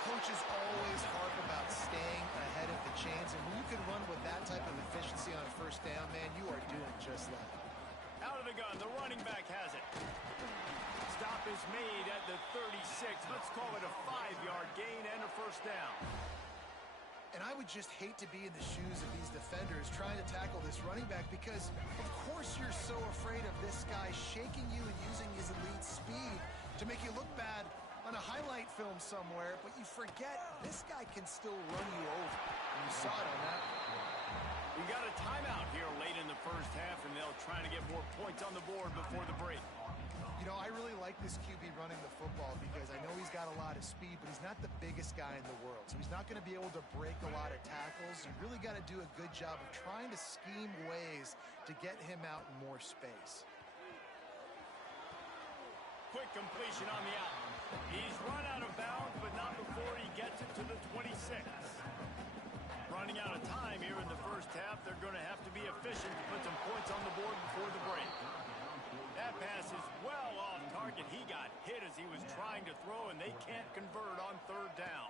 Coaches always harp about staying ahead of the chains, and when you can run with that type of efficiency on a first down, man, you are doing just that. Out of the gun, the running back has it. Stop is made at the 36. Let's call it a 5-yard gain and a first down. And I would just hate to be in the shoes of these defenders trying to tackle this running back because, of course, you're so afraid of this guy shaking you and using his elite speed to make you look bad on a highlight film somewhere, but you forget this guy can still run you over. And you saw it on that. We got a timeout here late in the first half, and they'll try to get more points on the board before the break. You know, I really like this QB running the football because I know he's got a lot of speed, but he's not the biggest guy in the world. So he's not going to be able to break a lot of tackles. You really got to do a good job of trying to scheme ways to get him out in more space. Quick completion on the out. He's run out of bounds, but not before he gets it to the 26. Running out of time here in the first half. They're going to have to be efficient to put some points on the board before the break. That pass is well off target. He got hit as he was trying to throw, and they can't convert on 3rd down.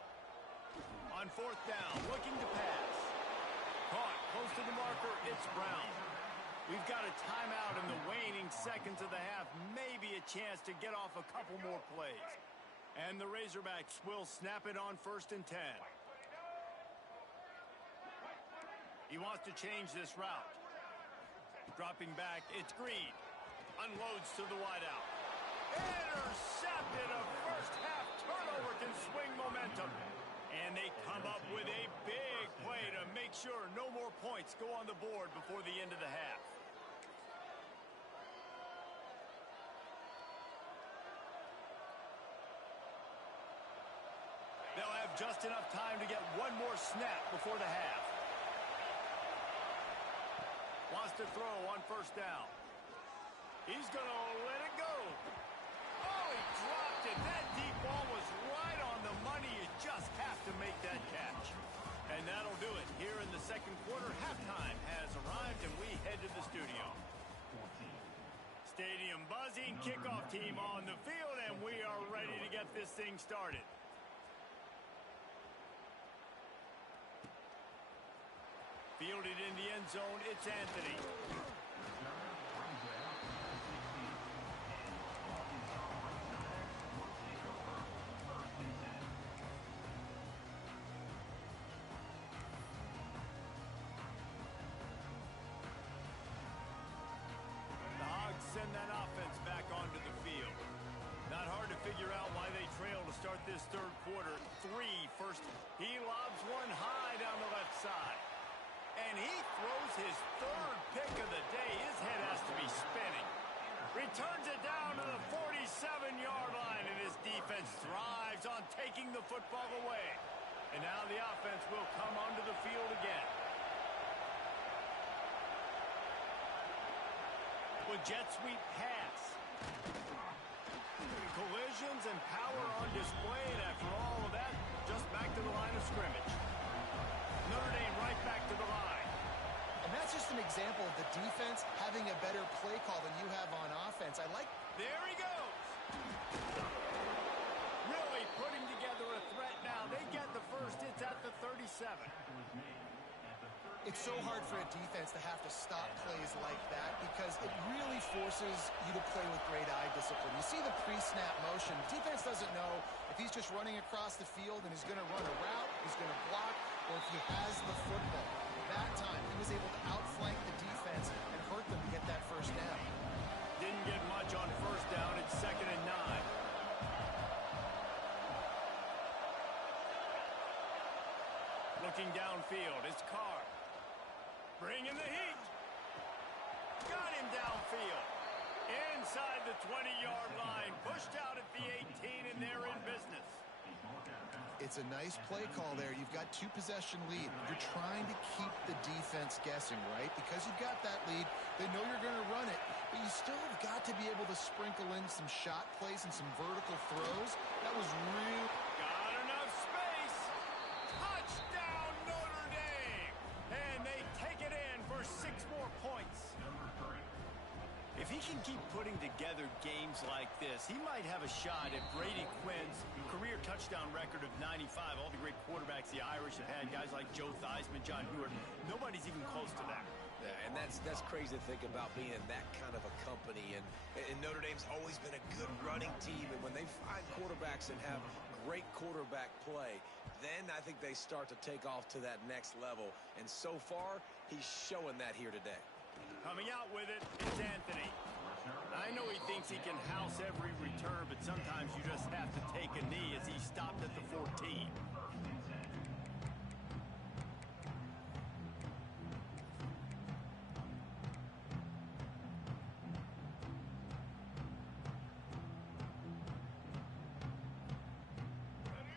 On 4th down, looking to pass. Caught close to the marker. It's Brown. We've got a timeout in the waning seconds of the half. Maybe a chance to get off a couple more plays. And the Razorbacks will snap it on 1st and 10. He wants to change this route. Dropping back, it's Green. Unloads to the wideout. Intercepted. A first half turnover can swing momentum. And they come up with a big play to make sure no more points go on the board before the end of the half. They'll have just enough time to get one more snap before the half. Wants to throw on 1st down. He's going to let it go. Oh, he dropped it. That deep ball was right on the money. You just have to make that catch. And that'll do it. Here in the 2nd quarter, halftime has arrived, and we head to the studio. Stadium buzzing, kickoff team on the field, and we are ready to get this thing started. Fielded in the end zone, it's Anthony. Send that offense back onto the field. Not hard to figure out why they trail to start this 3rd quarter. 3 first. He lobs one high down the left side. And he throws his 3rd pick of the day. His head has to be spinning. Returns it down to the 47-yard line, and his defense thrives on taking the football away. And now the offense will come onto the field again. With jet sweep pass. Collisions and power on display, and after all of that, just back to the line of scrimmage. Notre Dame right back to the line. And that's just an example of the defense having a better play call than you have on offense. There he goes. Really putting together a threat now. They get the first. It's at the 37. It's so hard for a defense to have to stop plays like that because it really forces you to play with great eye discipline. You see the pre-snap motion. Defense doesn't know if he's just running across the field and he's going to run a route, he's going to block, or if he has the football. That time, he was able to outflank the defense and hurt them to get that first down. Didn't get much on first down. It's 2nd and 9. Looking downfield, it's Carr. Bringing the heat. got him downfield. Inside the 20-yard line, pushed out at the 18, and they're in business. It's a nice play call there. You've got 2-possession lead. You're trying to keep the defense guessing, right? Because you've got that lead, they know you're going to run it, but you still have got to be able to sprinkle in some shot plays and some vertical throws. That was real. Got enough space. Touchdown, Notre Dame. And they take it in for 6 more points. If he can keep putting together games like this, he might have a shot at Brady Quinn's career touchdown record of 95. All the great quarterbacks the Irish have had, guys like Joe Theismann, John Hewart, nobody's even close to that. Yeah, and that's crazy to think about being in that kind of a company. And Notre Dame's always been a good running team. And when they find quarterbacks and have great quarterback play, then I think they start to take off to that next level. And so far, he's showing that here today. Coming out with it, it's Anthony. I know he thinks he can house every return, but sometimes you just have to take a knee as he stopped at the 14.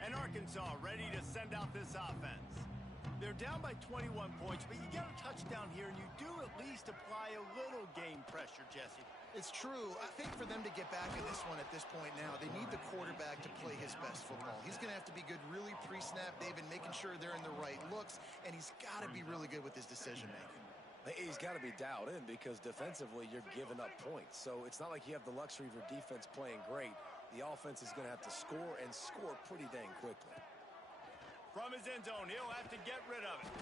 And Arkansas ready to send out this offense. They're down by 21 points, but you get a touchdown here, and you do at least apply a little game pressure, Jesse. It's true. I think for them to get back in this one at this point now, they need the quarterback to play his best football. He's going to have to be good really pre-snap, David, making sure they're in the right looks, and he's got to be really good with his decision-making. He's got to be dialed in because defensively you're giving up points. So it's not like you have the luxury of your defense playing great. The offense is going to have to score and score pretty dang quickly. From his end zone, he'll have to get rid of it.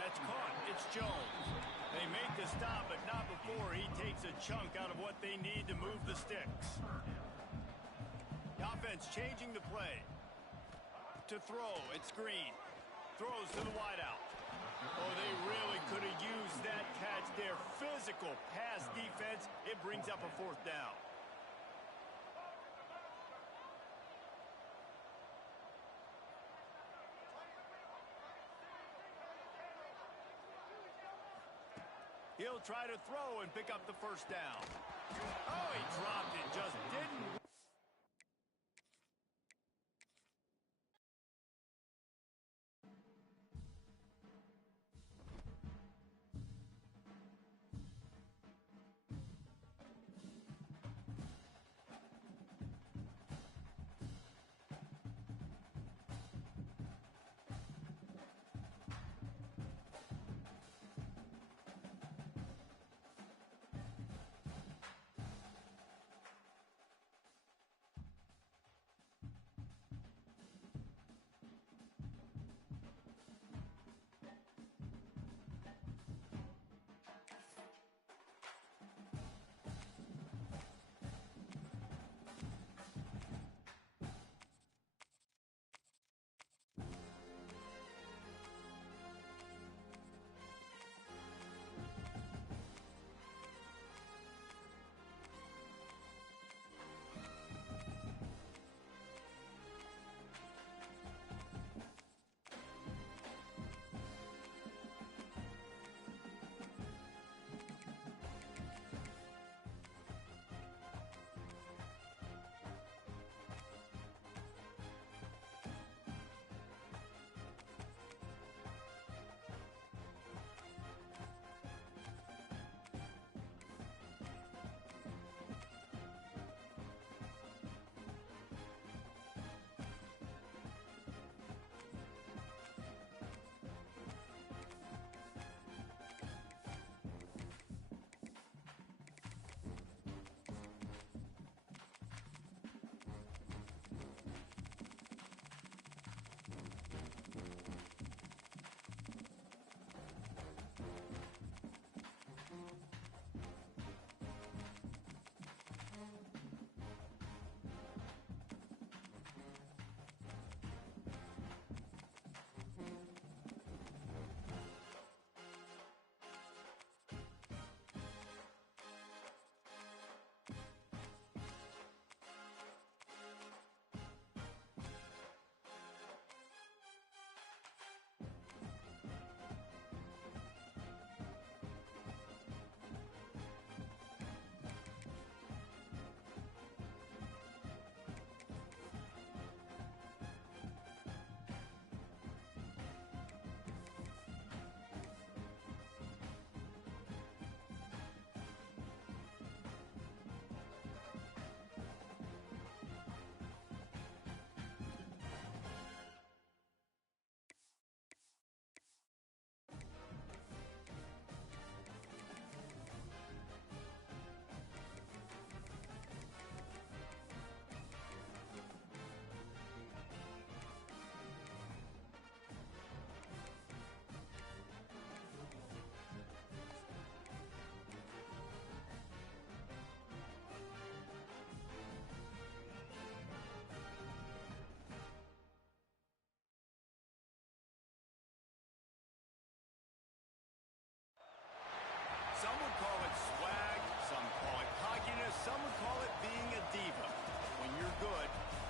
That's caught. It's Jones. They make the stop, but not before he takes a chunk out of what they need to move the sticks. The offense changing the play. To throw, it's Green. Throws to the wideout. Oh, they really could have used that catch there. Physical pass defense. It brings up a 4th down. He'll try to throw and pick up the 1st down. Oh, he dropped it. Just didn't.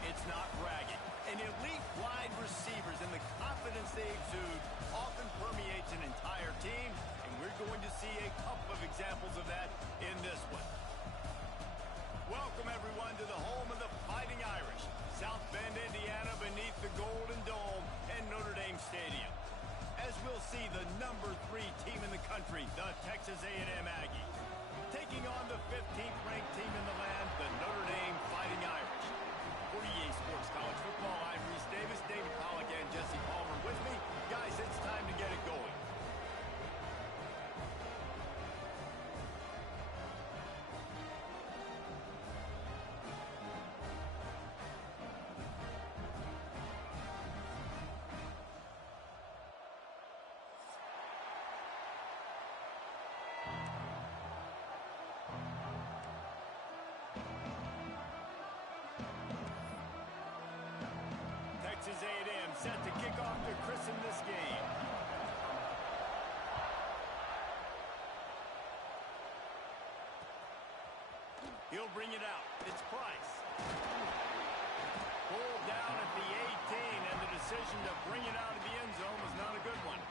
It's not bragging. And elite wide receivers and the confidence they exude often permeates an entire team, and we're going to see a couple of examples of that in this one. Welcome, everyone, to the home of the Fighting Irish, South Bend, Indiana, beneath the Golden Dome and Notre Dame Stadium. As we'll see, the number 3 team in the country, the Texas A&M Aggies, taking on the 15th ranked team in the land, the Notre Dame Fighting Irish. For EA Sports College Football, I'm Reese Davis, David Pollack, and Jesse Palmer with me. Guys, it's time to get it going. Texas A&M set to kick off to christen this game. He'll bring it out. It's Price. Pulled down at the 18, and the decision to bring it out of the end zone was not a good one.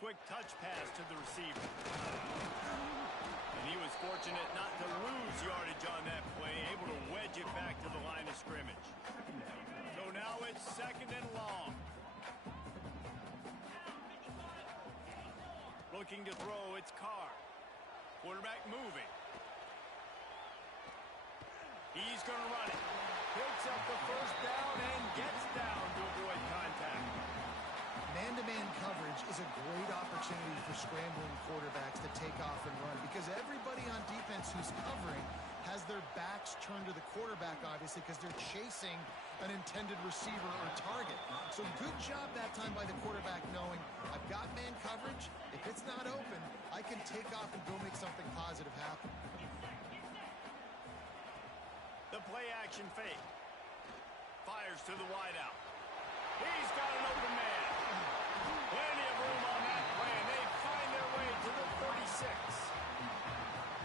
Quick touch pass to the receiver. And he was fortunate not to lose yardage on that play, able to wedge it back to the line of scrimmage. So now it's 2nd and long. Looking to throw, it's Carr. Quarterback moving. He's going to run it. Picks up the first down and gets down to avoid contact. Man-to-man coverage is a great opportunity for scrambling quarterbacks to take off and run because everybody on defense who's covering has their backs turned to the quarterback, obviously, because they're chasing an intended receiver or target. So good job that time by the quarterback knowing I've got man coverage. If it's not open, I can take off and go make something positive happen. The play-action fake. Fires to the wideout. He's got an open man. Plenty of room on that play, and they find their way to the 36.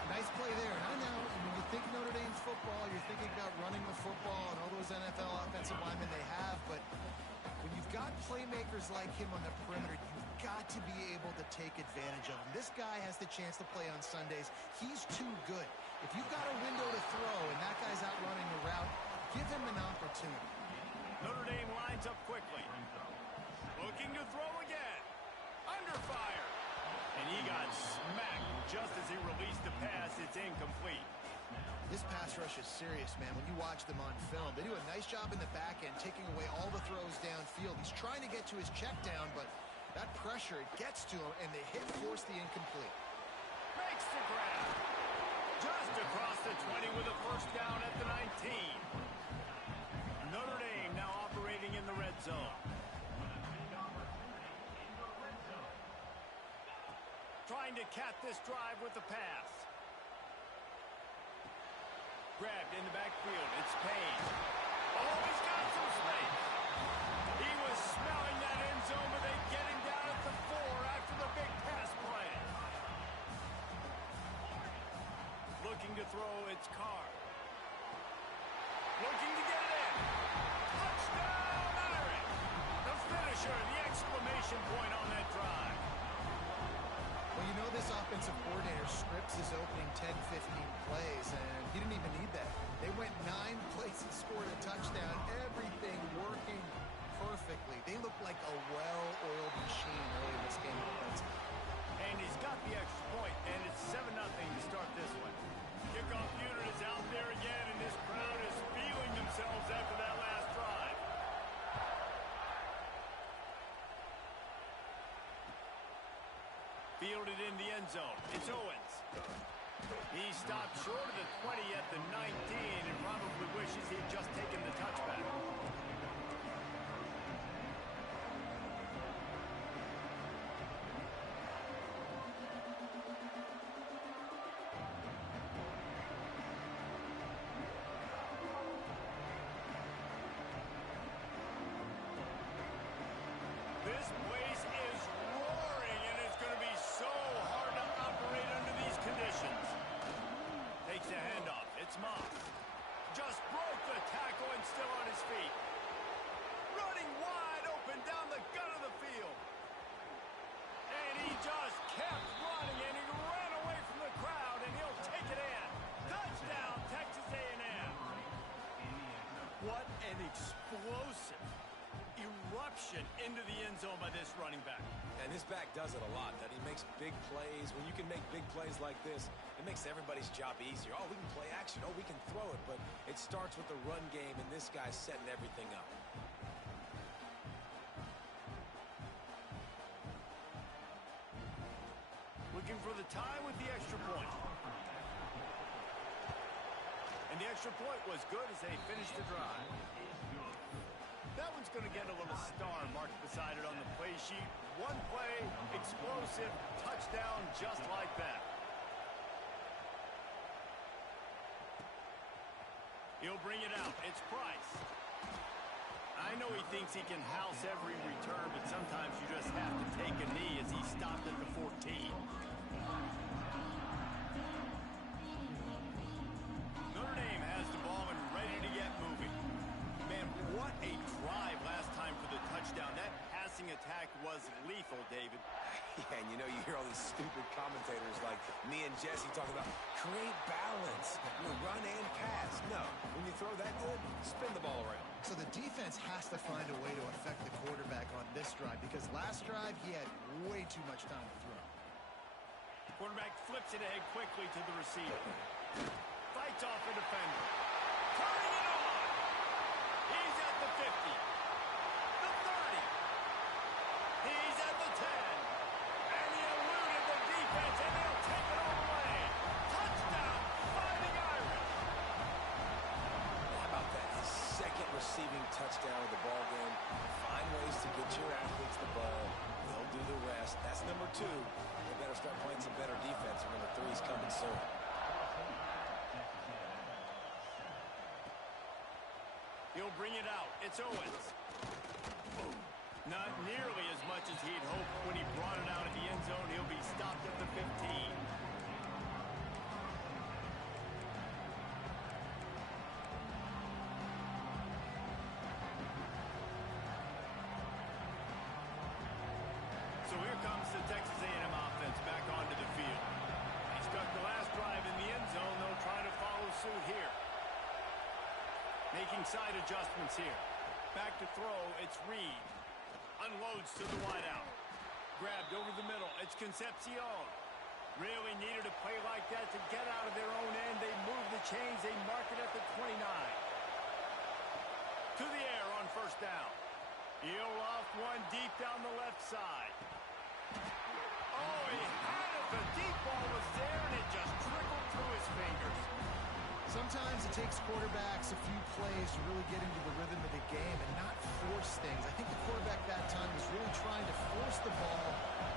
Nice play there. I know, when you think Notre Dame's football, you're thinking about running the football, guys like him on the perimeter, you've got to be able to take advantage of him. This guy has the chance to play on Sundays. He's too good. If you've got a window to throw and that guy's out running the route, give him an opportunity. Notre Dame lines up quickly. Looking to throw again. Under fire. And he got smacked just as he released the pass. It's incomplete. This pass rush is serious, man. When you watch them on film, they do a nice job in the back end, taking away all the throws downfield. He's trying to get to his check down, but that pressure, it gets to him, and the hit forced the incomplete. Makes the grab. Just across the 20 with a first down at the 19. Notre Dame now operating in the red zone. Trying to cap this drive with the pass. Grabbed in the backfield. It's Payne. Oh, he's got some space. He was smelling that end zone, but they get him down at the 4 after the big pass play. Looking to throw, it's Carr. Looking to get it in. Touchdown, Irish. The finisher, the exclamation point on that drive. Well, you know this offensive coordinator scripts his opening 10, 15 plays, and he didn't even need that. They went 9 plays and scored a touchdown. Everything working perfectly. They look like a well-oiled machine early in this game offensively. And he's got the extra point, and it's 7-0 to start this one. Kickoff unit is out there again, and this crowd is feeling themselves after that last drive. Fielded in the end zone. It's Owens. He stopped short of the 20 at the 19 and probably wishes he'd just taken the touchback. This place is roaring, and it's going to be so hard to operate under these conditions. Takes a handoff. It's Moss. Just broke the tackle and still on his feet. Running wide open down the gut of the field. And he just kept running, and he ran away from the crowd, and he'll take it in. Touchdown, Texas A&M. What an explosive eruption into the end zone by this running back. And this back does it a lot, that he makes big plays. When you can make big plays like this, it makes everybody's job easier. Oh, we can play action. Oh, we can throw it. But it starts with the run game, and this guy's setting everything up. Looking for the tie with the extra point. And the extra point was good as they finished the drive. That one's going to get a little star marked beside it on the play sheet. One play, explosive, touchdown just like that. He'll bring it out. It's Price. I know he thinks he can house every return, but sometimes you just have to take a knee as he stopped at the 14. Notre Dame has the ball and ready to get moving. Man, what a drive last time for the touchdown. That passing attack was lethal, David. Yeah, and you know, you hear all these stupid commentators like me and Jesse talking about create balance, run and pass. No, when you throw that good, spin the ball around. So the defense has to find a way to affect the quarterback on this drive because last drive he had way too much time to throw. Quarterback flips it ahead quickly to the receiver. Fights off a defender. Turning it on. He's at the 50. The 30. He's at the 10. And he eluded the defense, and they'll take it all away. Touchdown, Fighting Irish. How about that? His second receiving touchdown of the ball game. Find ways to get your athletes the ball. They'll do the rest. That's number 2. They better start playing some better defense, and number 3 is coming soon. He'll bring it out. It's Owens. Not nearly as much as he'd hoped when he brought it out of the end zone. He'll be stopped at the 15. side adjustments here. Back to throw, it's Reed. Unloads to the wideout. Grabbed over the middle, it's Concepcion. Really needed a play like that to get out of their own end. They move the chains, they mark it at the 29. To the air on first down. He'll off one deep down the left side. Oh, he had it. The deep ball was there, and it just trickled through his fingers. Sometimes it takes quarterbacks a few plays to really get into the rhythm of the game and not force things. I think the quarterback that time was really trying to force the ball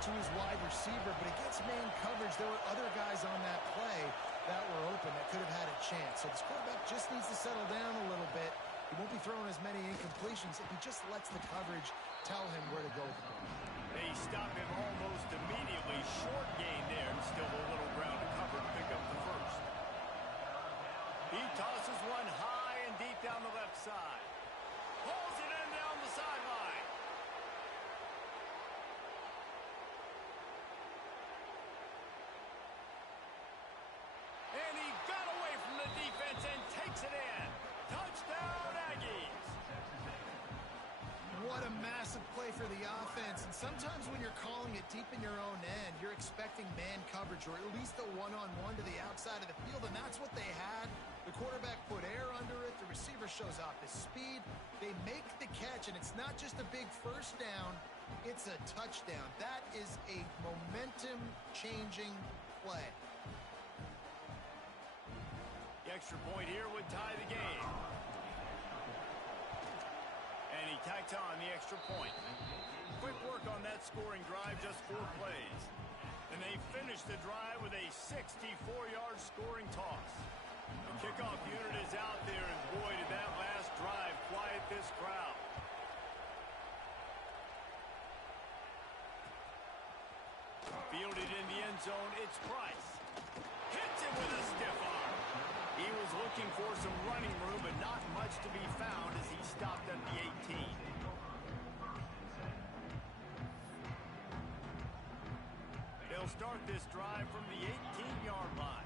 to his wide receiver, but against man coverage, there were other guys on that play that were open that could have had a chance. So this quarterback just needs to settle down a little bit. He won't be throwing as many incompletions if he just lets the coverage tell him where to go with the ball. They stop him almost immediately. Short gain there, and still a little ground to cover to pick up the first. He tosses one high and deep down the left side. Pulls it in down the sideline. And he got away from the defense and takes it in. Touchdown, Aggies. What a massive play for the offense. And sometimes when you're calling it deep in your own end, you're expecting man coverage or at least a one-on-one to the outside of the field, and that's what they had. The quarterback put air under it. The receiver shows off his speed. They make the catch, and it's not just a big first down. It's a touchdown. That is a momentum-changing play. The extra point here would tie the game. And he tacks on the extra point. Quick work on that scoring drive, just 4 plays. And they finish the drive with a 64-yard scoring toss. The kickoff unit is out there, and boy, did that last drive quiet this crowd. Fielded in the end zone, it's Price. Hits it with a stiff arm. He was looking for some running room, but not much to be found as he stopped at the 18. They'll start this drive from the 18-yard line.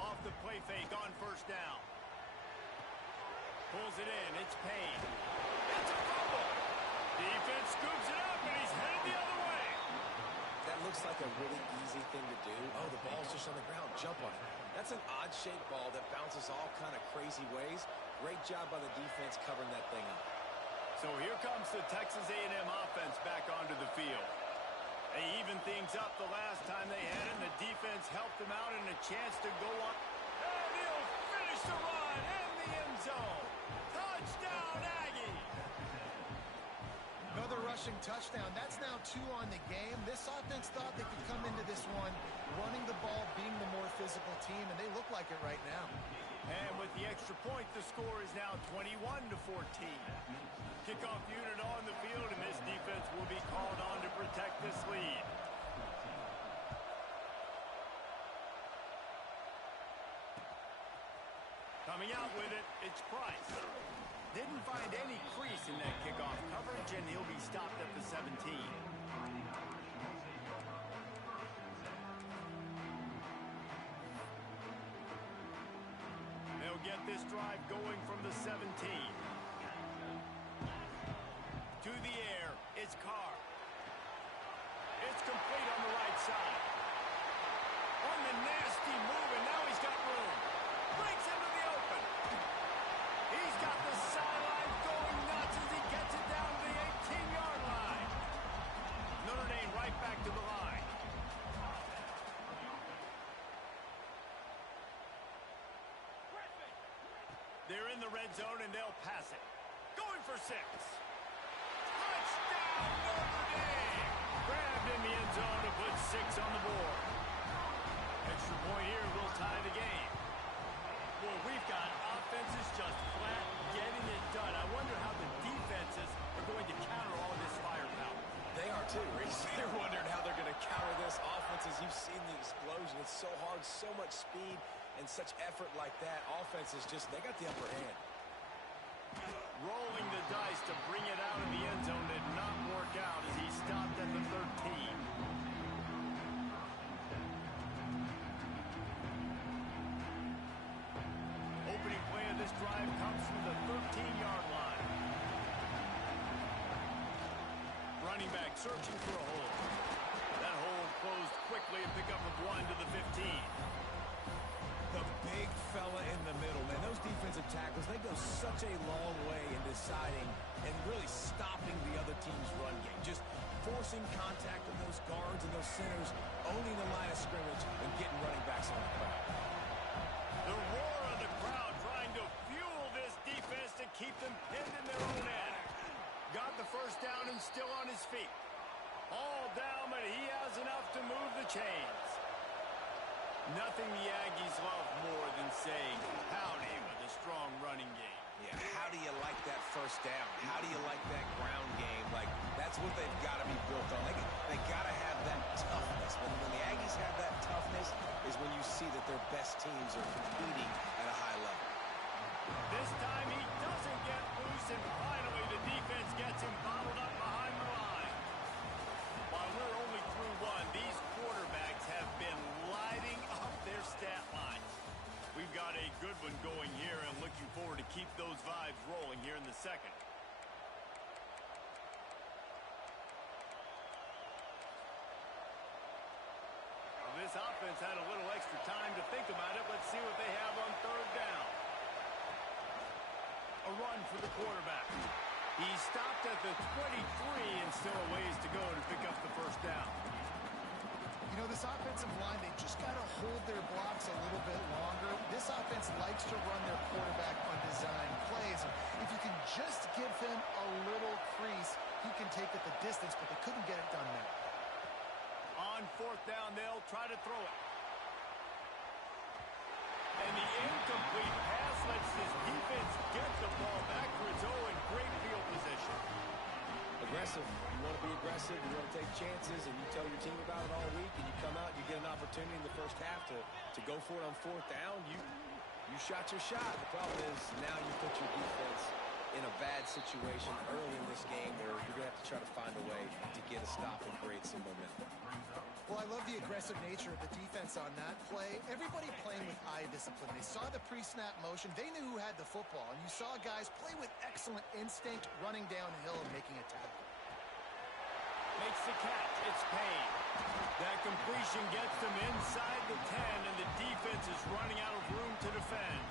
Off the play fake on first down. Pulls it in. It's Payne. It's a fumble. Defense scoops it up, and he's headed the other way. That looks like a really easy thing to do. Oh, the ball's just on the ground. Jump on it. That's an odd-shaped ball that bounces all kind of crazy ways. Great job by the defense covering that thing up. So here comes the Texas A&M offense back onto the field. They evened things up the last time they had it, and the defense helped them out and a chance to go on. And he'll finish the run in the end zone. Touchdown, Aggies! Another rushing touchdown. That's now 2 on the game. This offense thought they could come into this one running the ball, being the more physical team, and they look like it right now. And with the extra point, the score is now 21-14. Kickoff unit on the field, and this defense will be called on to protect this lead. Coming out with it, it's Price. Didn't find any crease in that kickoff coverage, and he'll be stopped at the 17. They'll get this drive going from the 17. To the air, it's Carr. It's complete on the right side. On the nasty move, and now he's got room. Breaks into the open. He's got the sideline going nuts as he gets it down to the 18-yard line. Notre Dame right back to the line. They're in the red zone, and they'll pass it. Going for 6. Touchdown, Notre Dame! Grabbed in the end zone to put 6 on the board. Extra point here will tie the game. Boy, we've got offenses just flat getting it done. I wonder how the defenses are going to counter all this firepower. They are too, Reese. They're wondering how they're going to counter this offense. As you've seen the explosion, it's so hard, so much speed, and such effort like that. Offenses just, they got the upper hand. Rolling the dice to bring it out of the end zone did not work out as he stopped at the 13. searching for a hole. That hole closed quickly, a pickup of 1 to the 15. The big fella in the middle, man. Those defensive tackles, they go such a long way in deciding and really stopping the other team's run game. Just forcing contact with those guards and those centers, owning the line of scrimmage, and getting running backs on the ground. The roar of the crowd trying to fuel this defense to keep them pinned in their own end. Got the first down and still on his feet. All down, but he has enough to move the chains. Nothing the Aggies love more than saying howdy with a strong running game. Yeah, how do you like that first down? How do you like that ground game? Like, that's what they've got to be built on. They got to have that toughness. When the Aggies have that toughness is when you see that their best teams are competing at a high level. This time he doesn't get loose, and finally the defense gets him bottled up behind the line. While we're only through one, these quarterbacks have been lighting up their stat lines. We've got a good one going here and looking forward to keep those vibes rolling here in the second. Well, this offense had a little extra time to think about it. Let's see what they have on third down. A run for the quarterback. He stopped at the 23 and still a ways to go to pick up the first down. You know, this offensive line, they just got to hold their blocks a little bit longer. This offense likes to run their quarterback on design plays. And if you can just give him a little crease, he can take it the distance, but they couldn't get it done there. On fourth down, they'll try to throw it. And the incomplete pass lets this defense get the ball back for its own great field position. Aggressive. You want to be aggressive. You want to take chances, and you tell your team about it all week, and you come out and you get an opportunity in the first half to go for it on fourth down. You shot your shot. The problem is now you put your defense in a bad situation early in this game where you're going to have to try to find a way to get a stop and create some momentum. Well, I love the aggressive nature of the defense on that play. Everybody playing with eye discipline. They saw the pre-snap motion. They knew who had the football. And you saw guys play with excellent instinct, running downhill and making a tackle. Makes the catch. It's Payne. That completion gets them inside the 10, and the defense is running out of room to defend.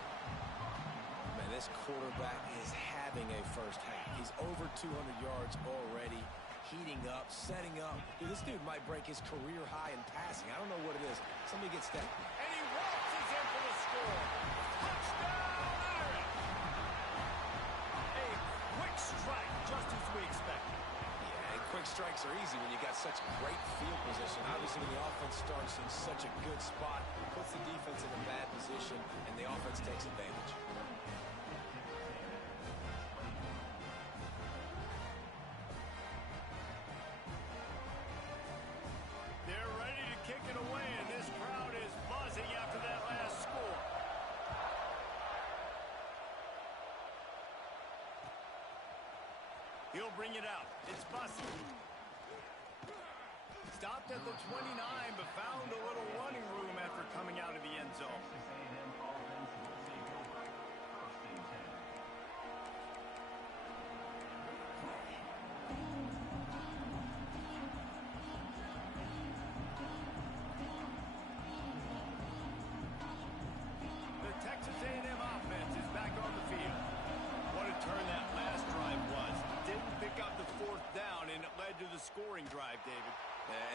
Man, this quarterback is having a first half. He's over 200 yards already. Heating up, setting up. Dude, this dude might break his career high in passing. I don't know what it is. Somebody gets that. And he waltzes in for the score. Touchdown, Irish! A quick strike, just as we expected. Yeah, and quick strikes are easy when you got such great field position. Obviously, when the offense starts in such a good spot, puts the defense in a bad position, and the offense takes advantage. He'll bring it out. It's Bussey. Stopped at the 29, but found a little running room after coming out of the end zone. The Texas A&M offense is back on the field. What a turn that last drive was. Didn't pick up the fourth down, and it led to the scoring drive, David.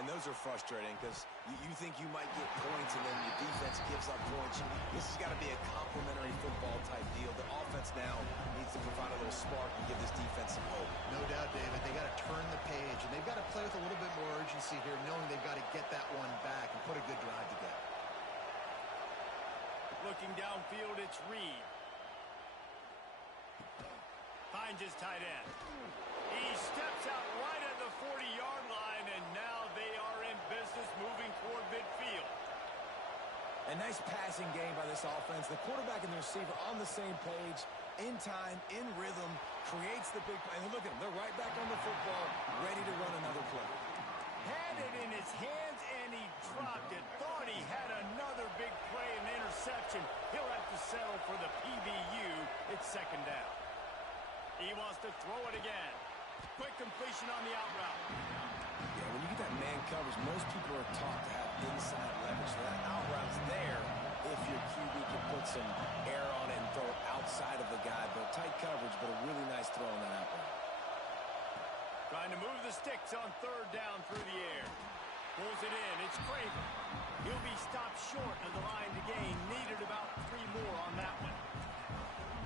And those are frustrating because you think you might get points, and then your defense gives up points. This has got to be a complementary football type deal. The offense now needs to provide a little spark and give this defense some hope. No doubt, David. They got to turn the page, and they've got to play with a little bit more urgency here, knowing they've got to get that one back and put a good drive together. Looking downfield, it's Reed. Finds his tight end. He steps out right at the 40-yard line, and now they are in business moving toward midfield. A nice passing game by this offense. The quarterback and the receiver on the same page, in time, in rhythm, creates the big play. And look at them. They're right back on the football, ready to run another play. Had it in his hands, and he dropped it. Thought he had another big play and interception. He'll have to settle for the PBU. It's second down. He wants to throw it again. Quick completion on the out route. never taught to have inside leverage. So that out route's there if your QB can put some air on it and throw it outside of the guy. But tight coverage, but a really nice throw on that out route. Trying to move the sticks on third down through the air. Pulls it in. It's Craven. He'll be stopped short of the line to gain. Needed about 3 more on that one.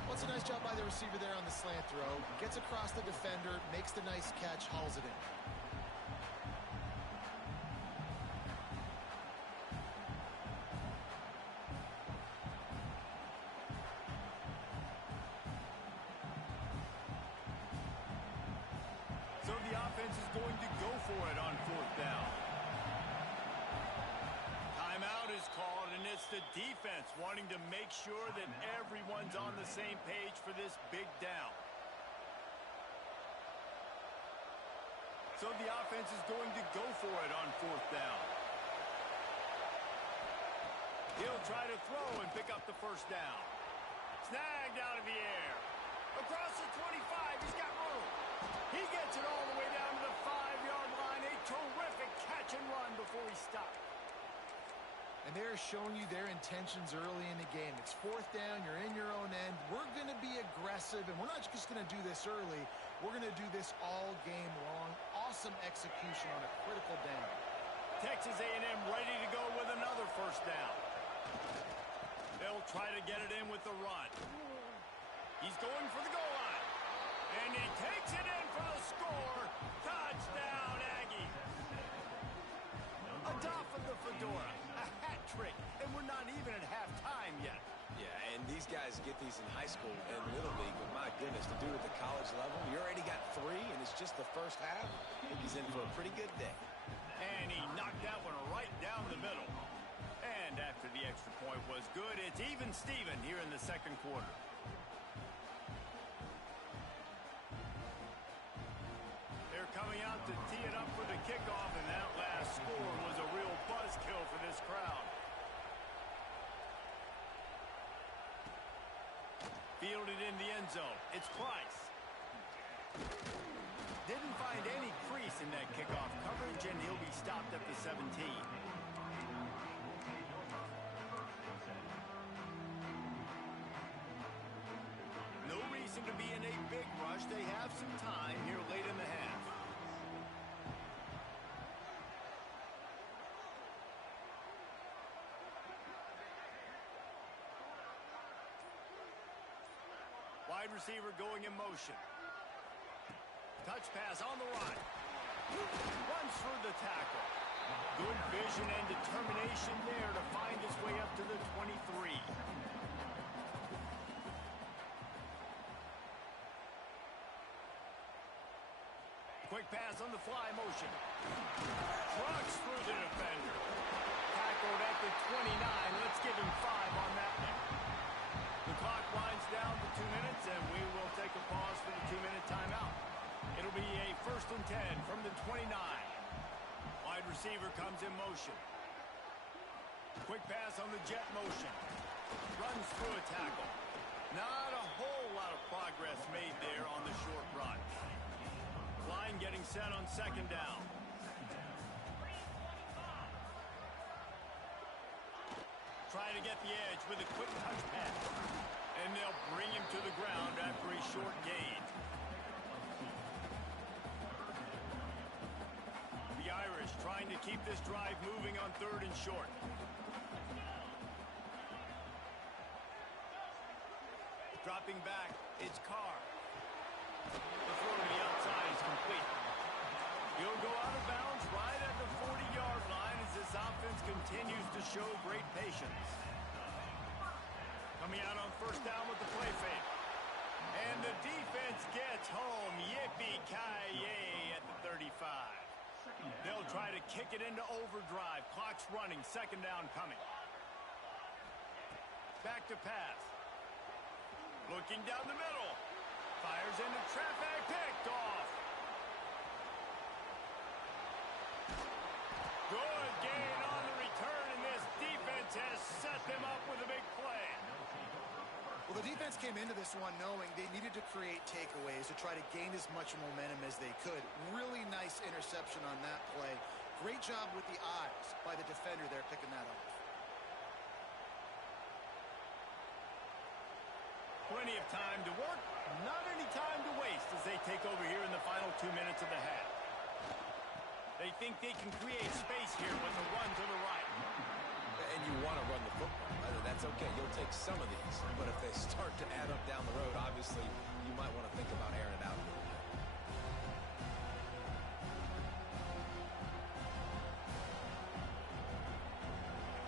Well, it's a nice job by the receiver there on the slant throw. Gets across the defender, makes the nice catch, hauls it in. So the offense is going to go for it on fourth down. Timeout is called, and it's the defense wanting to make sure that everyone's on the same page for this big down. So the offense is going to go for it on fourth down. He'll try to throw and pick up the first down. Snagged out of the air. Across the 25, he's got room. He gets it all the way down to the 5-yard line. A terrific catch and run before he stopped. And they're showing you their intentions early in the game. It's fourth down. You're in your own end. We're going to be aggressive, and we're not just going to do this early. We're going to do this all game long. Awesome execution on a critical down. Texas A&M ready to go with another first down. They'll try to get it in with the run. He's going for the goal line. And he takes it in for the score. Touchdown, Aggie. A doff of the fedora. A hat trick. And we're not even at halftime yet. Yeah, and these guys get these in high school and Little League, but my goodness, to do it at the college level, you already got 3, and it's just the first half. I think he's in for a pretty good day. And he knocked that one right down the middle. And after the extra point was good, it's even Steven here in the second quarter. They're coming out to tee it up for the kickoff, and that last score was a real buzzkill for this crowd. Fielded in the end zone. It's Price. Didn't find any crease in that kickoff coverage, and he'll be stopped at the 17. No reason to be in a big rush. They have some time here late in the half. Wide receiver going in motion. Touch pass on the run. Runs through the tackle. Good vision and determination there to find his way up to the 23. Quick pass on the fly motion. Trucks through the defender. Tackled at the 29. Let's give him 5 on that one. The clock winds down to 2 minutes, and we will take a pause for the 2-minute timeout. It'll be a 1st and 10 from the 29. Wide receiver comes in motion. Quick pass on the jet motion. Runs through a tackle. Not a whole lot of progress made there on the short run. Line getting set on 2nd down. Trying to get the edge with a quick touch pass. And they'll bring him to the ground after a short gain. The Irish trying to keep this drive moving on 3rd and short. Dropping back, it's Carr. The throw to the outside is complete. He'll go out of bounds right at the 40-yard line as this offense continues to show great patience. Coming out on 1st down with the play fake. And the defense gets home. Yippee-ki-yay at the 35. They'll try to kick it into overdrive. Clock's running. 2nd down coming. Back to pass. Looking down the middle. Fires into traffic. Picked off. Good gain on the return, and this defense has set them up with a big play. Well, the defense came into this one knowing they needed to create takeaways to try to gain as much momentum as they could. Really nice interception on that play. Great job with the eyes by the defender there picking that off. Plenty of time to work, not any time to waste as they take over here in the final 2 minutes of the half. They think they can create space here with a run to the right. And you want to run the football. That's okay. You'll take some of these. But if they start to add up down the road, obviously, you might want to think about airing it out a little bit.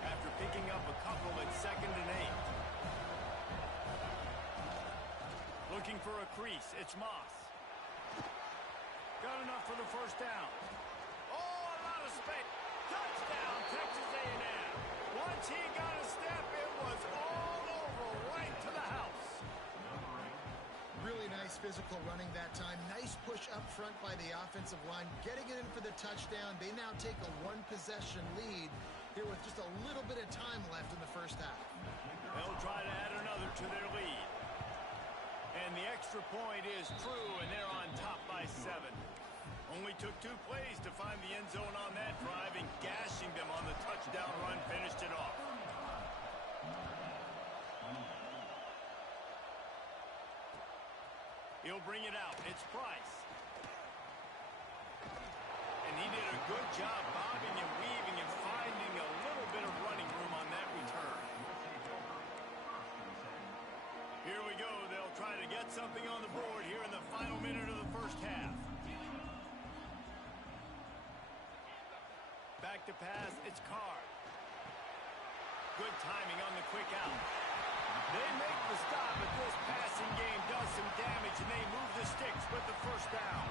After picking up a couple at 2nd and 8. Looking for a crease. It's Moss. Got enough for the first down. Oh, a lot of space. Touchdown, Texas A&M. Once he got a step, it was all over, right to the house. Really nice physical running that time. Nice push up front by the offensive line. Getting it in for the touchdown. They now take a one-possession lead here with just a little bit of time left in the first half. They'll try to add another to their lead. And the extra point is true, and they're on top by 7. Only took 2 plays to find the end zone on that drive, and gashing them on the touchdown run finished it off. He'll bring it out. It's Price. And he did a good job bobbing and weaving and finding a little bit of running room on that return. Here we go. They'll try to get something on the board here in the final minute of the first half. Back to pass, it's Carr. Good timing on the quick out. They make the stop, but this passing game does some damage, and they move the sticks with the first down.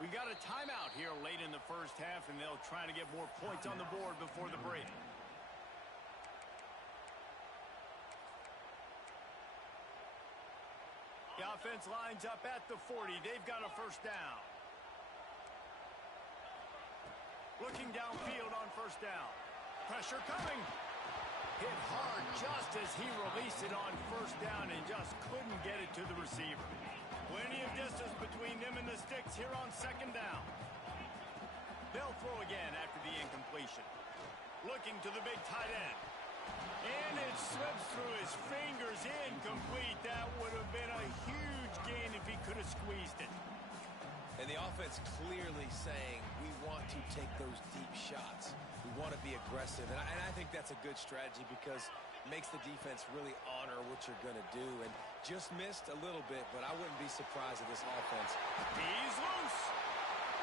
We got a timeout here late in the first half, and they'll try to get more points on the board before the break. The offense lines up at the 40. They've got a first down. Looking downfield on first down. Pressure coming. Hit hard just as he released it on first down and just couldn't get it to the receiver. Plenty of distance between them and the sticks here on second down. They'll throw again after the incompletion. Looking to the big tight end. And it slips through his fingers, incomplete. That would have been a huge gain if he could have squeezed it. And the offense clearly saying, we want to take those deep shots. We want to be aggressive. And I think that's a good strategy because it makes the defense really honor what you're going to do. And just missed a little bit, but I wouldn't be surprised if this offense. He's loose.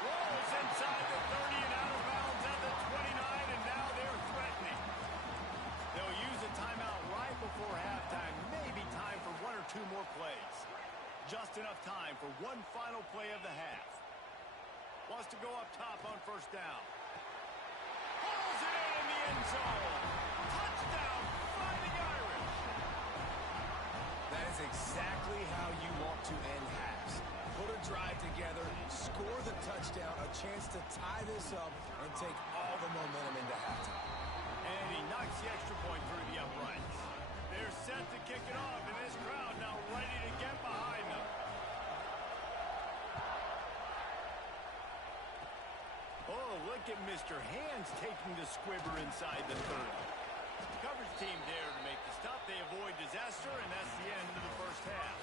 Rolls inside the 30 and out of bounds at the 29, and now they're threatening. They'll use a timeout right before halftime. Maybe time for 1 or 2 more plays. Just enough time for one final play of the half. Wants to go up top on first down. Pulls it in the end zone. Touchdown, Fighting Irish. That is exactly how you want to end halves. Put a drive together, score the touchdown, a chance to tie this up, and take all the momentum into halftime. And he knocks the extra point through the uprights. They're set to kick it off, and this crowd now ready to get behind them. Oh, look at Mr. Hands taking the squibber inside the 30. Coverage team there to make the stop. They avoid disaster, and that's the end of the first half.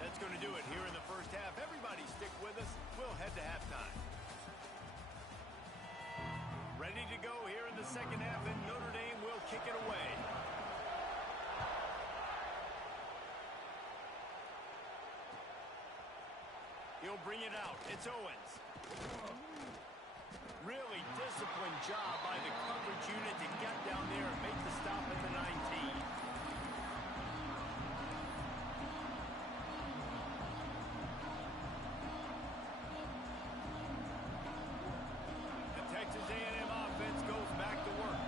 That's going to do it here in the first half. Everybody stick with us. We'll head to halftime. Ready to go here in the second half, and Notre Dame will kick it away. He'll bring it out. It's Owens. Really disciplined job by the coverage unit to get down there and make the stop at the 19. The Texas A&M offense goes back to work.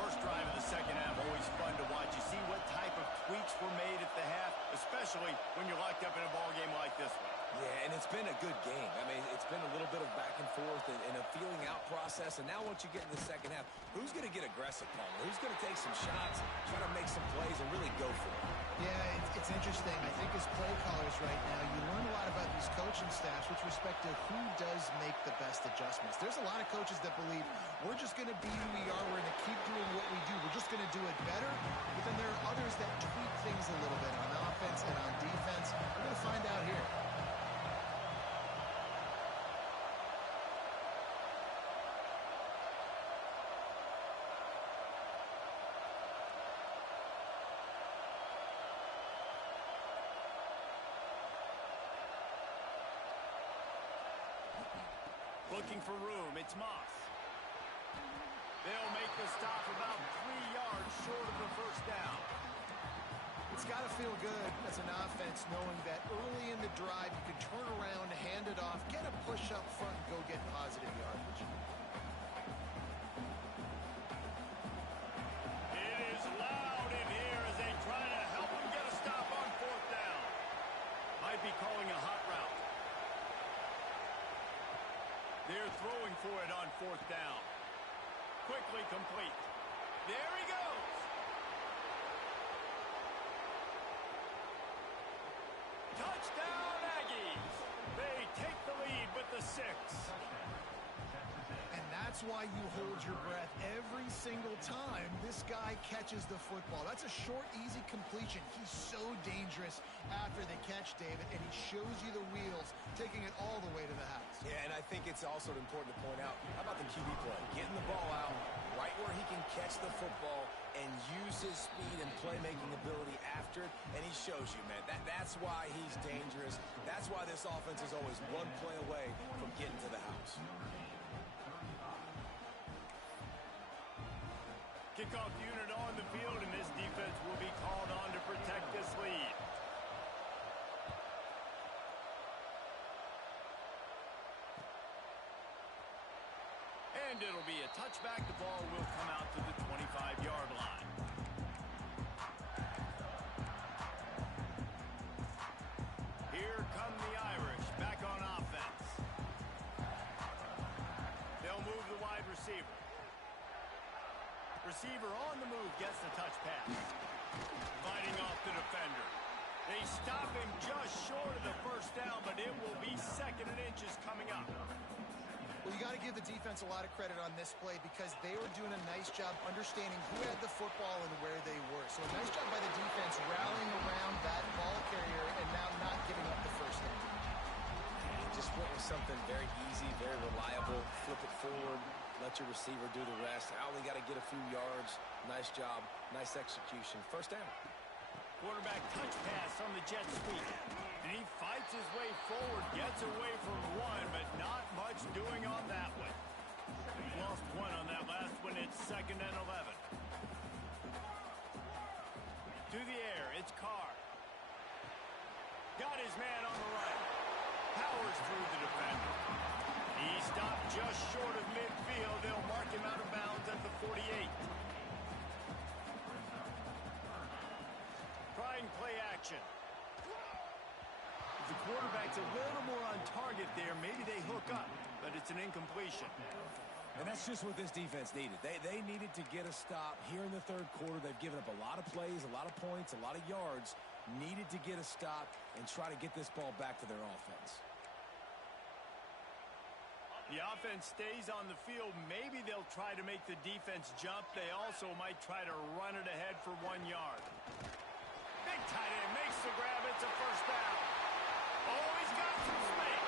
First drive of the second half, always fun to watch. You see what type of tweaks were made at the half, especially especially when you're locked up in a ball game like this one. Yeah, and it's been a good game. I mean, it's been a little bit of back and forth and a feeling out process. And now once you get in the second half, who's going to get aggressive, Palmer? Who's going to take some shots, try to make some plays, and really go for it? Yeah, it's interesting. I think as play callers right now, you learn a lot about these coaching staffs with respect to who does make the best adjustments. There's a lot of coaches that believe we're just going to be who we are. We're going to keep doing what we do. We're just going to do it better. But then there are others that tweak things a little bit on offense and on defense. We're going to find out here. Looking for room, it's Moss. They'll make the stop about 3 yards short of the first down. It's got to feel good as an offense knowing that early in the drive you can turn around, hand it off, get a push up front, and go get positive yardage. It is loud in here as they try to help him get a stop on fourth down. Might be calling a hot route. They're throwing for it on fourth down. Quickly complete. There he goes. Touchdown, Aggies. They take the lead with the 6. And that's why you hold your breath every single time this guy catches the football. That's a short, easy completion. He's so dangerous after the catch, David, and he shows you the wheels, taking it all the way to the house. Yeah, and I think it's also important to point out, how about the QB play? Getting the ball out right where he can catch the football and use his speed and playmaking ability after it, and he shows you, man. That's why he's dangerous. That's why this offense is always one play away from getting to the house. Kickoff unit on the field, and this defense will be called on to protect this lead. And it'll be a touchback. The ball will come out to the 25-yard line. Here come the Irish back on offense. They'll move the wide receiver. Receiver on the move gets the touch pass. Fighting off the defender. They stop him just short of the first down, but it will be 2nd and inches coming up. Well, you got to give the defense a lot of credit on this play because they were doing a nice job understanding who had the football and where they were. So a nice job by the defense rallying around that ball carrier and now not giving up the first down. Just went with something very easy, very reliable. Flip it forward, let your receiver do the rest. I only got to get a few yards. Nice job, nice execution. First down. Quarterback touch pass on the jet sweep. And he fights his way forward, gets away from one, but not much doing on that one. He lost one on that last one. It's 2nd and 11. To the air, it's Carr. Got his man on the right. Powers through the defender. He stopped just short of midfield. They'll mark him out of bounds at the 48. Trying play action. If the quarterback's a little more on target there, maybe they hook up, but it's an incompletion. And that's just what this defense needed. They needed to get a stop here in the third quarter. They've given up a lot of plays, a lot of points, a lot of yards. Needed to get a stop and try to get this ball back to their offense. The offense stays on the field. Maybe they'll try to make the defense jump. They also might try to run it ahead for 1 yard. Big tight end makes the grab. It's a first down. Oh, he's got some space.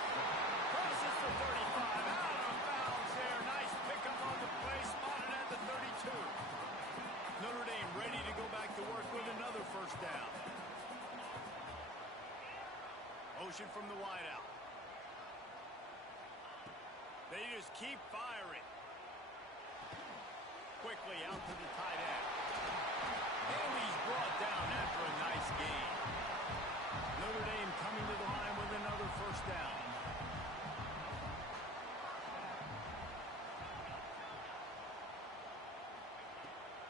Crosses the 35. Out of bounds there. Nice pickup on the play. Spotted at the 32. Notre Dame ready to go back to work with another first down. Motion from the wideout. They just keep firing. Quickly out to the tight end. And he's brought down after a nice gain. Notre Dame coming to the line with another first down.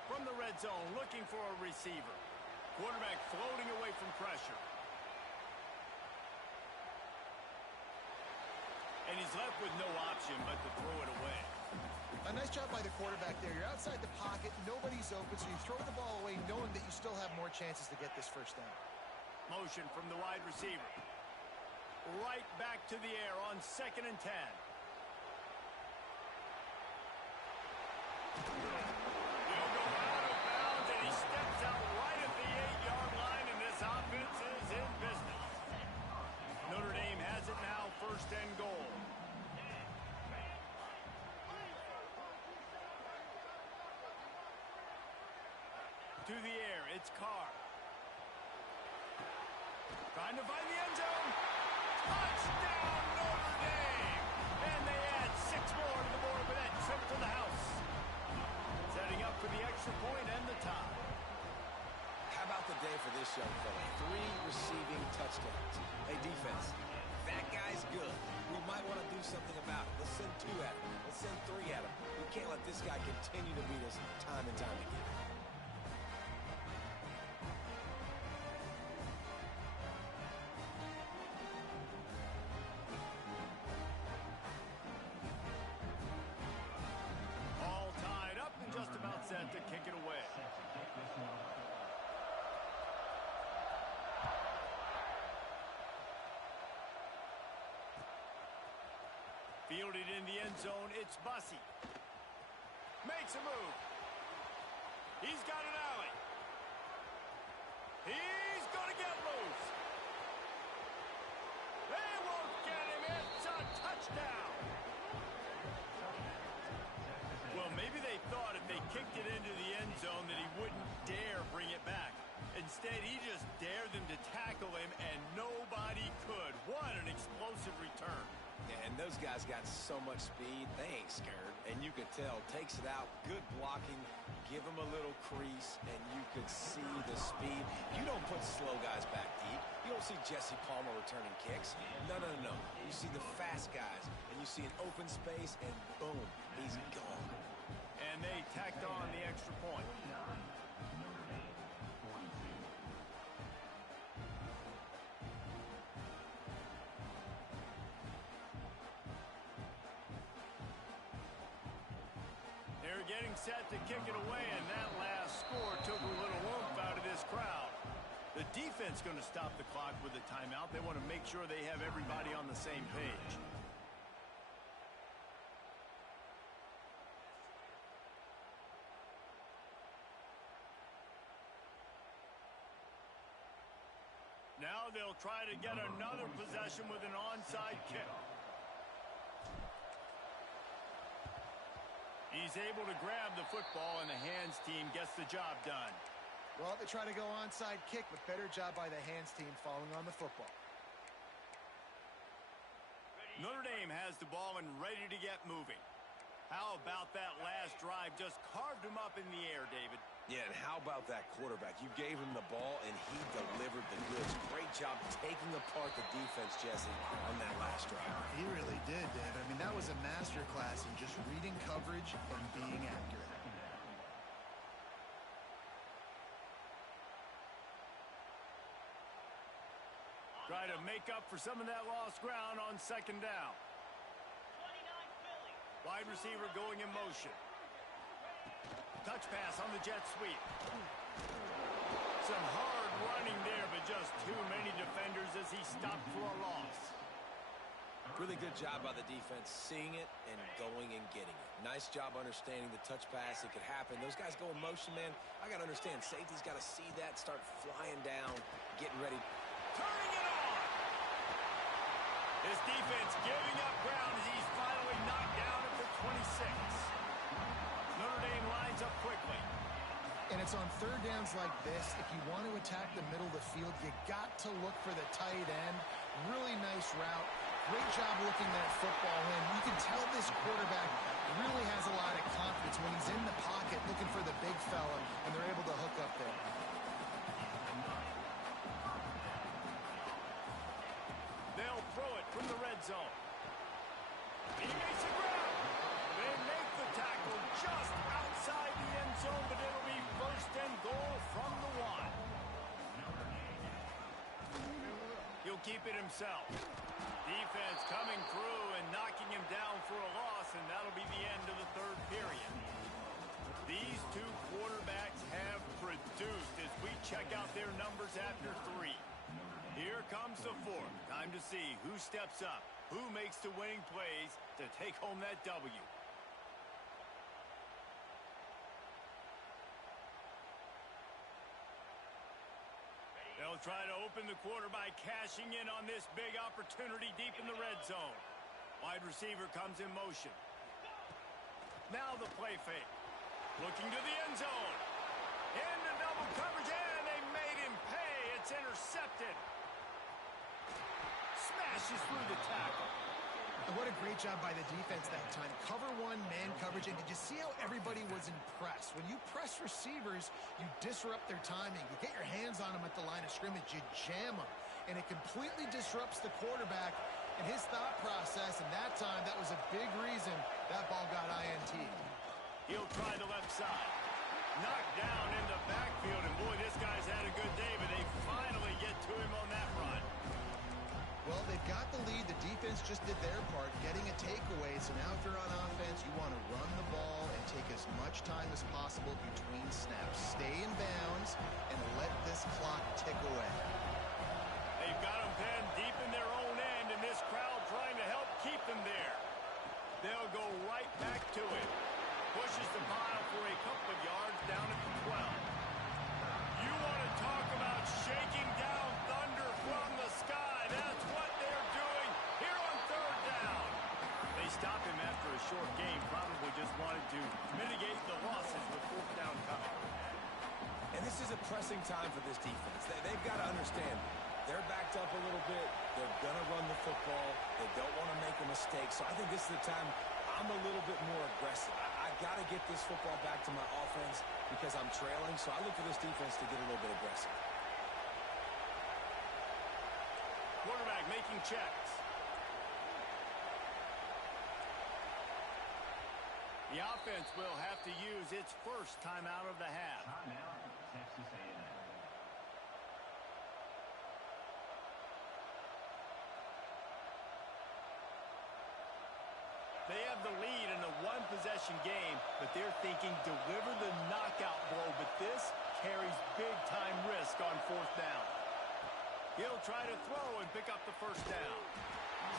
From the red zone, looking for a receiver. Quarterback floating away from pressure. And he's left with no option but to throw it away. A nice job by the quarterback there. You're outside the pocket, nobody's open, so you throw the ball away knowing that you still have more chances to get this first down. Motion from the wide receiver. Right back to the air on 2nd and 10. He'll go out of bounds, and he steps out right at the 8-yard line, and this offense is in business. Notre Dame has it now, 1st and goal. To the air, it's Carr. Trying to find the end zone. Touchdown, Notre Dame! And they add 6 more to the board with that trip to the house. Setting up for the extra point and the tie. How about the day for this young fella? 3 receiving touchdowns. Hey, defense, that guy's good. We might want to do something about it. Let's send 2 at him. Let's send 3 at him. We can't let this guy continue to beat us time and time again. Set to kick it away. Fielded in the end zone, it's Bussey. Makes a move. He's got an alley. He's going to get loose. They won't get him. It's a touchdown. Well, maybe they thought if they kicked it into the end zone that he wouldn't dare bring it back. Instead, he just dared them to tackle him, and nobody could. What an explosive return. And those guys got so much speed, they ain't scared. And you could tell, takes it out, good blocking, give him a little crease, and you could see the speed. You don't put slow guys back deep. You don't see Jesse Palmer returning kicks. No, no, no, no. You see the fast guys, and you see an open space, and boom, he's gone. And they tacked on the extra point. They're getting set to kick it away, and that last score took a little oomph out of this crowd. The defense going to stop the clock with a timeout. They want to make sure they have everybody on the same page. Now they'll try to get another possession with an onside kick. He's able to grab the football, and the hands team gets the job done. Well, they try to go onside kick, but better job by the hands team falling on the football. Notre Dame has the ball and ready to get moving. How about that last drive? Just carved him up in the air, David. Yeah, and how about that quarterback? You gave him the ball, and he delivered the goods. Great job taking apart the defense, Jesse, on that last drive. He really did, David. I mean, that was a masterclass in just reading coverage and being accurate. Try to make up for some of that lost ground on 2nd down. Wide receiver going in motion. Touch pass on the jet sweep. Some hard running there, but just too many defenders as he stopped for a loss. Really good job by the defense, seeing it and going and getting it. Nice job understanding the touch pass. It could happen. Those guys go in motion, man. I got to understand, safety's got to see that, start flying down, getting ready. Turning it on! This defense giving up ground as he's finally knocked down at the 26. Notre Dame lines up quickly. And it's on 3rd downs like this. If you want to attack the middle of the field, you got to look for the tight end. Really nice route. Great job looking that football in. You can tell this quarterback really has a lot of confidence when he's in the pocket looking for the big fella, and they're able to hook up there. They'll throw it from the red zone. He makes the grab. They make the tackle just outside the end zone, but it'll be 1st and goal from the 1. He'll keep it himself. Defense coming through and knocking him down for a loss, and that'll be the end of the third period. These two quarterbacks have produced as we check out their numbers after 3. Here comes the fourth. Time to see who steps up, who makes the winning plays to take home that W. They'll try to open the quarter by cashing in on this big opportunity deep in the red zone. Wide receiver comes in motion. Now the play fake. Looking to the end zone. Into double coverage, and they made him pay. It's intercepted. Smashes through the tackle. And what a great job by the defense that time. Cover one, man coverage. And did you see how everybody was impressed? When you press receivers, you disrupt their timing. You get your hands on them at the line of scrimmage. You jam them. And it completely disrupts the quarterback and his thought process. And that time, that was a big reason that ball got INT. He'll try the left side. Knocked down in the backfield. And boy, this guy's had a good day, but they finally get to him on that run. Well, they've got the lead. The defense just did their part, getting a takeaway. So now if you're on offense, you want to run the ball and take as much time as possible between snaps. Stay in bounds and let this clock tick away. They've got them pinned deep in their own end, and this crowd trying to help keep them there. They'll go right back to it. Pushes the pile for a couple of yards down at the 12. You want to talk about shaking down thunder from the sky. That's what they're doing here on third down. They stop him after a short game. Probably just wanted to mitigate the losses with fourth down coming. And this is a pressing time for this defense. They've got to understand they're backed up a little bit. They're going to run the football. They don't want to make a mistake. So I think this is the time I'm a little bit more aggressive. I got to get this football back to my offense because I'm trailing. So I look for this defense to get a little bit aggressive. Quarterback making checks. The offense will have to use its first timeout of the half. Timeout, Texas A&M. They have the lead in a one-possession game, but they're thinking deliver the knockout blow, but this carries big-time risk on fourth down. He'll try to throw and pick up the first down.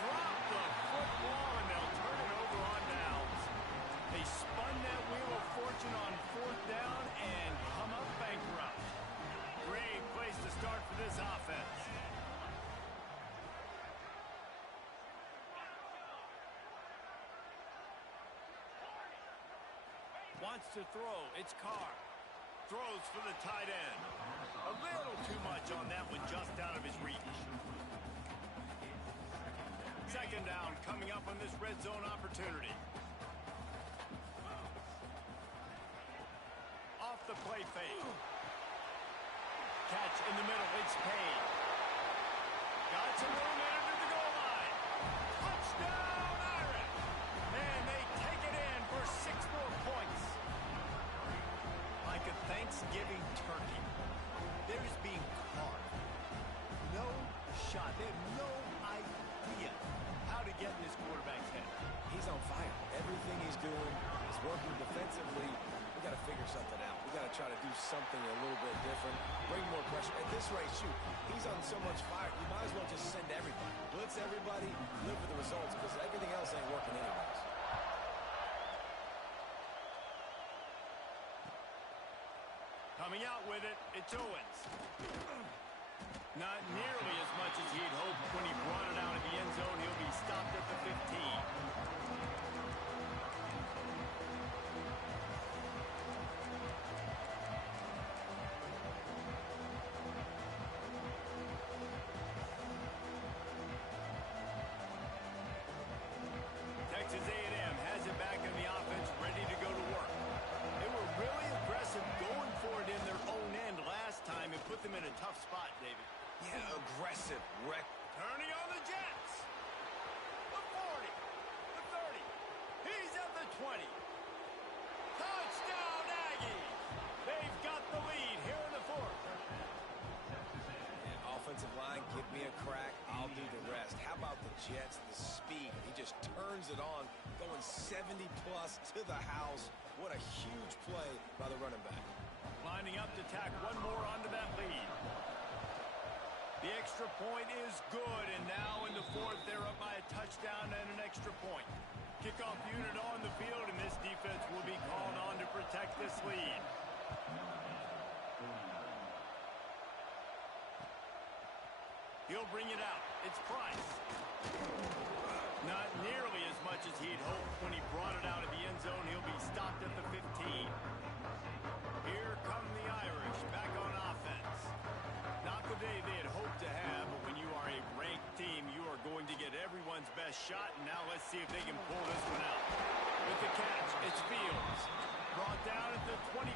Drop the football, and they'll turn it over on downs. They spun that wheel of fortune on fourth down and come up bankrupt. Great place to start for this offense. Wants to throw. It's Carr. Throws for the tight end. A little too much on that one, just out of his reach. Second down coming up on this red zone opportunity. Off the play fake. Catch in the middle. It's Payne. Got some room into the goal line. Touchdown, Irish. And they take it in for 6 more points. Like a Thanksgiving turkey, they're just being carved. No shot. They have no idea how to get in this quarterback's head. He's on fire. Everything he's doing is working defensively. We got to figure something out. We got to try to do something a little bit different. Bring more pressure. At this rate, shoot, he's on so much fire. You might as well just send everybody. Blitz everybody, live with the results, because everything else ain't working anyways. Coming out with it, it's Owens. Not nearly as much as he'd hoped when he brought it out of the end zone. He'll be stopped at the 15. Texas A&M has it back in the offense, ready to go to work. They were really aggressive going for it in their own end last time and put them in a tough spot, David. Yeah, aggressive. Turning on the Jets. The 40. The 30. He's at the 20. Touchdown, Aggies. They've got the lead here in the fourth. Yeah, offensive line, give me a crack. I'll do the rest. How about the Jets, the speed. He just turns it on, going 70-plus to the house. What a huge play by the running back. Lining up to tack one more onto that lead. The extra point is good, and now in the fourth, they're up by a touchdown and an extra point. Kickoff unit on the field, and this defense will be called on to protect this lead. He'll bring it out. It's Price. Not nearly as much as he'd hoped when he brought it out of the end zone. He'll be stopped at the 15. Here come the Irish back on offense. Not the day they had hoped to have, but when you are a ranked team, you are going to get everyone's best shot, and now let's see if they can pull this one out. With the catch, it's Fields. Brought down at the 25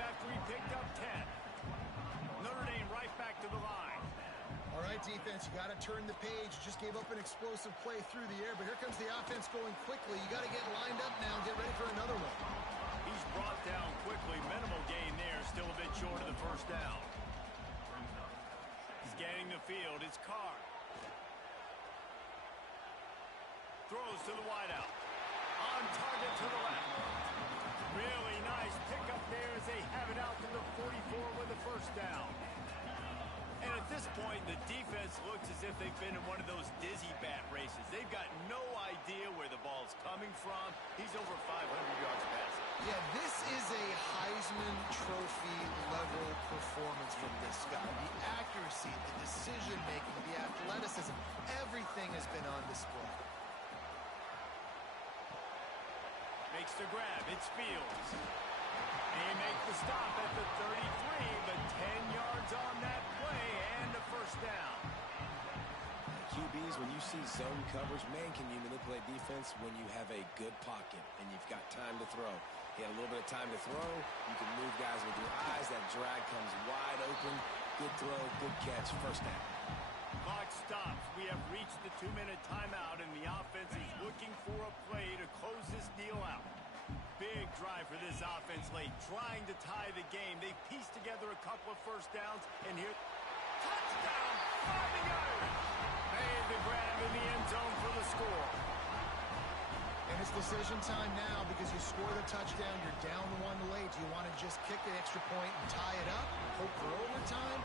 after he picked up 10. Notre Dame right back to the line. All right, defense, you got to turn the page. You just gave up an explosive play through the air, but here comes the offense going quickly. You got to get lined up now and get ready for another one. He's brought down quickly. Minimal gain there, still a bit short of the first down. Scanning the field, it's Carr. Throws to the wideout. On target to the left. Really nice pickup there as they have it out to the 44 with a first down. And at this point, the defense looks as if they've been in one of those dizzy bat races. They've got no idea where the ball's coming from. He's over 500 yards passing. Yeah, this is a Heisman Trophy level performance from this guy. The accuracy, the decision-making, the athleticism, everything has been on display. Makes the grab. It's Fields. He makes the stop at the 33, but 10 yards on that play and a first down. QBs, when you see zone coverage, man, can you manipulate defense when you have a good pocket and you've got time to throw. He had a little bit of time to throw. You can move guys with your eyes. That drag comes wide open. Good throw, good catch, first down. Clock stops. We have reached the 2-minute timeout, and the offense is looking for a play to close this deal out. Big drive for this offense late, trying to tie the game. They pieced together a couple of first downs, and here, touchdown, Fighting Irish. Made the grab in the end zone for the score. And it's decision time now because you score the touchdown, you're down one late. Do you want to just kick the extra point and tie it up, hope for overtime?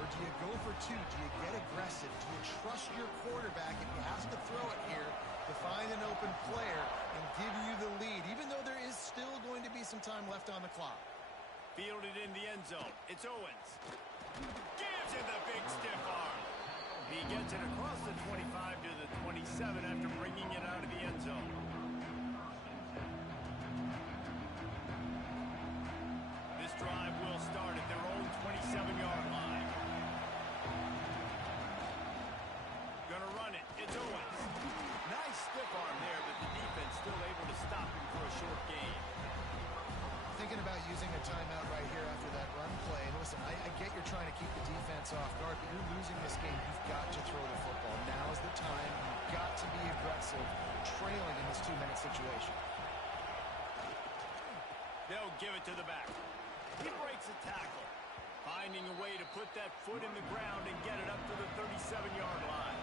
Or do you go for two? Do you get aggressive? Do you trust your quarterback if he has to throw it here to find an open player and give you the lead, even though there is still going to be some time left on the clock? Fielded in the end zone. It's Owens. Gives him the big stiff arm. He gets it across the 25 to the 27 after bringing it out of the end zone. This drive will start at their own 27-yard line. Gonna run it. It's Owens. Nice stiff arm there, but the defense still able to stop him for a short gain. Thinking about using a timeout right here after that run play. And listen, I get you're trying to keep the defense off guard, but you're losing this game. You've got to throw the football. Now is the time. You've got to be aggressive, trailing in this 2-minute situation. They'll give it to the back. He breaks a tackle, finding a way to put that foot in the ground and get it up to the 37-yard line.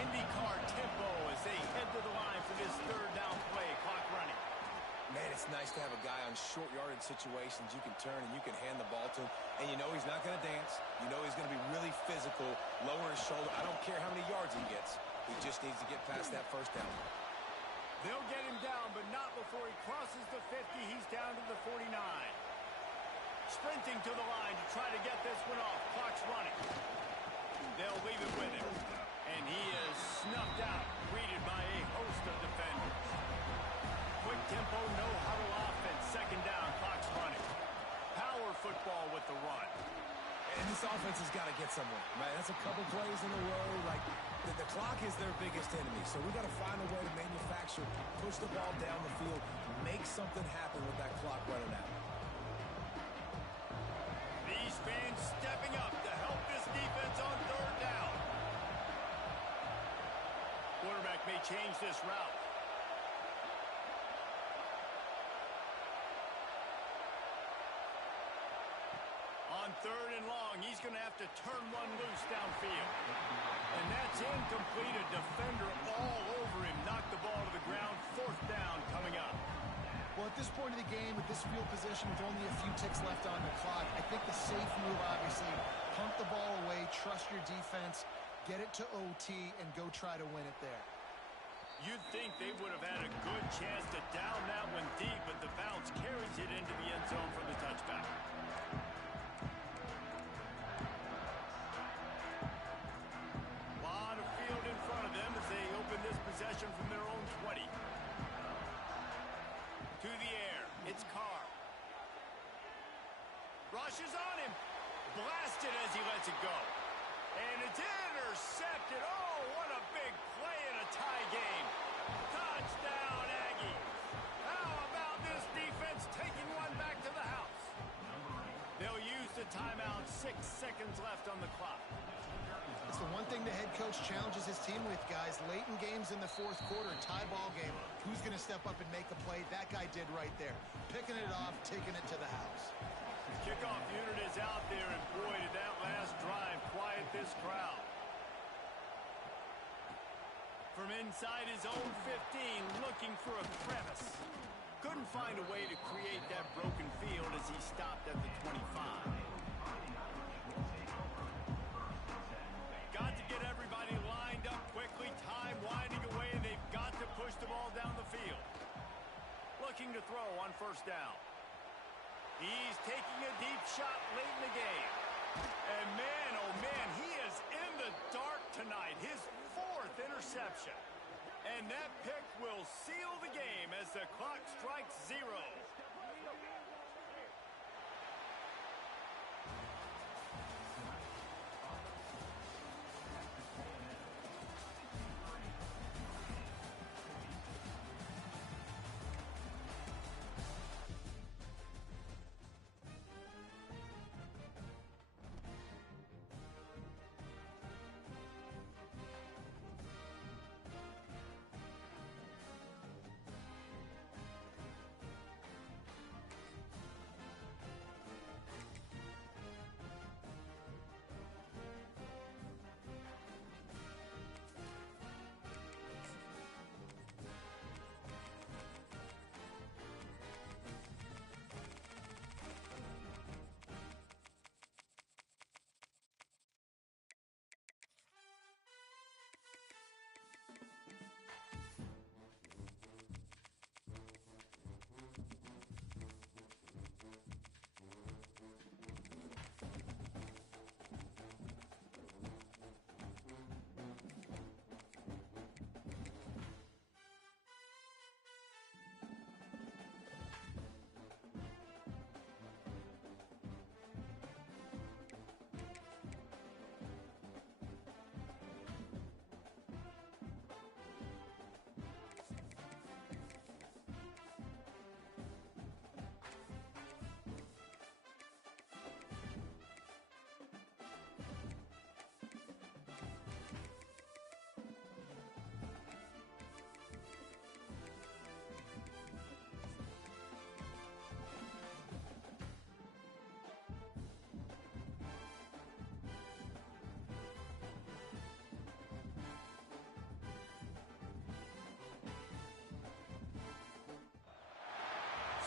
IndyCar tempo as they head to the line for this third down play. Clock running. Man, it's nice to have a guy on short yardage situations you can turn and you can hand the ball to him. And you know he's not going to dance. You know he's going to be really physical, lower his shoulder. I don't care how many yards he gets. He just needs to get past that first down. They'll get him down, but not before he crosses the 50. He's down to the 49. Sprinting to the line to try to get this one off. Clock's running. They'll leave it with him. And he is snuffed out, greeted by a host of defenders. Quick tempo, no huddle offense. Second down, clock's running. Power football with the run. And this offense has got to get somewhere, right? That's a couple plays in a row. Like, the clock is their biggest enemy. So we got to find a way to manufacture, push the ball down the field, make something happen with that clock running out. These fans stepping up to help this defense on third down. Quarterback may change this route. On third and long, he's going to have to turn one loose downfield. And that's Incomplete, a defender all over him. Knocked the ball to the ground. Fourth down coming up. Well, at this point of the game, with this field position with only a few ticks left on the clock, I think the safe move, obviously, pump the ball away, trust your defense, get it to OT, and go try to win it there. You'd think they would have had a good chance to down that one deep, but the bounce carries it into the end zone for the touchback. Lot of field in front of them as they open this possession from their own 20. To the air, it's Carr. Rushes on him. Blasted as he lets it go. And it's intercepted. Oh, what a big play in a tie game. Touchdown, Aggies. How about this defense taking one back to the house? They'll use the timeout. 6 seconds left on the clock. It's the one thing the head coach challenges his team with, guys. Late in games in the fourth quarter, tie ball game, who's going to step up and make a play? That guy did right there. Picking it off, taking it to the house. The kickoff unit is out there, and boy, did that last drive quiet this crowd. From inside his own 15, looking for a crevice. Couldn't find a way to create that broken field as he stopped at the 25. Got to get everybody lined up quickly, time winding away, and they've got to push the ball down the field. Looking to throw on first down. He's taking a deep shot late in the game. And man, oh man, he is in the dark tonight. His 4th interception. And that pick will seal the game as the clock strikes 0.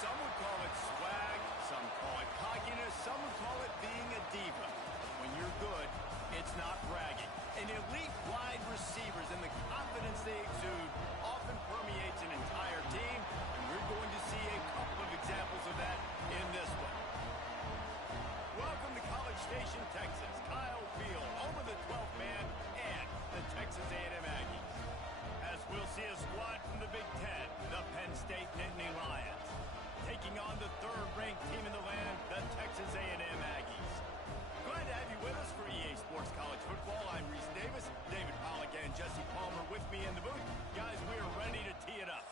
Some would call it swag, some call it cockiness, some would call it being a diva. When you're good, it's not bragging. And elite wide receivers and the confidence they exude often permeates an entire team, and we're going to see a couple of examples of that in this one. Welcome to College Station, Texas. Kyle Field, home of the 12th man and the Texas A&M Aggies. As we'll see a squad from the Big Ten, the Penn State Nittany Lions, taking on the 3rd-ranked team in the land, the Texas A&M Aggies. Glad to have you with us for EA Sports College Football. I'm Reese Davis, David Pollack, and Jesse Palmer with me in the booth. Guys, we are ready to tee it up.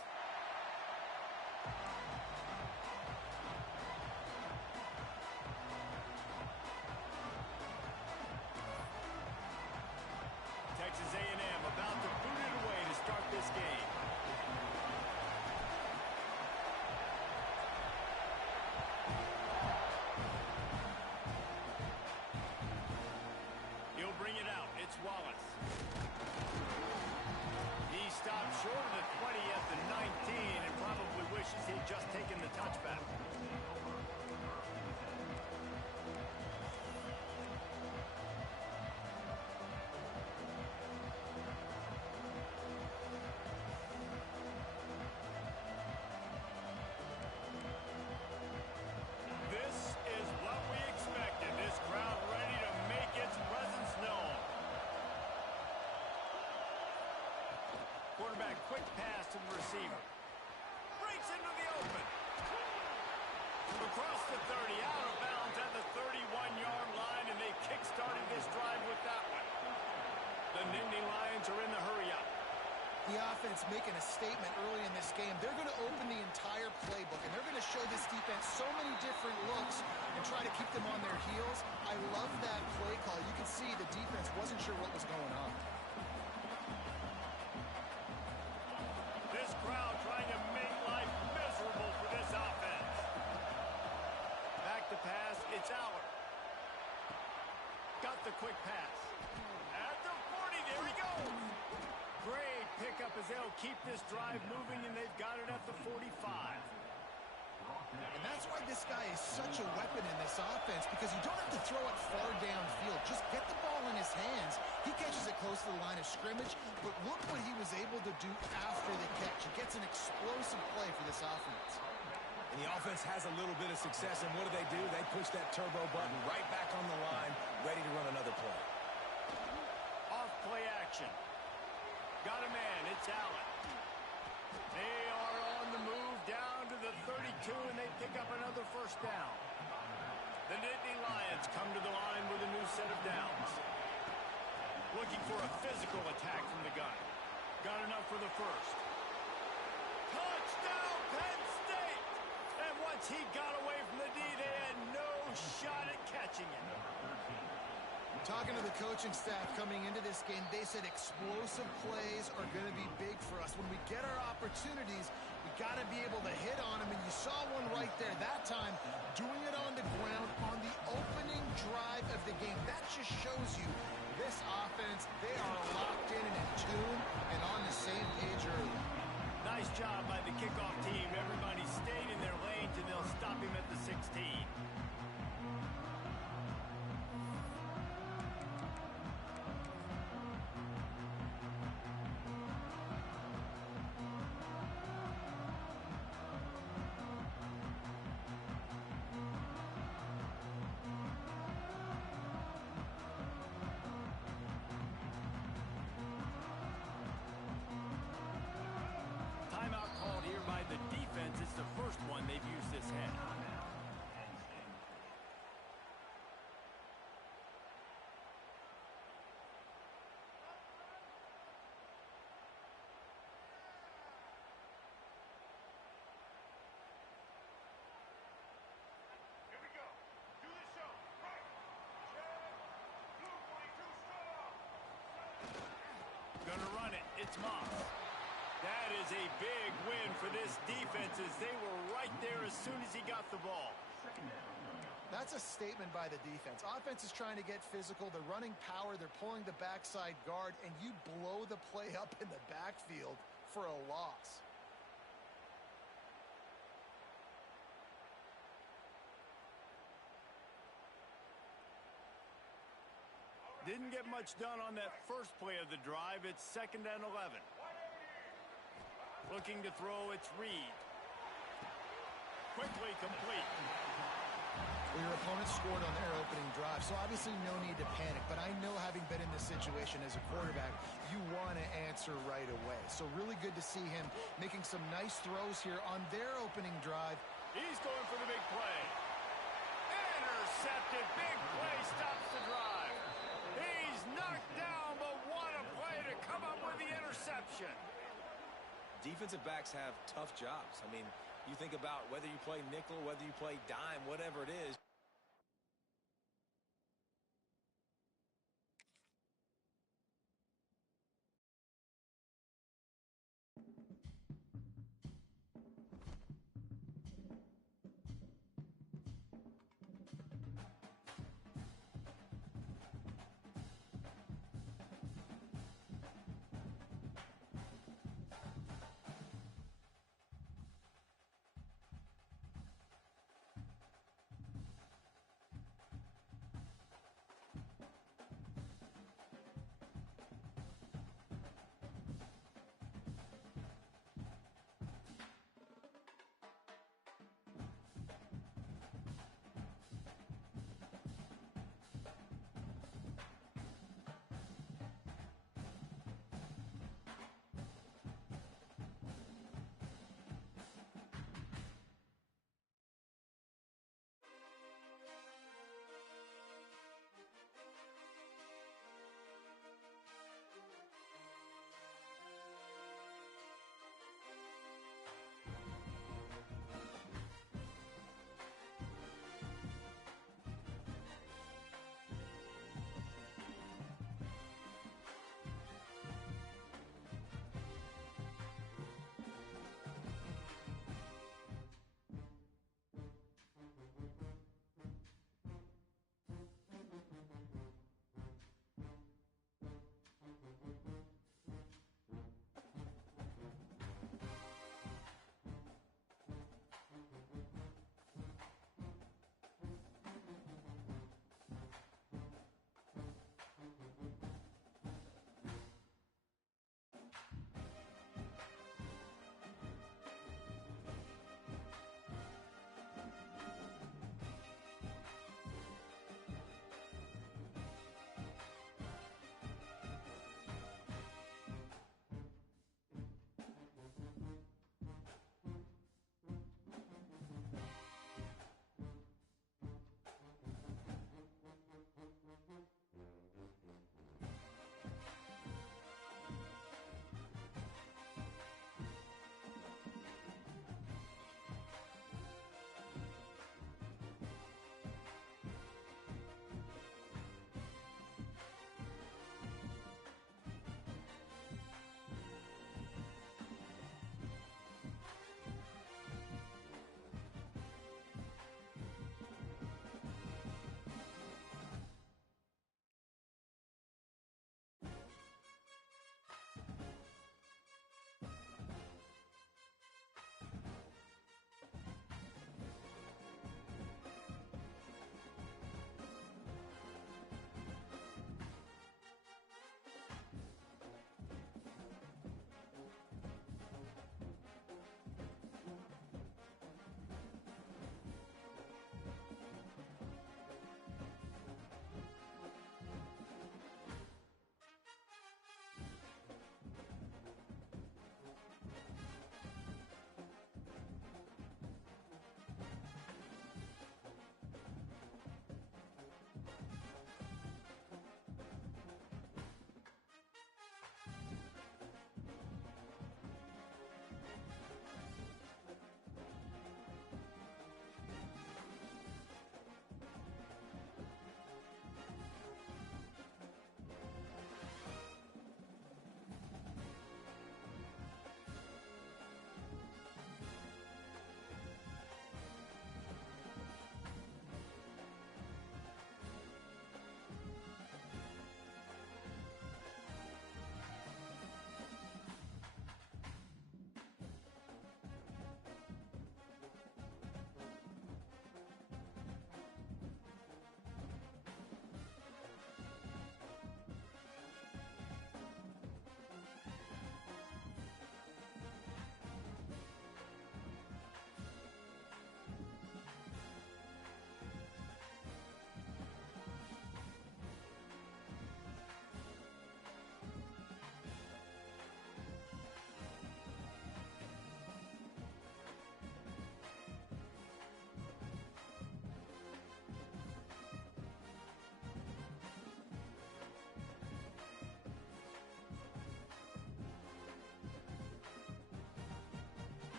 that quick pass to the receiver. Breaks into the open. Across the 30, out of bounds at the 31-yard line, and they kick-started this drive with that one. The Nittany Lions are in the hurry-up. The offense making a statement early in this game. They're going to open the entire playbook, and they're going to show this defense so many different looks and try to keep them on their heels. I love that play call. You can see the defense wasn't sure what was going on. This crowd trying to make life miserable for this offense. Back to pass, it's Aller. Got the quick pass. At the 40, there he goes. Great pickup as they'll keep this drive moving, and they've got it at the 45. And that's why this guy is such a weapon in this offense, because you don't have to throw it far downfield. Just get the ball in his hands. He catches it close to the line of scrimmage, but look what he was able to do after the catch. He gets an explosive play for this offense. And the offense has a little bit of success, and what do? They push that turbo button right back on the line, ready to run another play. Off play action. Got a man, it's Allen. They are on the move down to the 32, and they pick up another first down. The Nittany Lions come to the line with a new set of downs. Looking for a physical attack from the gun. Got enough for the first. Touchdown, Penn State! And once he got away from the D, they had no shot at catching him. Talking to the coaching staff coming into this game, they said explosive plays are going to be big for us. When we get our opportunities, we got to be able to hit on them, and you saw one right there that time, doing it on the ground on the opening drive of the game. That just shows you this offense, they are locked in and in tune and on the same page early. Nice job by the kickoff team. Everybody stayed in their lanes, and they'll stop him at the 16. Timeout called here by the defense. It's the first one they've used this head. Here we go. Do the show. Right. Check. Blue 42 strong. Gonna run it. It's Moss. That is a big win for this defense, as they were right there as soon as he got the ball. That's a statement by the defense. Offense is trying to get physical. They're running power. They're pulling the backside guard, and you blow the play up in the backfield for a loss. Didn't get much done on that first play of the drive. It's 2nd and 11. Looking to throw, it's Reed. Quickly complete. Well, your opponent scored on their opening drive, so obviously no need to panic. But I know, having been in this situation as a quarterback, you want to answer right away. So really good to see him making some nice throws here on their opening drive. He's going for the big play. Intercepted. Big play stops the drive. He's knocked down, but what a play to come up with the interception. Defensive backs have tough jobs. I mean, you think about whether you play nickel, whether you play dime, whatever it is.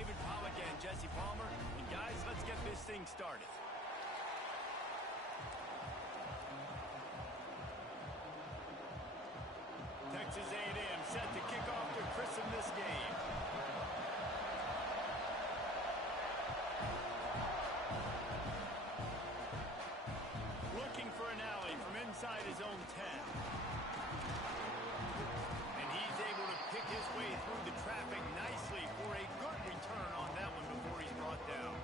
David Pollack and Jesse Palmer. And guys, let's get this thing started. Texas A&M set to kick off to christen this game. Looking for an alley from inside his own 10. And he's able to pick his way through the traffic nicely for a good return on that one before he's brought down.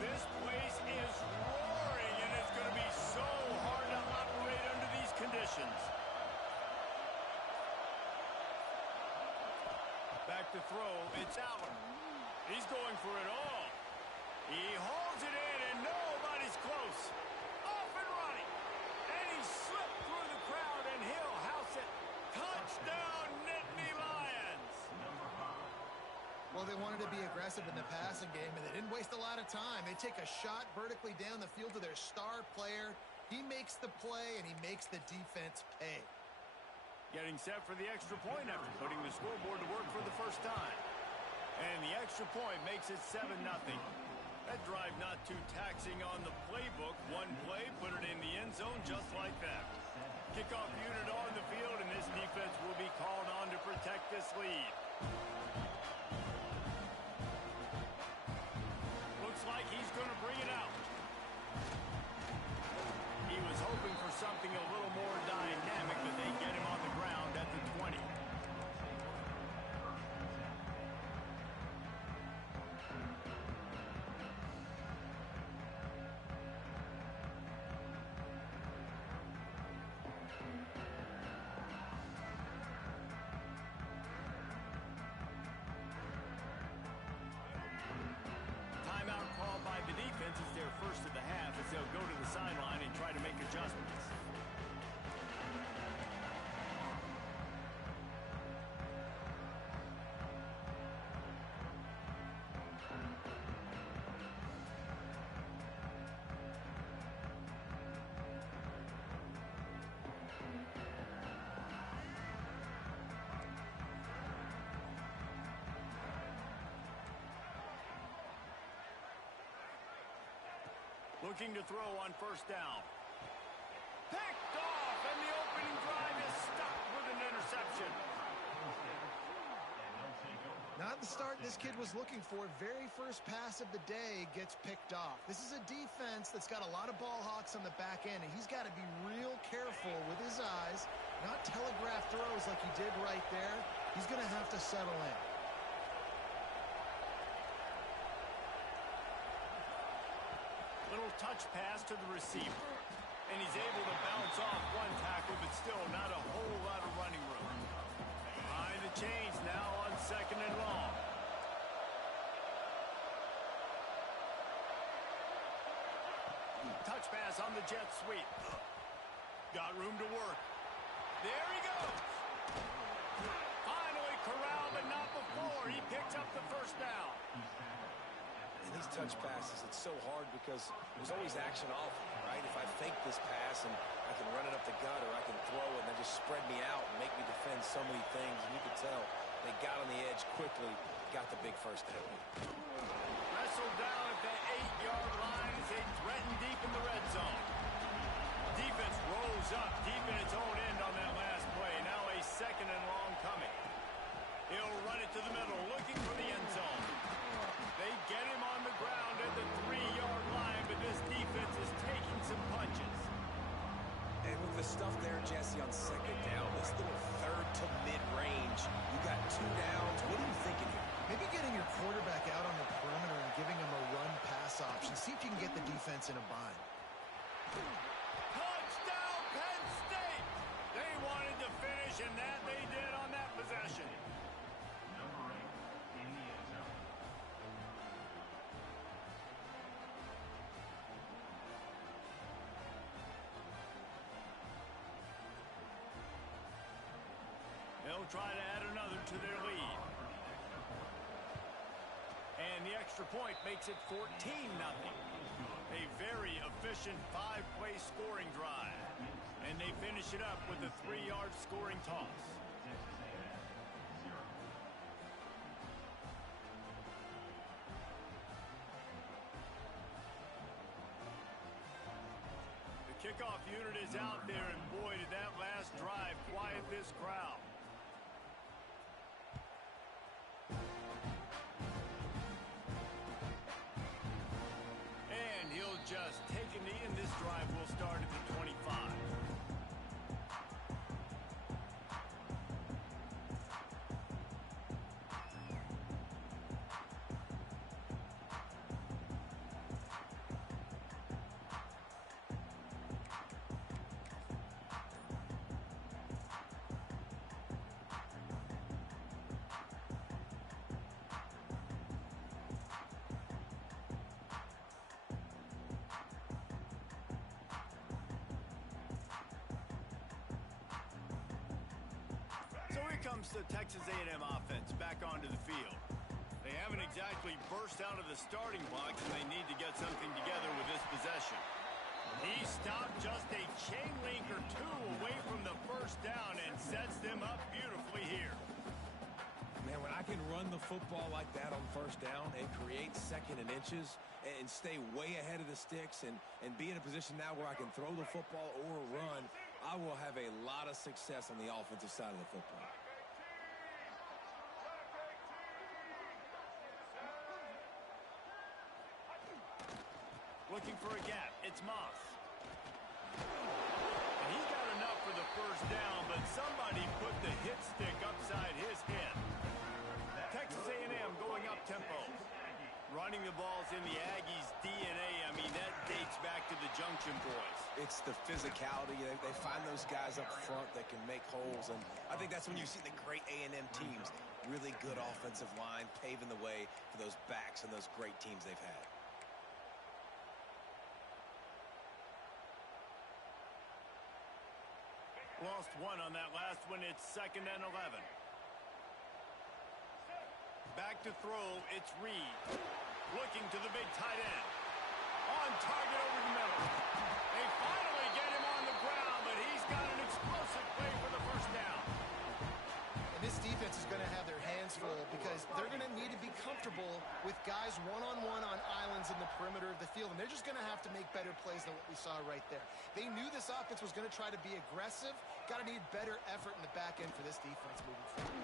This place is roaring, and it's going to be so hard to operate under these conditions. Back to throw, it's Allen. He's going for it all. He holds it in, and nobody's close. Off and running. And he slipped through the crowd, and he'll house it. Touchdown, Nittany Lions. Well, they wanted to be aggressive in the passing game, and they didn't waste a lot of time. They take a shot vertically down the field to their star player. He makes the play, and he makes the defense pay. Getting set for the extra point after putting the scoreboard to work for the first time. And the extra point makes it 7-0. That drive not too taxing on the playbook. One play, put it in the end zone just like that. Kickoff unit on the field, and this defense will be called on to protect this lead. Looks like he's going to bring it out. He was hoping for something a little more dynamic, but they get him on the ground at the 20. Timeout called by the defense is their first of the half as they'll go to the sideline and try to make adjustments. Looking to throw on first down. Picked off, and the opening drive is stopped with an interception. Not the start this kid was looking for. Very first pass of the day gets picked off. This is a defense that's got a lot of ball hawks on the back end, and he's got to be real careful with his eyes, not telegraph throws like he did right there. He's going to have to settle in. Little touch pass to the receiver. And he's able to bounce off one tackle, but still not a whole lot of running room. Behind the chains now on 2nd and long. Touch pass on the jet sweep. Got room to work. There he goes. Finally corralled, but not before. He picks up the first down. And these touch passes, it's so hard because there's always action off, right? If I fake this pass and I can run it up the gut or I can throw it and then just spread me out and make me defend so many things. And you could tell they got on the edge quickly, got the big first down. Wrestled down at the 8-yard line as they threaten deep in the red zone. Defense rolls up deep in its own end on that last play. Now a 2nd and long coming. He'll run it to the middle, looking for the end zone. They get him on the ground at the 3-yard line, but this defense is taking some punches. And with the stuff there, Jesse, on 2nd down, this little third to mid-range, you got 2 downs. What are you thinking here? Maybe getting your quarterback out on the perimeter and giving him a run-pass option. See if you can get the defense in a bind. Touchdown, Penn State! They wanted to finish, and that they did on that possession. Number 8 in the end zone. They'll try to add another to their lead. And the extra point makes it 14-0. A very efficient 5-play scoring drive. And they finish it up with a 3-yard scoring toss. The kickoff unit is out there, and boy, did that last drive quiet this crowd. And he'll just take a knee, and this drive will start at the 25. So here comes the Texas A&M offense back onto the field. They haven't exactly burst out of the starting blocks, and they need to get something together with this possession. He stopped just a chain link or two away from the first down and sets them up beautifully here. Man, when I can run the football like that on first down and create second and inches and stay way ahead of the sticks and be in a position now where I can throw the football or run, I will have a lot of success on the offensive side of the football. Looking for a gap. It's Moss. And he got enough for the first down, but somebody put the hit stick upside his head. Texas A&M going up tempo. Running the ball's in the Aggies' DNA. I mean, that dates back to the Junction Boys. It's the physicality. They find those guys up front that can make holes, and I think that's when you see the great A&M teams. Really good offensive line, paving the way for those backs and those great teams they've had. Lost one on that last one. It's 2nd and 11. Back to throw. It's Reed. Looking to the big tight end. On target over the middle. They finally get him on the ground, but he's got an explosive play for the first down. And this defense is going to have their hands full because they're going to need to be comfortable with guys one-on-one on islands in the perimeter of the field, and they're just going to have to make better plays than what we saw right there. They knew this offense was going to try to be aggressive. Got to need better effort in the back end for this defense moving forward.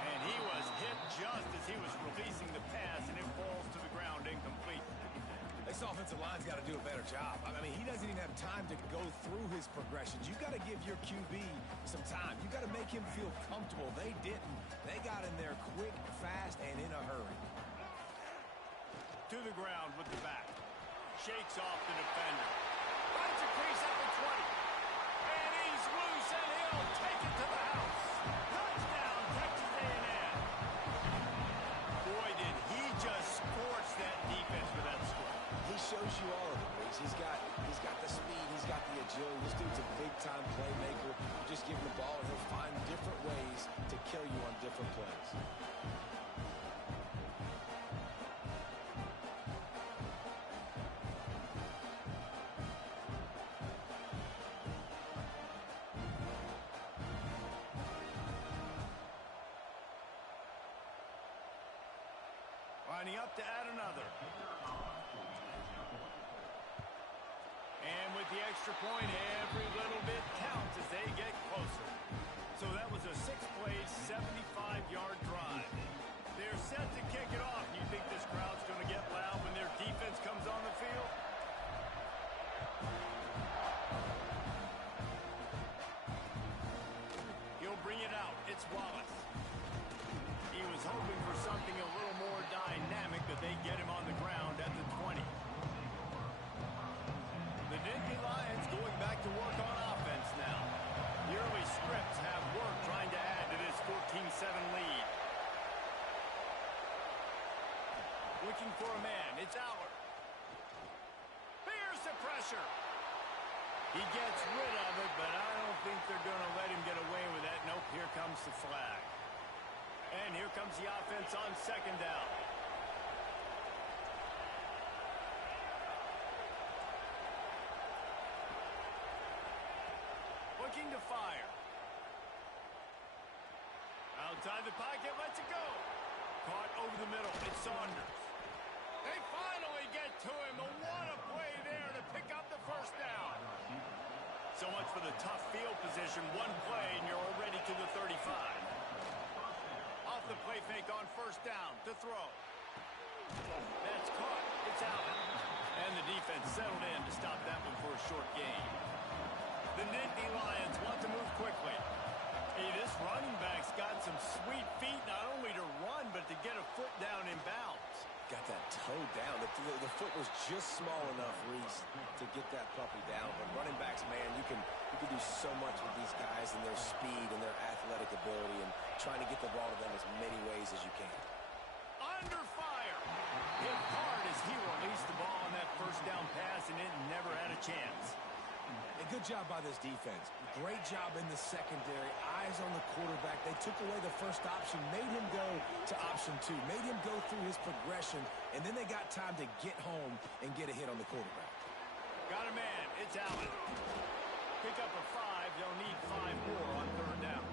And he was hit just as he was releasing the pass, and it falls to the ground incomplete. This offensive line's got to do a better job. I mean, he doesn't even have time to go through his progressions. You got to give your QB some time. You got to make him feel comfortable. They didn't. They got in there quick, fast, and in a hurry. To the ground with the back. Shakes off the defender. Finds a crease at the 20. And he's loose, and he'll take it to the house. Touchdown, Texas A&M. Boy, did he just scorch that defense for that score. He shows you all of it, Reese. He's got the speed, he's got the agility. This dude's a big-time playmaker. You just give him the ball, and he'll find different ways to kill you on different plays. Lining up to add another. And with the extra point, every little bit counts as they get closer. So that was a 6-play, 75-yard drive. They're set to kick it off. You think this crowd's going to get loud when their defense comes on the field? He'll bring it out. It's Wallace. He was hoping for something a little more dynamic, but they get him on the ground at the 20. The Nittany Lions going back to work on offense now. The early scripts have worked trying to add to this 14-7 lead. Looking for a man. It's Aller. Here's the pressure. He gets rid of it, but I don't think they're going to let him get away with that. Nope, here comes the flag. And here comes the offense on 2nd down. fire. Outside the pocket, lets it go. Caught over the middle. It's Saunders. They finally get to him. But what a play there to pick up the first down. So much for the tough field position. One play, and you're already to the 35. Off the play fake on first down to throw. That's caught. It's out. And the defense settled in to stop that one for a short gain. The Nittany Lions want to move quickly. Hey, this running back's got some sweet feet, not only to run, but to get a foot down in bounds. Got that toe down. The foot was just small enough, Reese, to get that puppy down. But running backs, man, you can do so much with these guys and their speed and their athletic ability and trying to get the ball to them as many ways as you can. Under fire. Hit hard as he released the ball on that first down pass, and it never had a chance. A good job by this defense. Great job in the secondary. Eyes on the quarterback. They took away the first option, made him go to option 2, made him go through his progression, and then they got time to get home and get a hit on the quarterback. Got a man. It's Allen. Pick up a 5. They'll need 5 more on third down.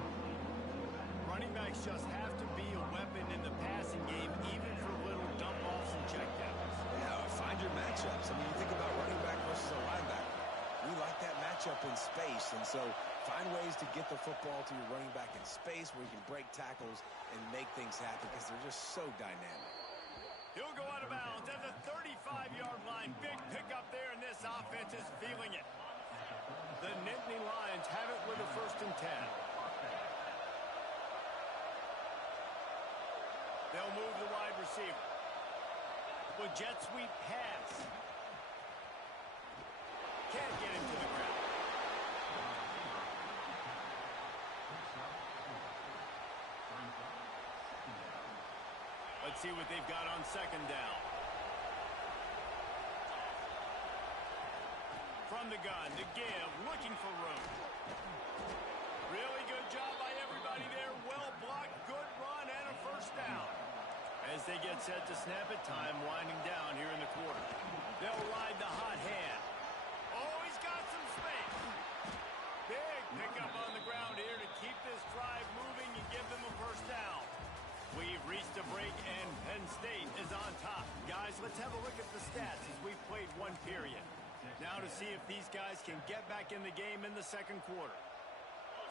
Running backs just have to be a weapon in the passing game, even for little dump-offs and checkdowns. Yeah, find your matchups. I mean, you think about running back versus a linebacker. We like that matchup in space, and so find ways to get the football to your running back in space where you can break tackles and make things happen because they're just so dynamic. He'll go out of bounds at the 35-yard line. Big pickup there, and this offense is feeling it. The Nittany Lions have it with a 1st and 10. They'll move the wide receiver. With jet sweep pass. Can't get him to the ground. Let's see what they've got on 2nd down. From the gun to give, looking for room. Really good job by everybody there. Well blocked, good run, and a 1st down. As they get set to snap it, time winding down here in the quarter. They'll ride the hot hand. Oh, he's got some space. Big pickup on the ground here to keep this drive moving and give them a 1st down. We've reached a break, and Penn State is on top. Guys, let's have a look at the stats as we've played 1 period. Now to see if these guys can get back in the game in the 2nd quarter.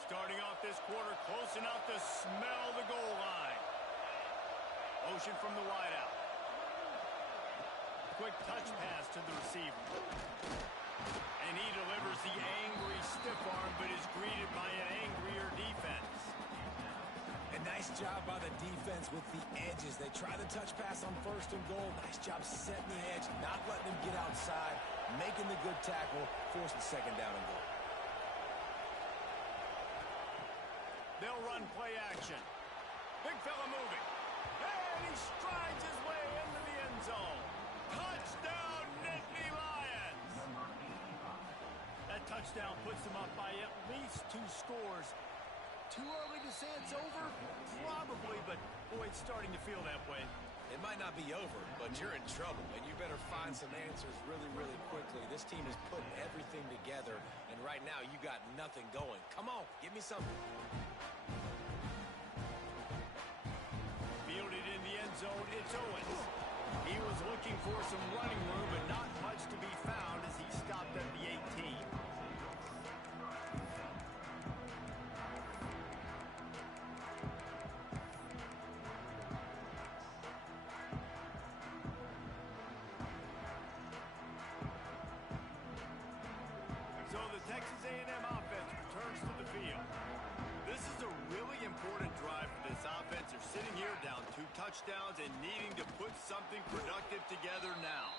Starting off this quarter, close enough to smell the goal line. Motion from the wideout. Quick touch pass to the receiver. And he delivers the angry stiff arm, but is greeted by an angrier defense. A nice job by the defense with the edges. They try the touch pass on 1st and goal. Nice job setting the edge, not letting him get outside, making the good tackle, forcing 2nd down and goal. They'll run play action. Big fella moving. And he strides his way into the end zone. Touchdown, Nittany Lions! That touchdown puts them up by at least 2 scores. Too early to say it's over? Probably, but boy, it's starting to feel that way. It might not be over, but you're in trouble, and you better find some answers really, really quickly. This team is putting everything together, and right now you got nothing going. Come on, give me something. Fielded in the end zone, it's Owens. He was looking for some running room, but not much to be found as he stopped at the 18. So the Texas A&M offense returns to the field. This is a really important drive for this offense. They're sitting here down 2 touchdowns and needing to put something productive together now.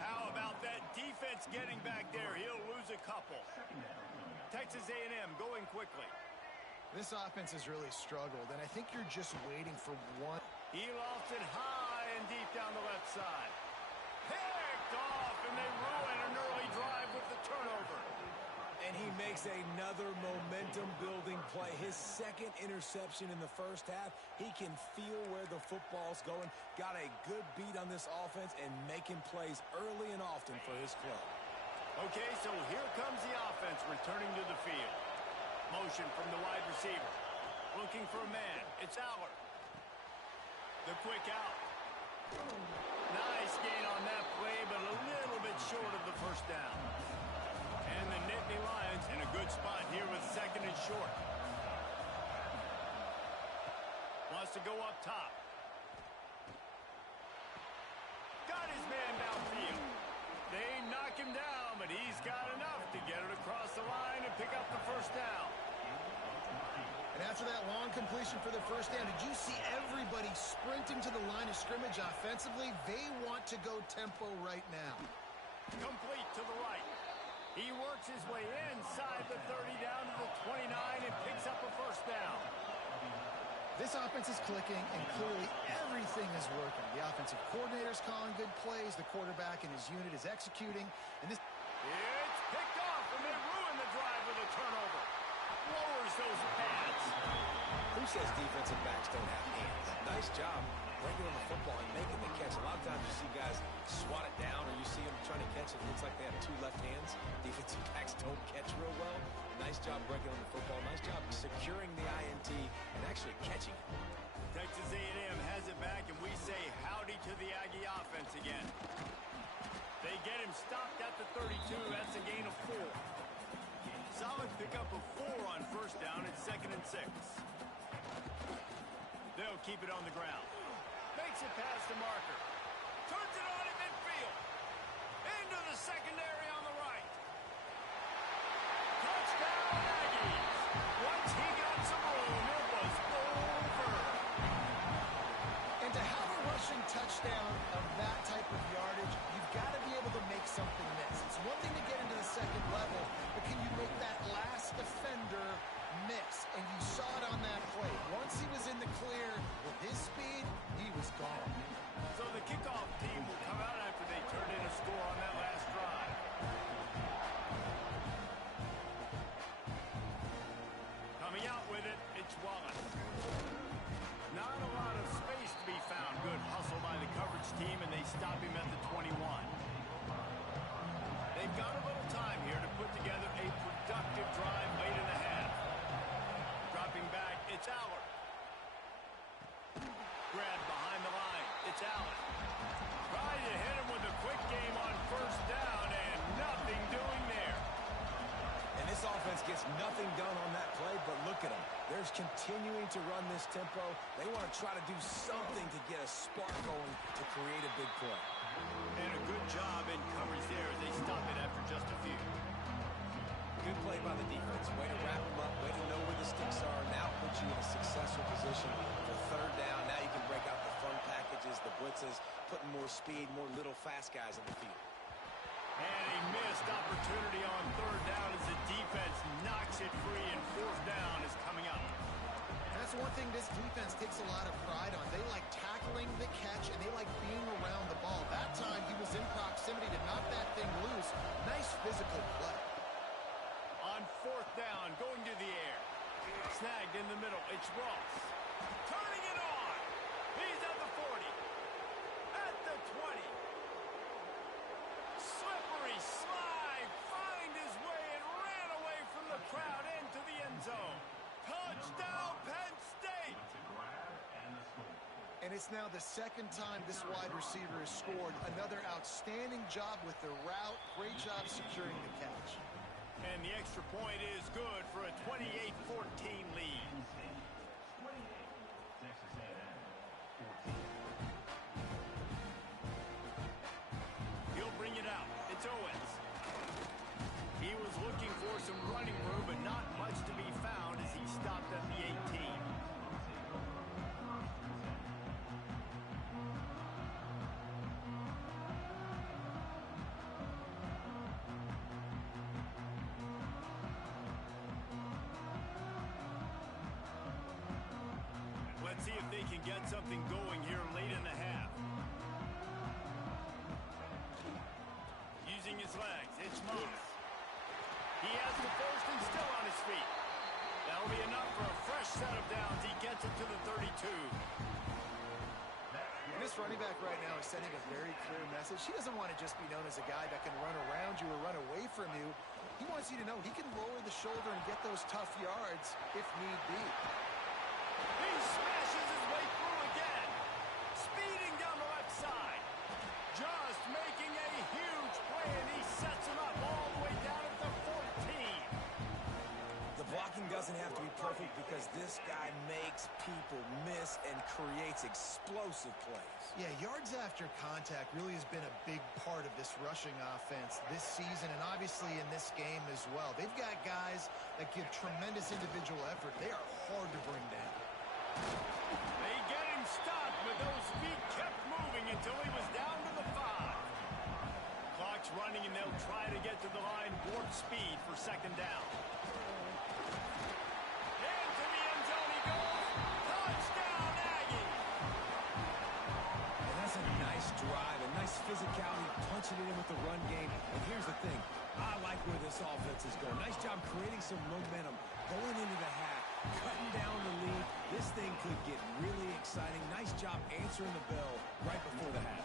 How about that defense getting back there? He'll lose a couple. Texas A&M going quickly. This offense has really struggled, and I think you're just waiting for one. He lofts it high and deep down the left side. Picked off, and they ruin an early drive with the turnover. And he makes another momentum-building play. His 2nd interception in the 1st half. He can feel where the football's going. Got a good beat on this offense and making plays early and often for his club. Okay, so here comes the offense returning to the field. substitution from the wide receiver. Looking for a man. It's Aller. The quick out. Nice gain on that play, but a little bit short of the first down. And the Nittany Lions in a good spot here with second and short. Wants to go up top. Got his man downfield. They knock him down, but he's got enough to get it across the line and pick up the first down. And after that long completion for the first down, did you see everybody sprinting to the line of scrimmage offensively? They want to go tempo right now. Complete to the right. He works his way inside the 30 down to the 29 and picks up a first down. This offense is clicking, and clearly everything is working. The offensive coordinator's calling good plays. The quarterback and his unit is executing. And this... It's picked off, and they ruin the drive with a turnover. Lowers those pads. Who says defensive backs don't have hands? Nice job breaking on the football and making the catch. A lot of times you see guys swat it down, or you see them trying to catch it. It looks like they have two left hands. Defensive backs don't catch real well. Nice job breaking on the football. Nice job securing the INT and actually catching it. Texas A&M has it back, and we say howdy to the Aggie offense again. They get him stopped at the 32. That's a gain of 4. Solid pickup of 4 on first down. It's 2nd and 6. They'll keep it on the ground. Makes it past the marker. Turns it on in midfield. Into the secondary on the right. Touchdown, Aggies. Once he got some room, it was over. And to have a rushing touchdown of that type of yardage, you've got to be able to make something miss. It's one thing to get into the second level, but can you make that last defender miss? And you saw it on that play. Once he was in the clear with his speed, he was gone. So the kickoff team will come out after they turn in a score on that last drive. Coming out with it, it's Wallace. Not a lot of space to be found. Good hustle by the coverage team, and they stop him at the 21. They've got a little time here to put together a productive drive late in the half. Dropping back, it's Aller. Grabbed behind the line, it's Allen. Trying to hit him with a quick game on first down, and nothing doing there. And this offense gets nothing done on that play, but look at them. They're continuing to run this tempo. They want to try to do something to get a spark going to create a big play. And a good job in coverage there. They stop it after just a few. Good play by the defense. Way to wrap them up. Way to know where the sticks are. Now puts you in a successful position for third down. Now you can break out the fun packages, the blitzes, putting more speed, more little fast guys in the field. And a missed opportunity on third down as the defense knocks it free, and fourth down is coming up. That's one thing this defense takes a lot of pride on. They like tackling the catch, and they like being around the ball. That time, he was in proximity to knock that thing loose. Nice physical play. On fourth down, going to the air. Snagged in the middle. It's Ross. Turning it on. He's at the 40. At the 20. Slippery slide. Find his way and ran away from the crowd into the end zone. Touchdown, Penn State. That's a grab and a score. And it's now the second time this wide receiver has scored. Another outstanding job with the route. Great job securing the catch. And the extra point is good for a 28-14 lead. 28, Texas A&M, 14. He'll bring it out. It's Owens. He was looking for some running room, but not much to be found as he stopped at the 18. Let's see if they can get something going here late in the half. Using his legs, it's Moss. He has the first and still on his feet. That'll be enough for a fresh set of downs. He gets it to the 32. And this running back right now is sending a very clear message. He doesn't want to just be known as a guy that can run around you or run away from you. He wants you to know he can lower the shoulder and get those tough yards if need be. He smashes his way through again. Speeding down the left side. Just making a huge play, and he sets him up all the way down at the 14. The blocking doesn't have to be perfect because this guy makes people miss and creates explosive plays. Yeah, yards after contact really has been a big part of this rushing offense this season and obviously in this game as well. They've got guys that give tremendous individual effort. They are hard to bring down. They get him stopped, but those feet kept moving until he was down to the 5. Clock's running, and they'll try to get to the line warp speed for second down. Into the end zone he goes. Touchdown, Aggie! And that's a nice drive, a nice physicality, punching it in with the run game. And here's the thing. I like where this offense is going. Nice job creating some momentum, going into the half, cutting down the lead. This thing could get really exciting. Nice job answering the bell right before the half.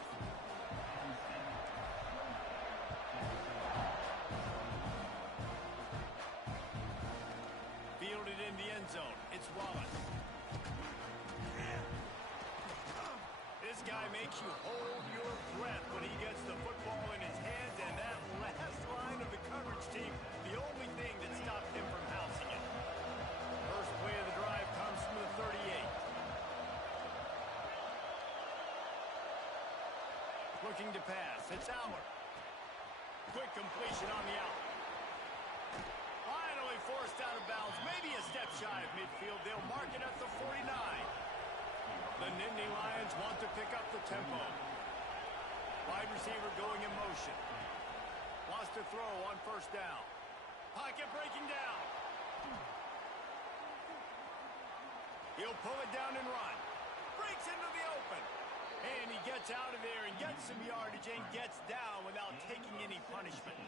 Fielded in the end zone. It's Wallace. This guy makes you hold your breath when he gets the football in his hands, and that last line of the coverage team, the only thing that stopped him from housing it. First play of the drive comes from the 38. Looking to pass. It's Allen. Quick completion on the out. Finally forced out of bounds. Maybe a step shy of midfield. They'll mark it at the 49. The Nittany Lions want to pick up the tempo. Wide receiver going in motion. Lost to throw on first down. Pocket breaking down. He'll pull it down and run. Breaks into the open. And he gets out of there and gets some yardage and gets down without taking any punishment.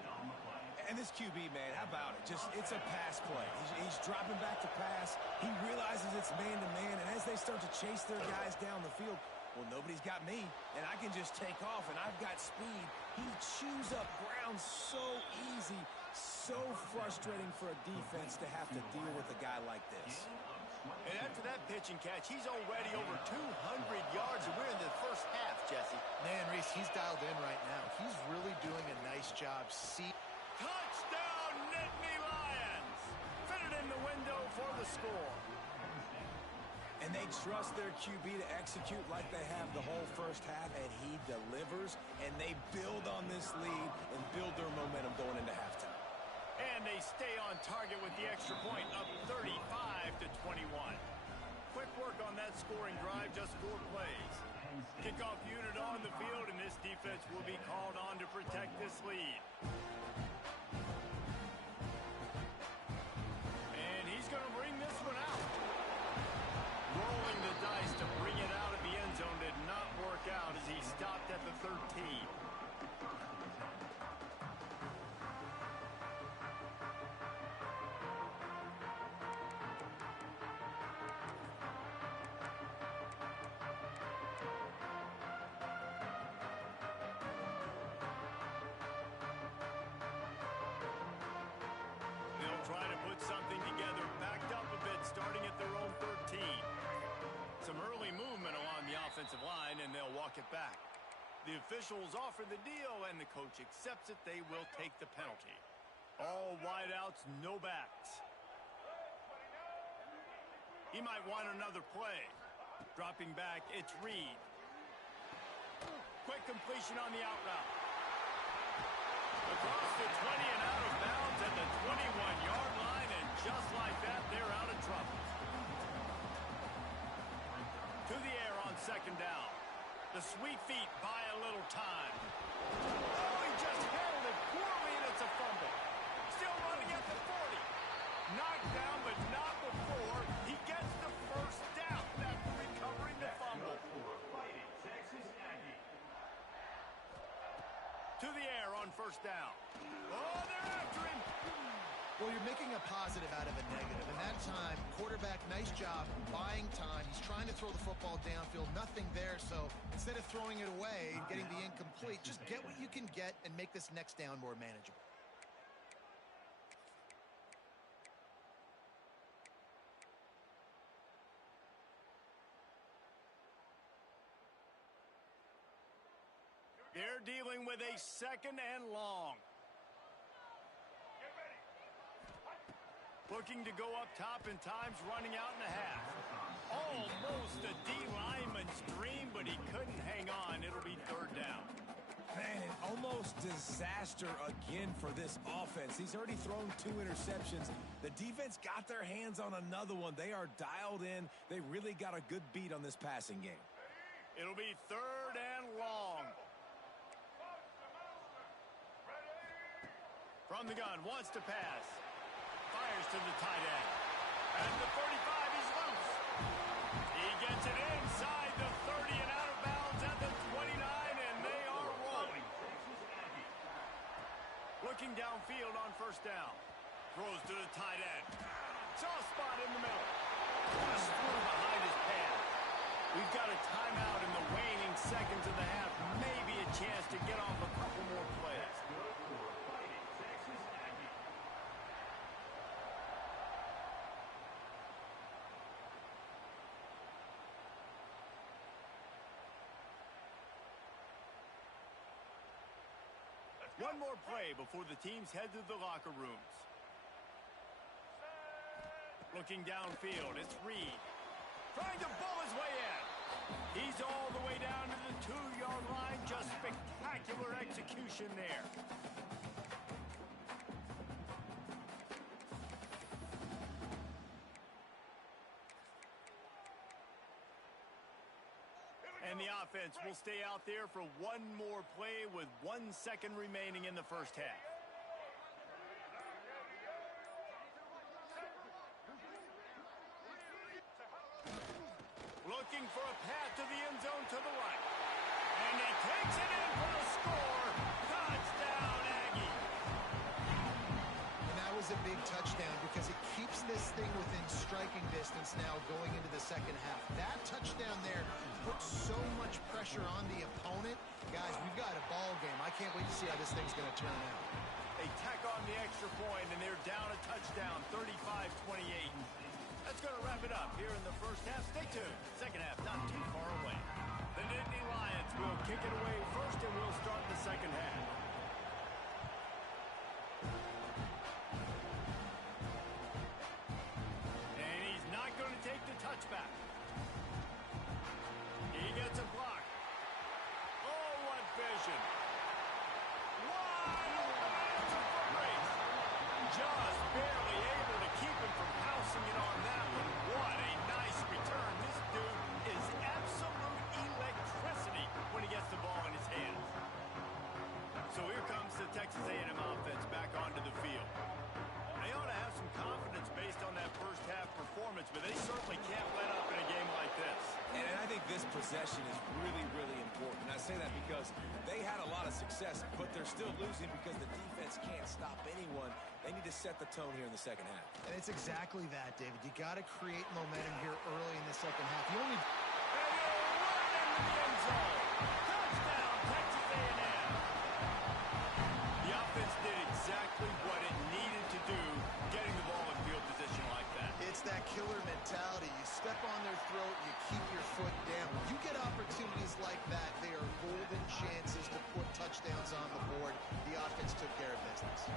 And this QB, man, how about it? It's a pass play. He's dropping back to pass. He realizes it's man-to-man, and as they start to chase their guys down the field, well, nobody's got me, and I can just take off, and I've got speed. He chews up ground so easy, so frustrating for a defense to have to deal with a guy like this. And after that pitch and catch, he's already over 200 yards, and we're in the first half, Jesse. Man, Reese, he's dialed in right now. He's really doing a nice job. Touchdown, Nittany Lions! Fitted in the window for the score. And they trust their QB to execute like they have the whole first half, and he delivers, and they build on this lead and build their momentum going into halftime. And they stay on target with the extra point, up 35-21. Quick work on that scoring drive, just 4 plays. Kickoff unit on the field, and this defense will be called on to protect this lead. And he's going to bring this one out. Rolling the dice to bring it out of the end zone did not work out as he stopped at the 13. Try to put something together, backed up a bit, starting at their own 13. Some early movement along the offensive line, and they'll walk it back. The officials offer the deal, and the coach accepts it. They will take the penalty. All wideouts, no backs. He might want another play. Dropping back, it's Reed. Quick completion on the out route. Across the 20 and out of bounds at the 21-yard line, and just like that, they're out of trouble. To the air on second down. The sweet feet buy a little time. Oh, he just handled it poorly, and it's a fumble. Still running at the 40. Knocked down, but not before. He gets the first down after recovering the fumble. To the air on first down. Oh, they're after him. Well, you're making a positive out of a negative. And that time, quarterback, nice job, buying time. He's trying to throw the football downfield. Nothing there, so instead of throwing it away and getting the incomplete, just get what you can get and make this next down more manageable. They're dealing with a 2nd and long. Get ready. Looking to go up top, and time's running out in the half. Almost a D lineman's dream, but he couldn't hang on. It'll be 3rd down. Man, an almost disaster again for this offense. He's already thrown 2 interceptions. The defense got their hands on another one. They are dialed in. They really got a good beat on this passing game. It'll be 3rd and long. From the gun, wants to pass. Fires to the tight end. At the 35, he's loose. He gets it inside the 30 and out of bounds at the 29, and they are rolling. Looking downfield on 1st down. Throws to the tight end. Soft spot in the middle. Just threw behind his pad. We've got a timeout in the waning seconds of the half. Maybe a chance to get off a couple more plays. One more play before the teams head to the locker rooms. Looking downfield, it's Reed. Trying to bull his way in. He's all the way down to the 2-yard line. Just spectacular execution there. And the offense will stay out there for one more play with 1 second remaining in the 1st half. Looking for a path to the end zone to the right. And he takes it in for the score. Touchdown, Aggie. And that was a big touchdown because it keeps this thing within striking distance now going into the 2nd half. That touchdown there puts so much pressure on the opponent. Guys, we've got a ball game. I can't wait to see how this thing's going to turn out. They tack on the extra point, and they're down a touchdown, 35-28. That's going to wrap it up here in the 1st half. Stay tuned. 2nd half, not too far away. The Nittany Lions will kick it away first, and we'll start the 2nd half. And he's not going to take the touchback. He gets a block. Oh, what vision. Wide open answer for Grace. Just barely able to keep him from housing it on that one. What a nice return. This dude is absolute electricity when he gets the ball in his hands. So here comes the Texas A&M offense back onto the field. They ought to have some confidence based on that 1st half performance, but they certainly can't let up in a game like this. And I think this possession is really, really important. I say that because they had a lot of success, but they're still losing because the defense can't stop anyone. They need to set the tone here in the 2nd half. And it's exactly that, David. You got to create momentum here early in the 2nd half. You only... And he'll run into the end zone. Touchdown, Texas A&M. The offense did exactly what it needed to do, getting the ball in field position like that. It's that killer mentality. You step on their throat, you keep your foot down. When you get opportunities like that, they are golden chances to put touchdowns on the board. The offense took care of business.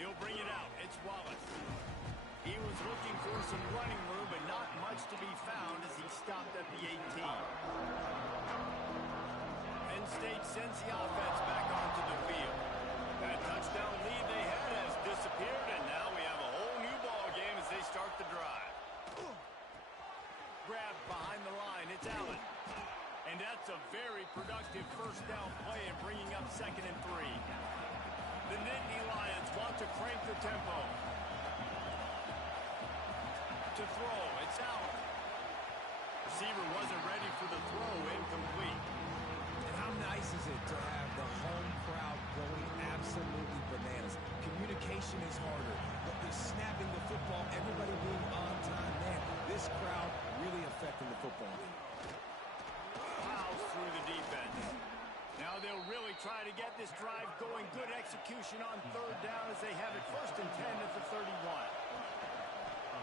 He'll bring it out. It's Wallace. He was looking for some running room, but not much to be found as he stopped at the 18. Penn State sends the offense back onto the field. That touchdown lead they had has disappeared, and now we have a whole new ball game as they start the drive. Grab behind the line. It's Allen. And that's a very productive 1st down play and bringing up 2nd and 3. The Nittany Lions want to crank the tempo. To throw, it's out. Receiver wasn't ready for the throw, incomplete. And how nice is it to have the home crowd going absolutely bananas? Communication is harder, but they're snapping the football, everybody being on time. Man, this crowd really affecting the football game. Fouls through the defense. Now they'll really try to get this drive going. Good execution on 3rd down as they have it 1st and 10 at the 31.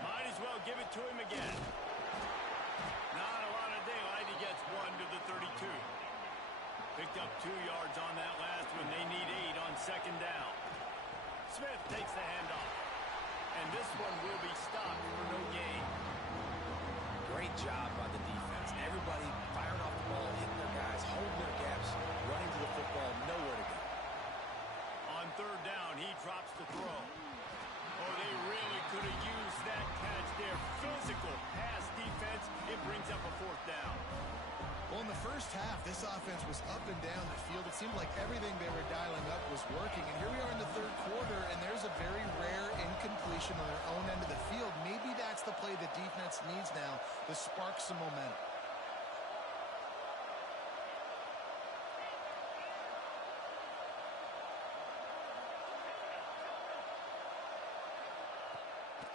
Might as well give it to him again. Not a lot of daylight. He gets 1 to the 32. Picked up 2 yards on that last one. They need 8 on second down. Smith takes the handoff. And this one will be stopped for no gain. Great job by the defense. Everybody firing off the ball, hitting their guys, holding their gaps, running to the football, nowhere to go. On third down, he drops the throw. Oh, they really could have used that catch there. Physical pass defense. It brings up a fourth down. Well, in the first half, this offense was up and down the field. It seemed like everything they were dialing up was working. And here we are in the third quarter, and there's a very rare incompletion on their own end of the field. Maybe that's the play the defense needs now to spark some momentum.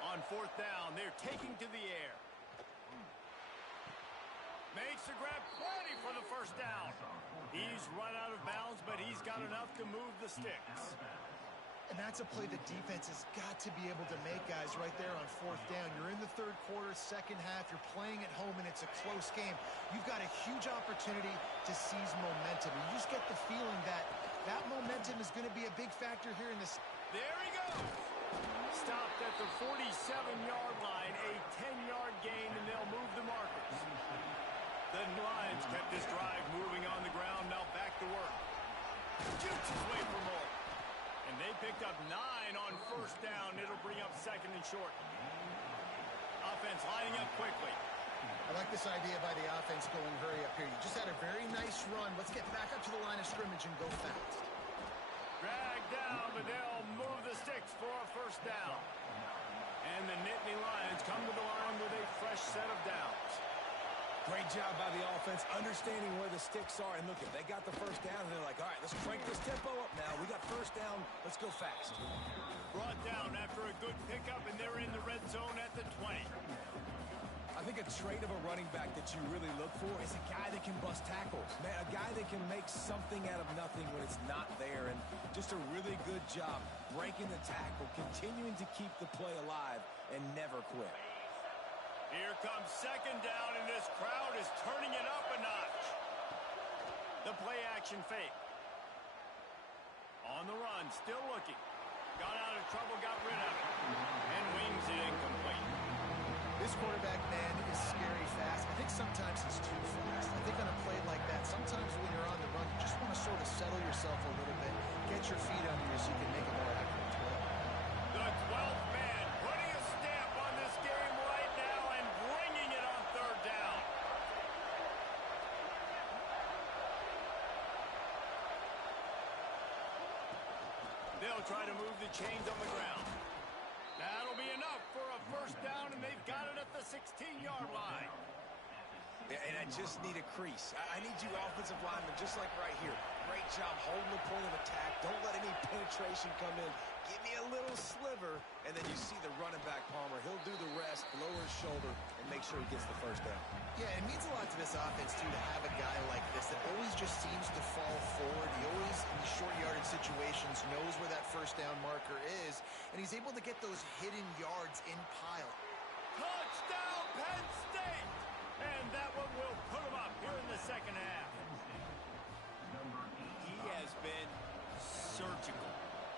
On fourth down, they're taking to the air. Makes the grab, plenty for the first down. He's run out of bounds, but he's got enough to move the sticks. And that's a play the defense has got to be able to make, guys, right there on fourth down. You're in the third quarter, second half. You're playing at home, and it's a close game. You've got a huge opportunity to seize momentum. You just get the feeling that that momentum is going to be a big factor here in this. There he goes. Stopped at the 47-yard line, a 10-yard gain, and they'll move the markers. The Lions kept this drive moving on the ground, now back to work. Shoots his way for more. And they picked up 9 on first down. It'll bring up second and short. Offense lining up quickly. I like this idea by the offense going hurry up here. You just had a very nice run. Let's get back up to the line of scrimmage and go fast. Dragged down, but they'll move the sticks for a first down. And the Nittany Lions come to the line with a fresh set of downs. Great job by the offense, understanding where the sticks are. And look, if they got the first down, and they're like, all right, let's crank this tempo up now. We got first down. Let's go fast. Brought down after a good pickup, and they're in the red zone at the 20. I think a trait of a running back that you really look for is a guy that can bust tackles. Man, a guy that can make something out of nothing when it's not there. And just a really good job breaking the tackle, continuing to keep the play alive, and never quit. Here comes second down, and this crowd is turning it up a notch. The play action fake. On the run, still looking. Got out of trouble, got rid of it. And wings it incomplete. This quarterback, man, is scary fast. I think sometimes he's too fast. I think on a play like that, sometimes when you're on the run, you just want to sort of settle yourself a little bit, get your feet under you so you can make a more accurate throw. The 12th man putting a stamp on this game right now and bringing it on third down. They'll try to move the chains on the ground. That'll be enough for a first down, and they've got it at the 16-yard line. Yeah, and I just need a crease. I need you offensive linemen, just like right here. Great job holding the point of attack. Don't let any penetration come in. Give me a little sliver, and then you see the running back, Palmer. He'll do the rest, lower his shoulder, and make sure he gets the first down. Yeah, it means a lot to this offense, too, to have a guy like this that always just seems to fall forward. He always, in these short yardage situations, knows where that first down marker is, and he's able to get those hidden yards in pile. Touchdown, Penn State! And that one will put him up here in the second half. He has been surgical.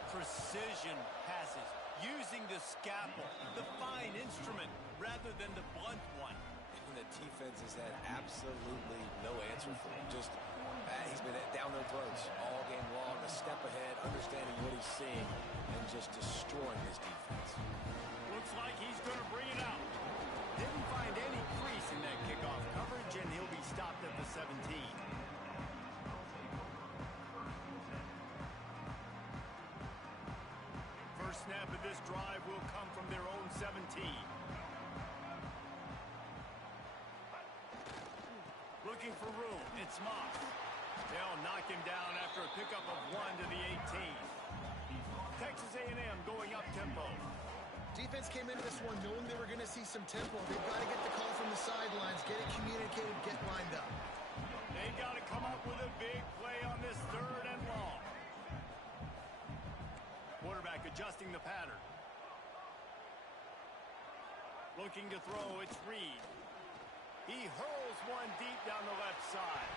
Precision passes, using the scalpel, the fine instrument, rather than the blunt one. And the defense has had absolutely no answer for him. Just, he's been down their throats all game long, a step ahead, understanding what he's seeing, and just destroying his defense. Looks like he's going to bring it out. Didn't find any crease in that kickoff coverage, and he'll be stopped at the 17. First snap of this drive will come from their own 17. Looking for room, it's Moss. They'll knock him down after a pickup of 1 to the 18. Texas A&M going up tempo. Defense came into this one knowing they were going to see some tempo. They've got to get the call from the sidelines, get it communicated, get lined up. They've got to come up with a big play on this third and long. Quarterback adjusting the pattern. Looking to throw, it's Reed. He hurls one deep down the left side.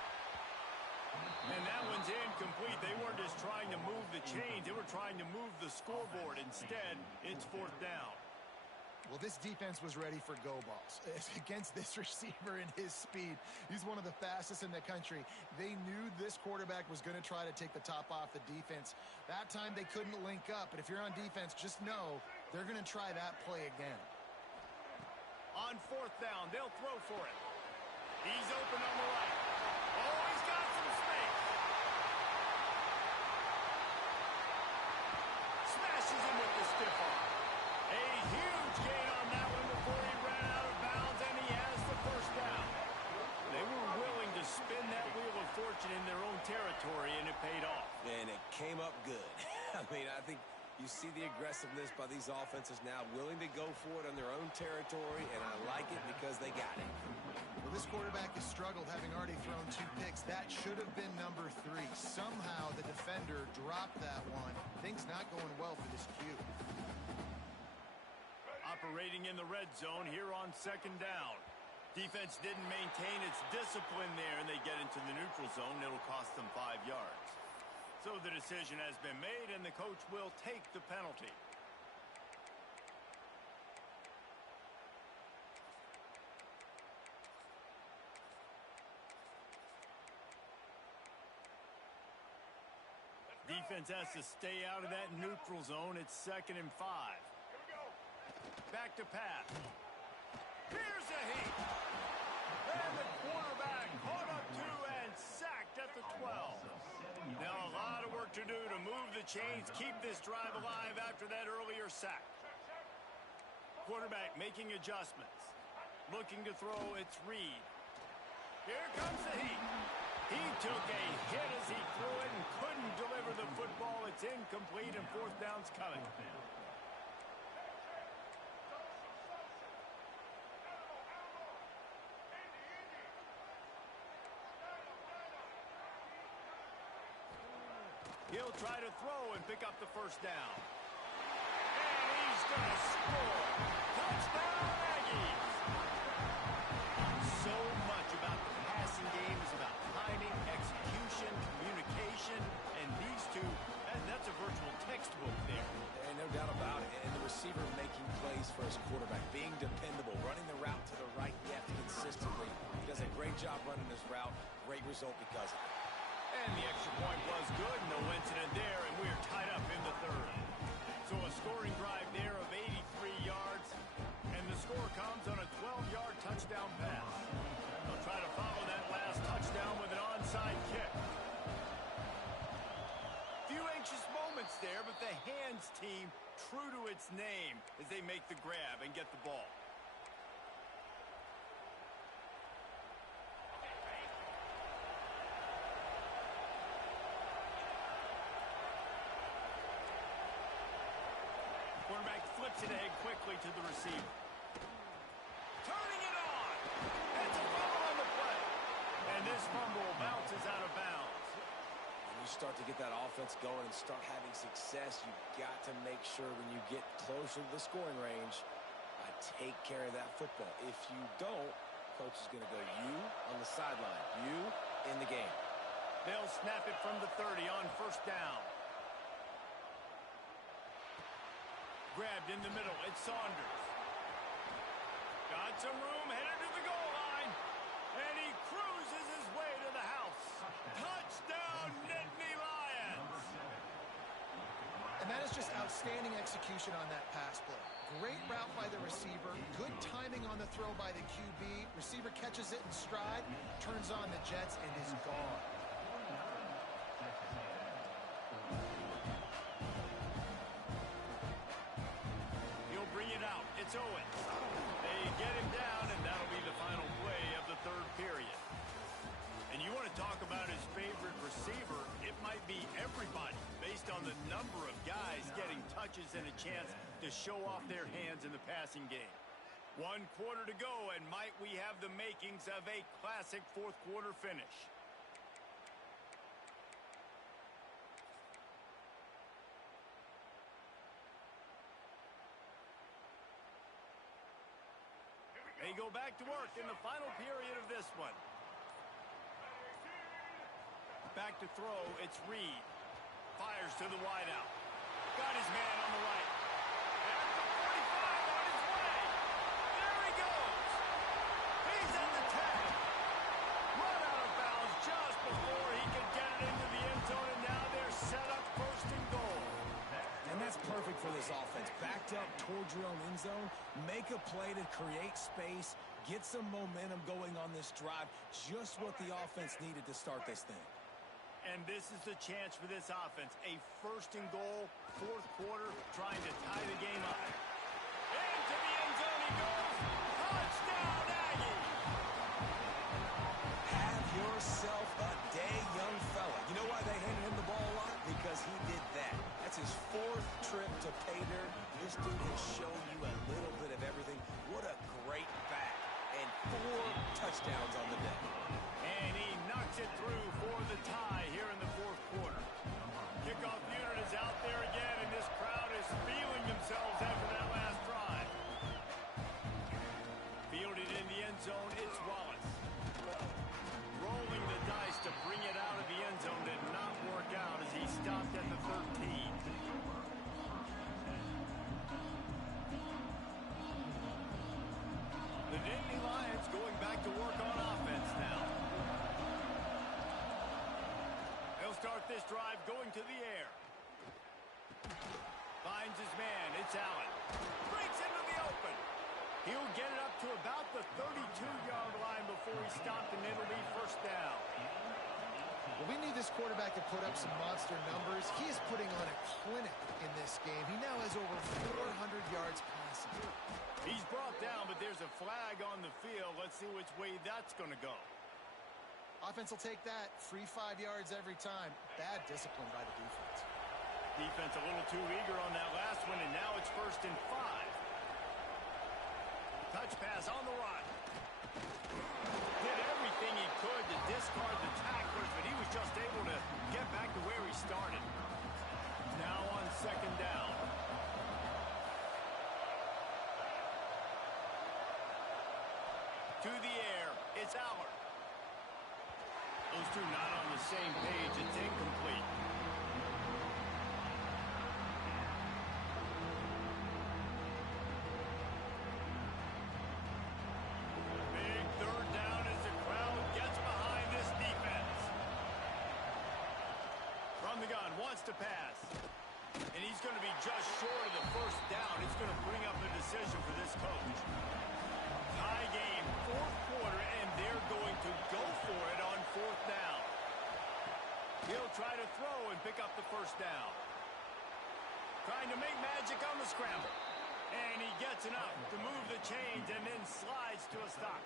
And that one's incomplete. They weren't just trying to move the chains. They were trying to move the scoreboard. Instead, it's fourth down. Well, this defense was ready for go balls. Against this receiver and his speed, he's one of the fastest in the country. They knew this quarterback was going to try to take the top off the defense. That time they couldn't link up, but if you're on defense, just know they're going to try that play again. On fourth down, they'll throw for it. He's open on the right. Oh, he's got some space. Smashes him with the stiff arm. A huge gain on that one before he ran out of bounds, and he has the first down. They were willing to spin that wheel of fortune in their own territory, and it paid off. And it came up good. I mean, I think you see the aggressiveness by these offenses now, willing to go for it on their own territory, and I like it because they got it. Well, this quarterback has struggled, having already thrown 2 picks. That should have been number 3. Somehow the defender dropped that one. Things not going well for this Q. Operating in the red zone here on second down. Defense didn't maintain its discipline there, and they get into the neutral zone. It'll cost them 5 yards. So the decision has been made, and the coach will take the penalty. Defense has to stay out of that neutral zone. It's 2nd and 5. Back to pass. Here's a heat. And the quarterback caught up to and sacked at the 12. Now a lot of work to do to move the chains, keep this drive alive after that earlier sack. Quarterback making adjustments. Looking to throw, it's Reed. Here comes the heat. He took a hit as he threw it and couldn't deliver the football. It's incomplete, and fourth down's coming. He'll try to throw and pick up the first down. And he's going to score. Touchdown, Aggies. So much about the passing game is about timing, execution, communication, and these two, that's a virtual textbook there. And no doubt about it. And the receiver making plays for his quarterback, being dependable, running the route to the right depth consistently. He does a great job running this route. Great result because of it. And the extra point was good. No incident there, and we are tied up in the third. So a scoring drive there of 83 yards, and the score comes on a 12-yard touchdown pass. They'll try to follow that last touchdown with an onside kick. Few anxious moments there, but the hands team true to its name as they make the grab and get the ball. Quarterback flips it ahead quickly to the receiver. Turning it on. It's a fumble on the play. And this fumble bounces out of bounds. When you start to get that offense going and start having success, you've got to make sure when you get closer to the scoring range, take care of that football. If you don't, coach is going to go you on the sideline, you in the game. They'll snap it from the 30 on first down. Grabbed in the middle, it's Saunders. Got some room, headed to the goal line. And he cruises his way to the house. Touchdown, Nittany Lions! And that is just outstanding execution on that pass play. Great route by the receiver, good timing on the throw by the QB. Receiver catches it in stride, turns on the jets, and is gone. It's Owens. They get him down, and that'll be the final play of the third period. And you want to talk about his favorite receiver, it might be everybody, based on the number of guys getting touches and a chance to show off their hands in the passing game. 1 quarter to go, and might we have the makings of a classic fourth quarter finish. They go back to work in the final period of this one. Back to throw, it's Reed. Fires to the wideout. Got his man on the right. At the 45 on his way. There he goes. He's at the 10. Run out of bounds just before he could get it into the end zone, and now they're set up first and goal. And that's perfect for this offense. Backed up towards your own end zone, make a play to create space, get some momentum going on this drive. Just what the offense needed to start this thing. And this is the chance for this offense. A first and goal, fourth quarter, trying to tie the game up. Into the end zone he goes. Touchdown, Aggie! Have yourself a day, young fella. You know why they handed him the ball a lot? Because he did that. That's his fourth trip to pay dirt. This dude has shown you a little bit of everything. What a great back. And 4 touchdowns on the day. And he knocks it through for the tie here in the fourth quarter. Kickoff unit is out there again, and this crowd is feeling themselves after that last drive. Fielded in the end zone, it's Wallace. Rolling the dice to bring it out of the end zone did not work out as he stopped at the 13. The Nittany Lions going back to work on offense now. They'll start this drive going to the air. Finds his man. It's Allen. Breaks into the open. He'll get it up to about the 32-yard line before he stopped, and it'll be first down. Well, we need this quarterback to put up some monster numbers. He is putting on a clinic in this game. He now has over 400 yards passing. He's brought down, but there's a flag on the field. Let's see which way that's going to go. Offense will take that. Free 5 yards every time. Bad discipline by the defense. Defense a little too eager on that last one, and now it's 1st and 5. Touch pass on the run. Did everything he could to discard the tacklers, but he was just able to get back to where he started. Now on 2nd down. To the air, it's Aller. Those two not on the same page. It's incomplete. Big 3rd down as the crowd gets behind this defense. From the gun, wants to pass. And he's going to be just short of the 1st down. It's going to bring up a decision for this coach. Tie game, 4th quarter, and they're going to go for it on 4th down. He'll try to throw and pick up the 1st down. Trying to make magic on the scramble. And he gets enough to move the chains and then slides to a stop.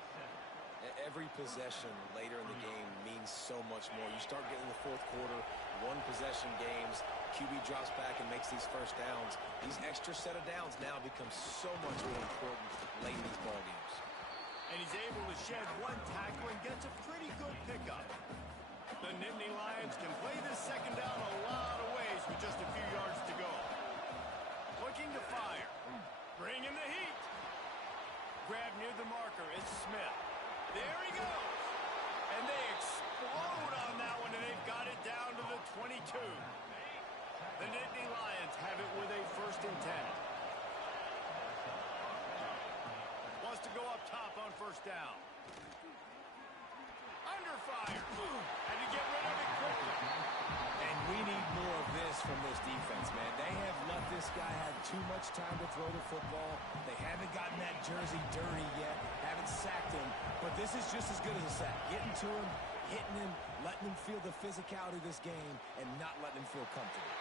Every possession later in the game means so much more. You start getting the 4th quarter, 1-possession games, QB drops back and makes these 1st downs. These extra set of downs now become so much more important late in these ball games. And he's able to shed 1 tackle and gets a pretty good pickup. The Nittany Lions can play this 2nd down a lot of ways with just a few yards to go. Looking to fire. Bringing the heat. Grab near the marker. It's Smith. There he goes. And they explode on that one, and they've got it down to the 22. The Nittany Lions have it with a 1st and 10. Wants to go up top on 1st down. Under fire. Had to get rid of it quickly. And we need more of this from this defense, man. They have let this guy have too much time to throw the football. They haven't gotten that jersey dirty yet, haven't sacked him, but this is just as good as a sack. Getting to him, hitting him, letting him feel the physicality of this game, and not letting him feel comfortable.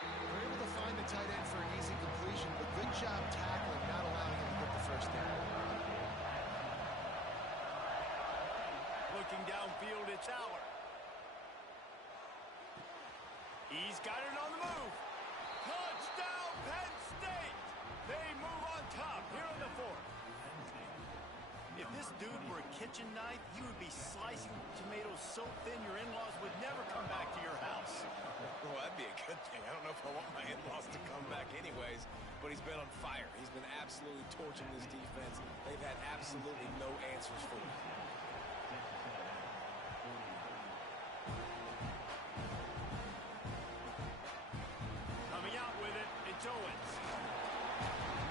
They're able to find the tight end for an easy completion, but good job tackling, not allowing him to get the 1st down. Looking downfield, it's Aller. He's got it on the move. Touchdown, Penn State! They move on top here in the 4th. If this dude were a kitchen knife, he would be slicing tomatoes so thin your in-laws would never come back to your house. Well, that'd be a good thing. I don't know if I want my in-laws to come back anyways, but he's been on fire. He's been absolutely torching this defense. They've had absolutely no answers for him. Coming out with it, it's Owens.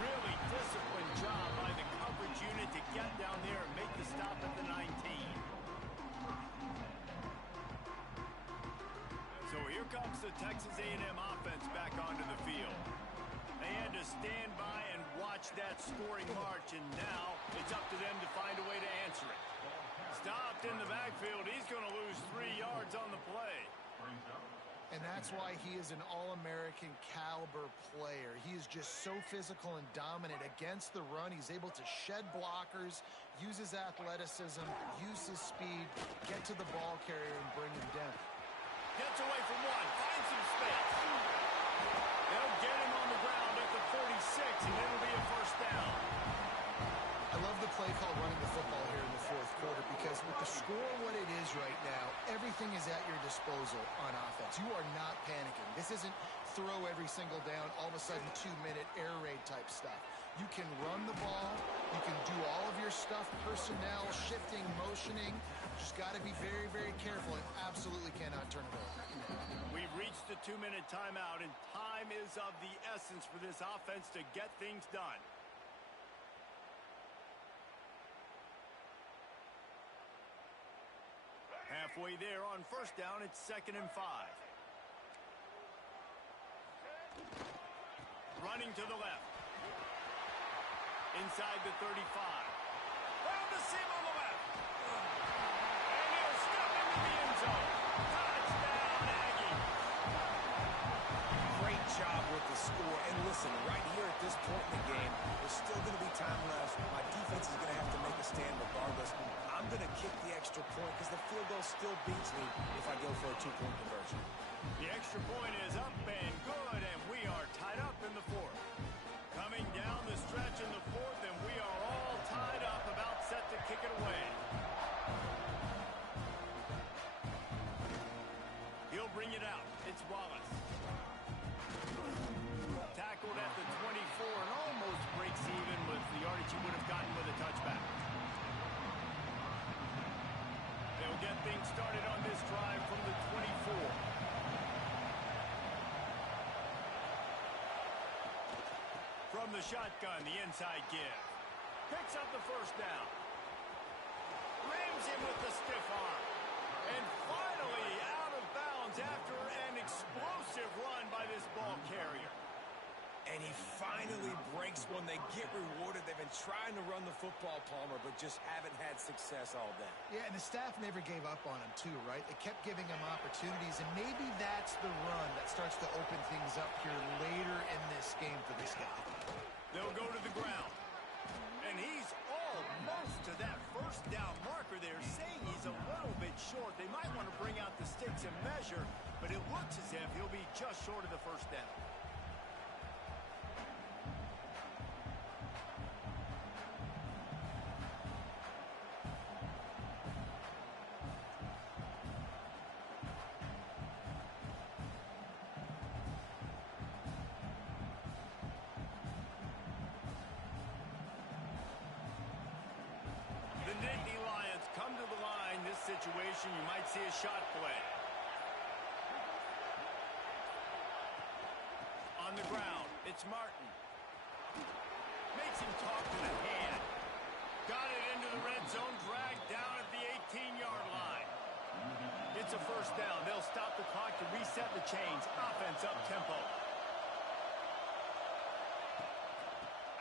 Really disciplined job by the coverage unit to get down there and make the stop at the 19. So here comes the Texas A&M offense back onto the field. They had to stand by and watch that scoring march, and now it's up to them to find a way to answer it. Stopped in the backfield. He's going to lose 3 yards on the play. And that's why he is an All-American caliber player. He is just so physical and dominant against the run. He's able to shed blockers, use his athleticism, use his speed, get to the ball carrier and bring him down. Gets away from one, finds some space. They'll get him on the ground at the 46, and it'll be a first down. I love the play call running the football here in the fourth quarter because with the score what it is right now, everything is at your disposal on offense. You are not panicking. This isn't throw every single down, all of a sudden 2-minute air raid type stuff. You can run the ball. You can do all of your stuff, personnel, shifting, motioning. Just got to be very, very careful and absolutely cannot turn it over. We've reached the 2-minute timeout, and time is of the essence for this offense to get things done. Halfway there on first down, it's 2nd and 5. Running to the left. Inside the 35. Found the seam on the left. And he'll step into the end zone. Touchdown, Aggie. Great job with the score. And listen, right here at this point in the game, there's still going to be time left. My defense is going to have to make a stand regardless. I'm going to kick the extra point because the field goal still beats me if I go for a 2-point conversion. The extra point is up and good, and we are tied up in the fourth. Coming down the stretch in the fourth, and we are all tied up, about set to kick it away. He'll bring it out. It's Wallace. Tackled at the 24 and almost breaks even with the yardage he would have gotten with a touchback. They'll get things started on this drive from the 24. From the shotgun, the inside give. Picks up the first down. Rams him with the stiff arm. And finally out of bounds after an explosive run by this ball carrier. And he finally breaks one. They get rewarded. They've been trying to run the football, Palmer, but just haven't had success all day. Yeah, and the staff never gave up on him too, right? They kept giving him opportunities, and maybe that's the run that starts to open things up here later in this game for this guy. They'll go to the ground. And he's almost to that first down marker there, saying he's a little bit short. They might want to bring out the sticks and measure, but it looks as if he'll be just short of the first down. The Nittany Lions come to the line. This situation, you might see a shot play. On the ground, it's Martin. Makes him talk to the hand. Got it into the red zone, dragged down at the 18-yard line. It's a first down. They'll stop the clock to reset the chains. Offense up tempo.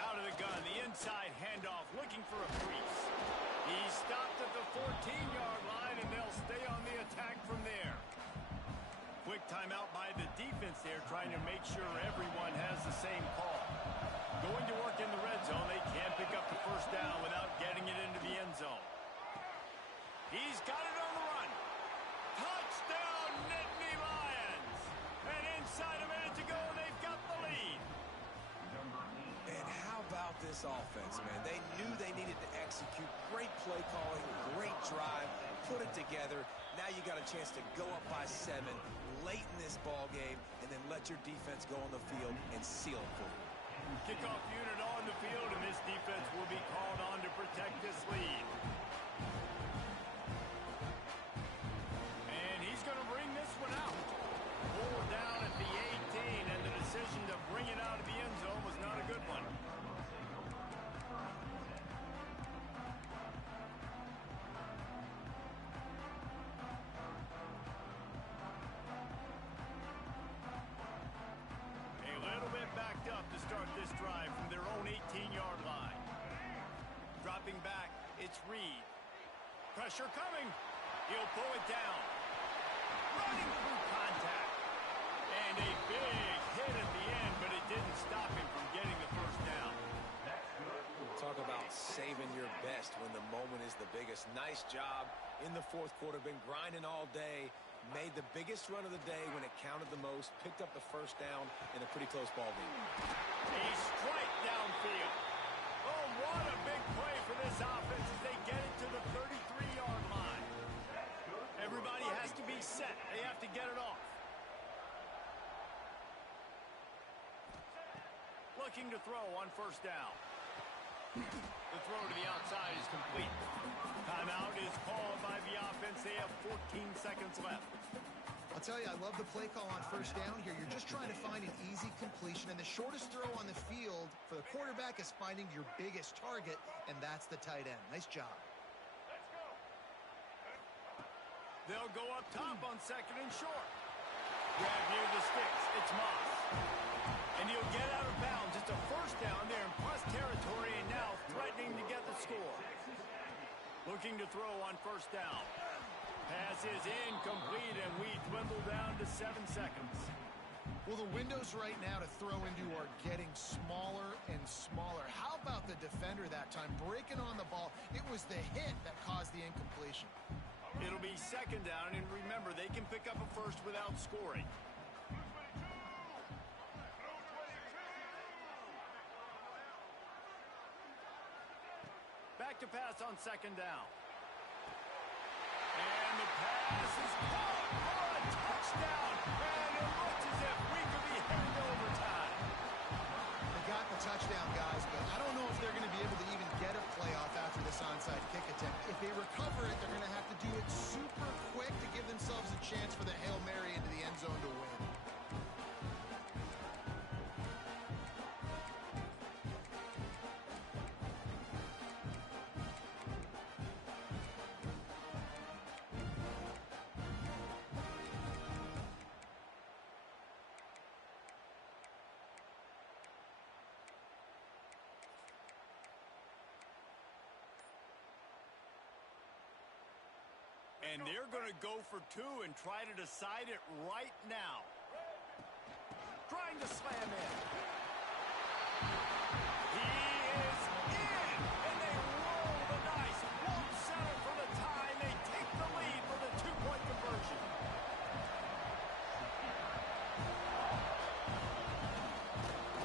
Out of the gun, the inside handoff, looking for a crease. He stopped at the 14-yard line, and they'll stay on the attack from there. Quick timeout by the defense there, trying to make sure everyone has the same call. Going to work in the red zone. They can't pick up the first down without getting it into the end zone. He's got it on the run. Touchdown, Nittany Lions! And inside a minute to go, they've got the lead. And how about this offense, man? They knew they needed to execute. Great play calling, great drive, put it together. Now you got a chance to go up by 7 late in this ball game and then let your defense go on the field and seal it for you. Kickoff unit on the field, and this defense will be called on to protect this lead. And he's going to bring this one out. Forward down at the 18, and the decision to bring it out of the end zone was not a good one. This drive from their own 18-yard line. Dropping back, it's Reed. Pressure coming. He'll pull it down. Running through contact. And a big hit at the end, but it didn't stop him from getting the first down. Talk about saving your best when the moment is the biggest. Nice job in the fourth quarter. Been grinding all day. Made the biggest run of the day when it counted the most. Picked up the first down in a pretty close ball game. A strike downfield. Oh, what a big play for this offense as they get it to the 33-yard line. Everybody has to be set. They have to get it off. Looking to throw on first down. The throw to the outside is complete. Timeout is called by the offense. They have 14 seconds left. I'll tell you, I love the play call on first down here. You're just trying to find an easy completion, and the shortest throw on the field for the quarterback is finding your biggest target, and that's the tight end. Nice job. They'll go up top on second and short. Grab near the sticks. It's Moss. And he'll get out of bounds. It's a first down there in plus territory, and now threatening to get the score. Looking to throw on first down. Pass is incomplete, and we dwindle down to 7 seconds. Well, the windows right now to throw into are getting smaller and smaller. How about the defender that time breaking on the ball? It was the hit that caused the incompletion. It'll be second down, and remember, they can pick up a first without scoring. Back to pass on second down. And the pass is caught for a touchdown. And it looks as if we could be heading to overtime. They got the touchdown, guys, but I don't know if they're going to be able to even get a playoff after this onside kick attempt. If they recover it, they're going to have to do it super quick to give themselves a chance for the Hail Mary into the end zone to win. And they're going to go for two and try to decide it right now. Trying to slam in. He is in! And they roll the dice. Won't settle for the tie. They take the lead for the two-point conversion.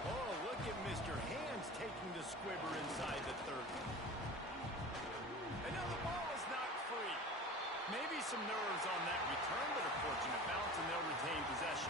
Oh, look at Mr. Hands taking the squibber inside the 30. And now the ball is knocked free. Maybe some nerves on that return, but a fortunate bounce, and they'll retain possession.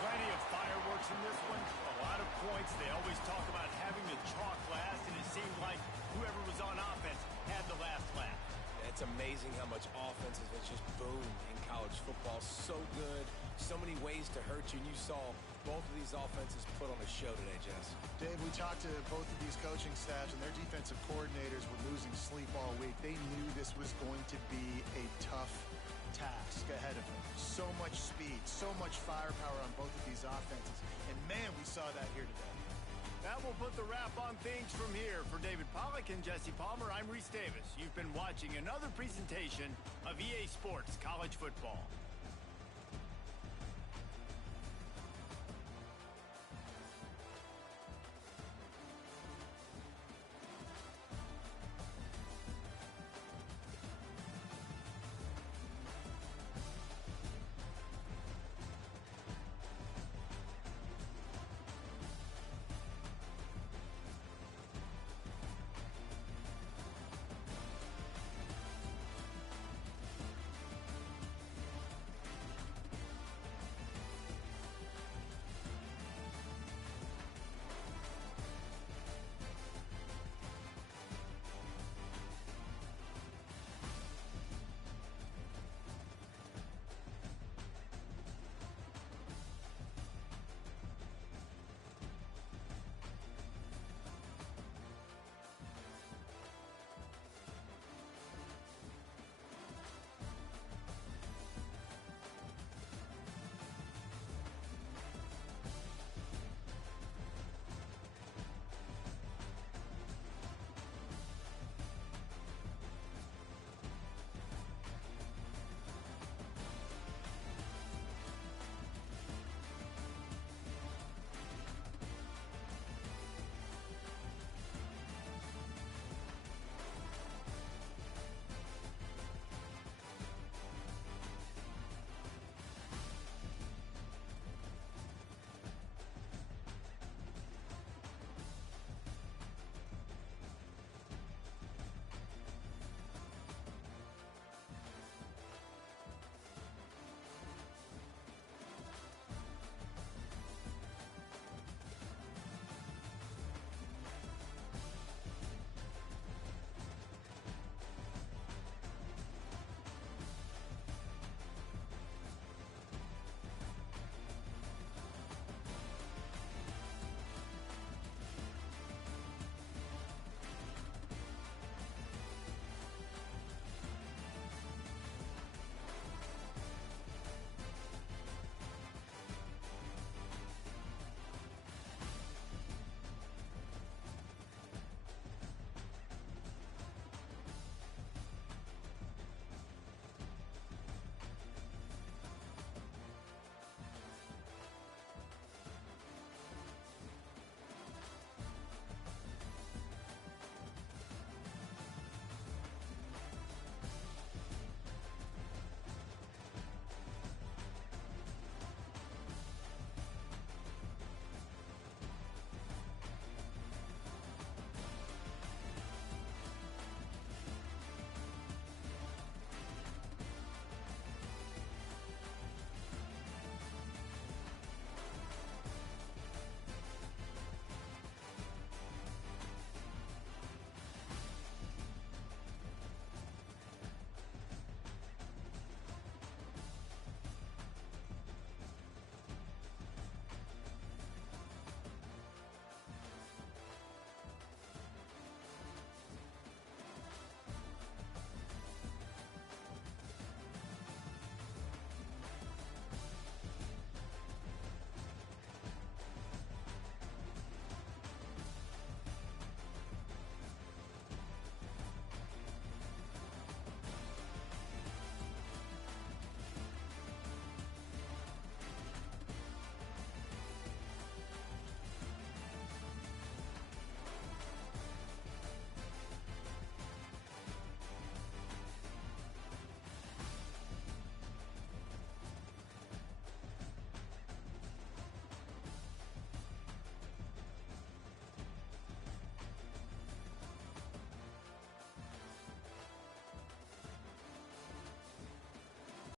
Plenty of fireworks in this one. A lot of points. They always talk about having the chalk last, and it seemed like whoever was on offense had the last laugh. It's amazing how much offense has just boomed in college football. So good. So many ways to hurt you. And you saw both of these offenses put on a show today, Jess. Dave, we talked to both of these coaching staffs, and their defensive coordinators were losing sleep all week. They knew this was going to be a tough task ahead of them. So much speed, so much firepower on both of these offenses. And, man, we saw that here today. That will put the wrap on things from here. For David Pollack and Jesse Palmer, I'm Reese Davis. You've been watching another presentation of EA Sports College Football.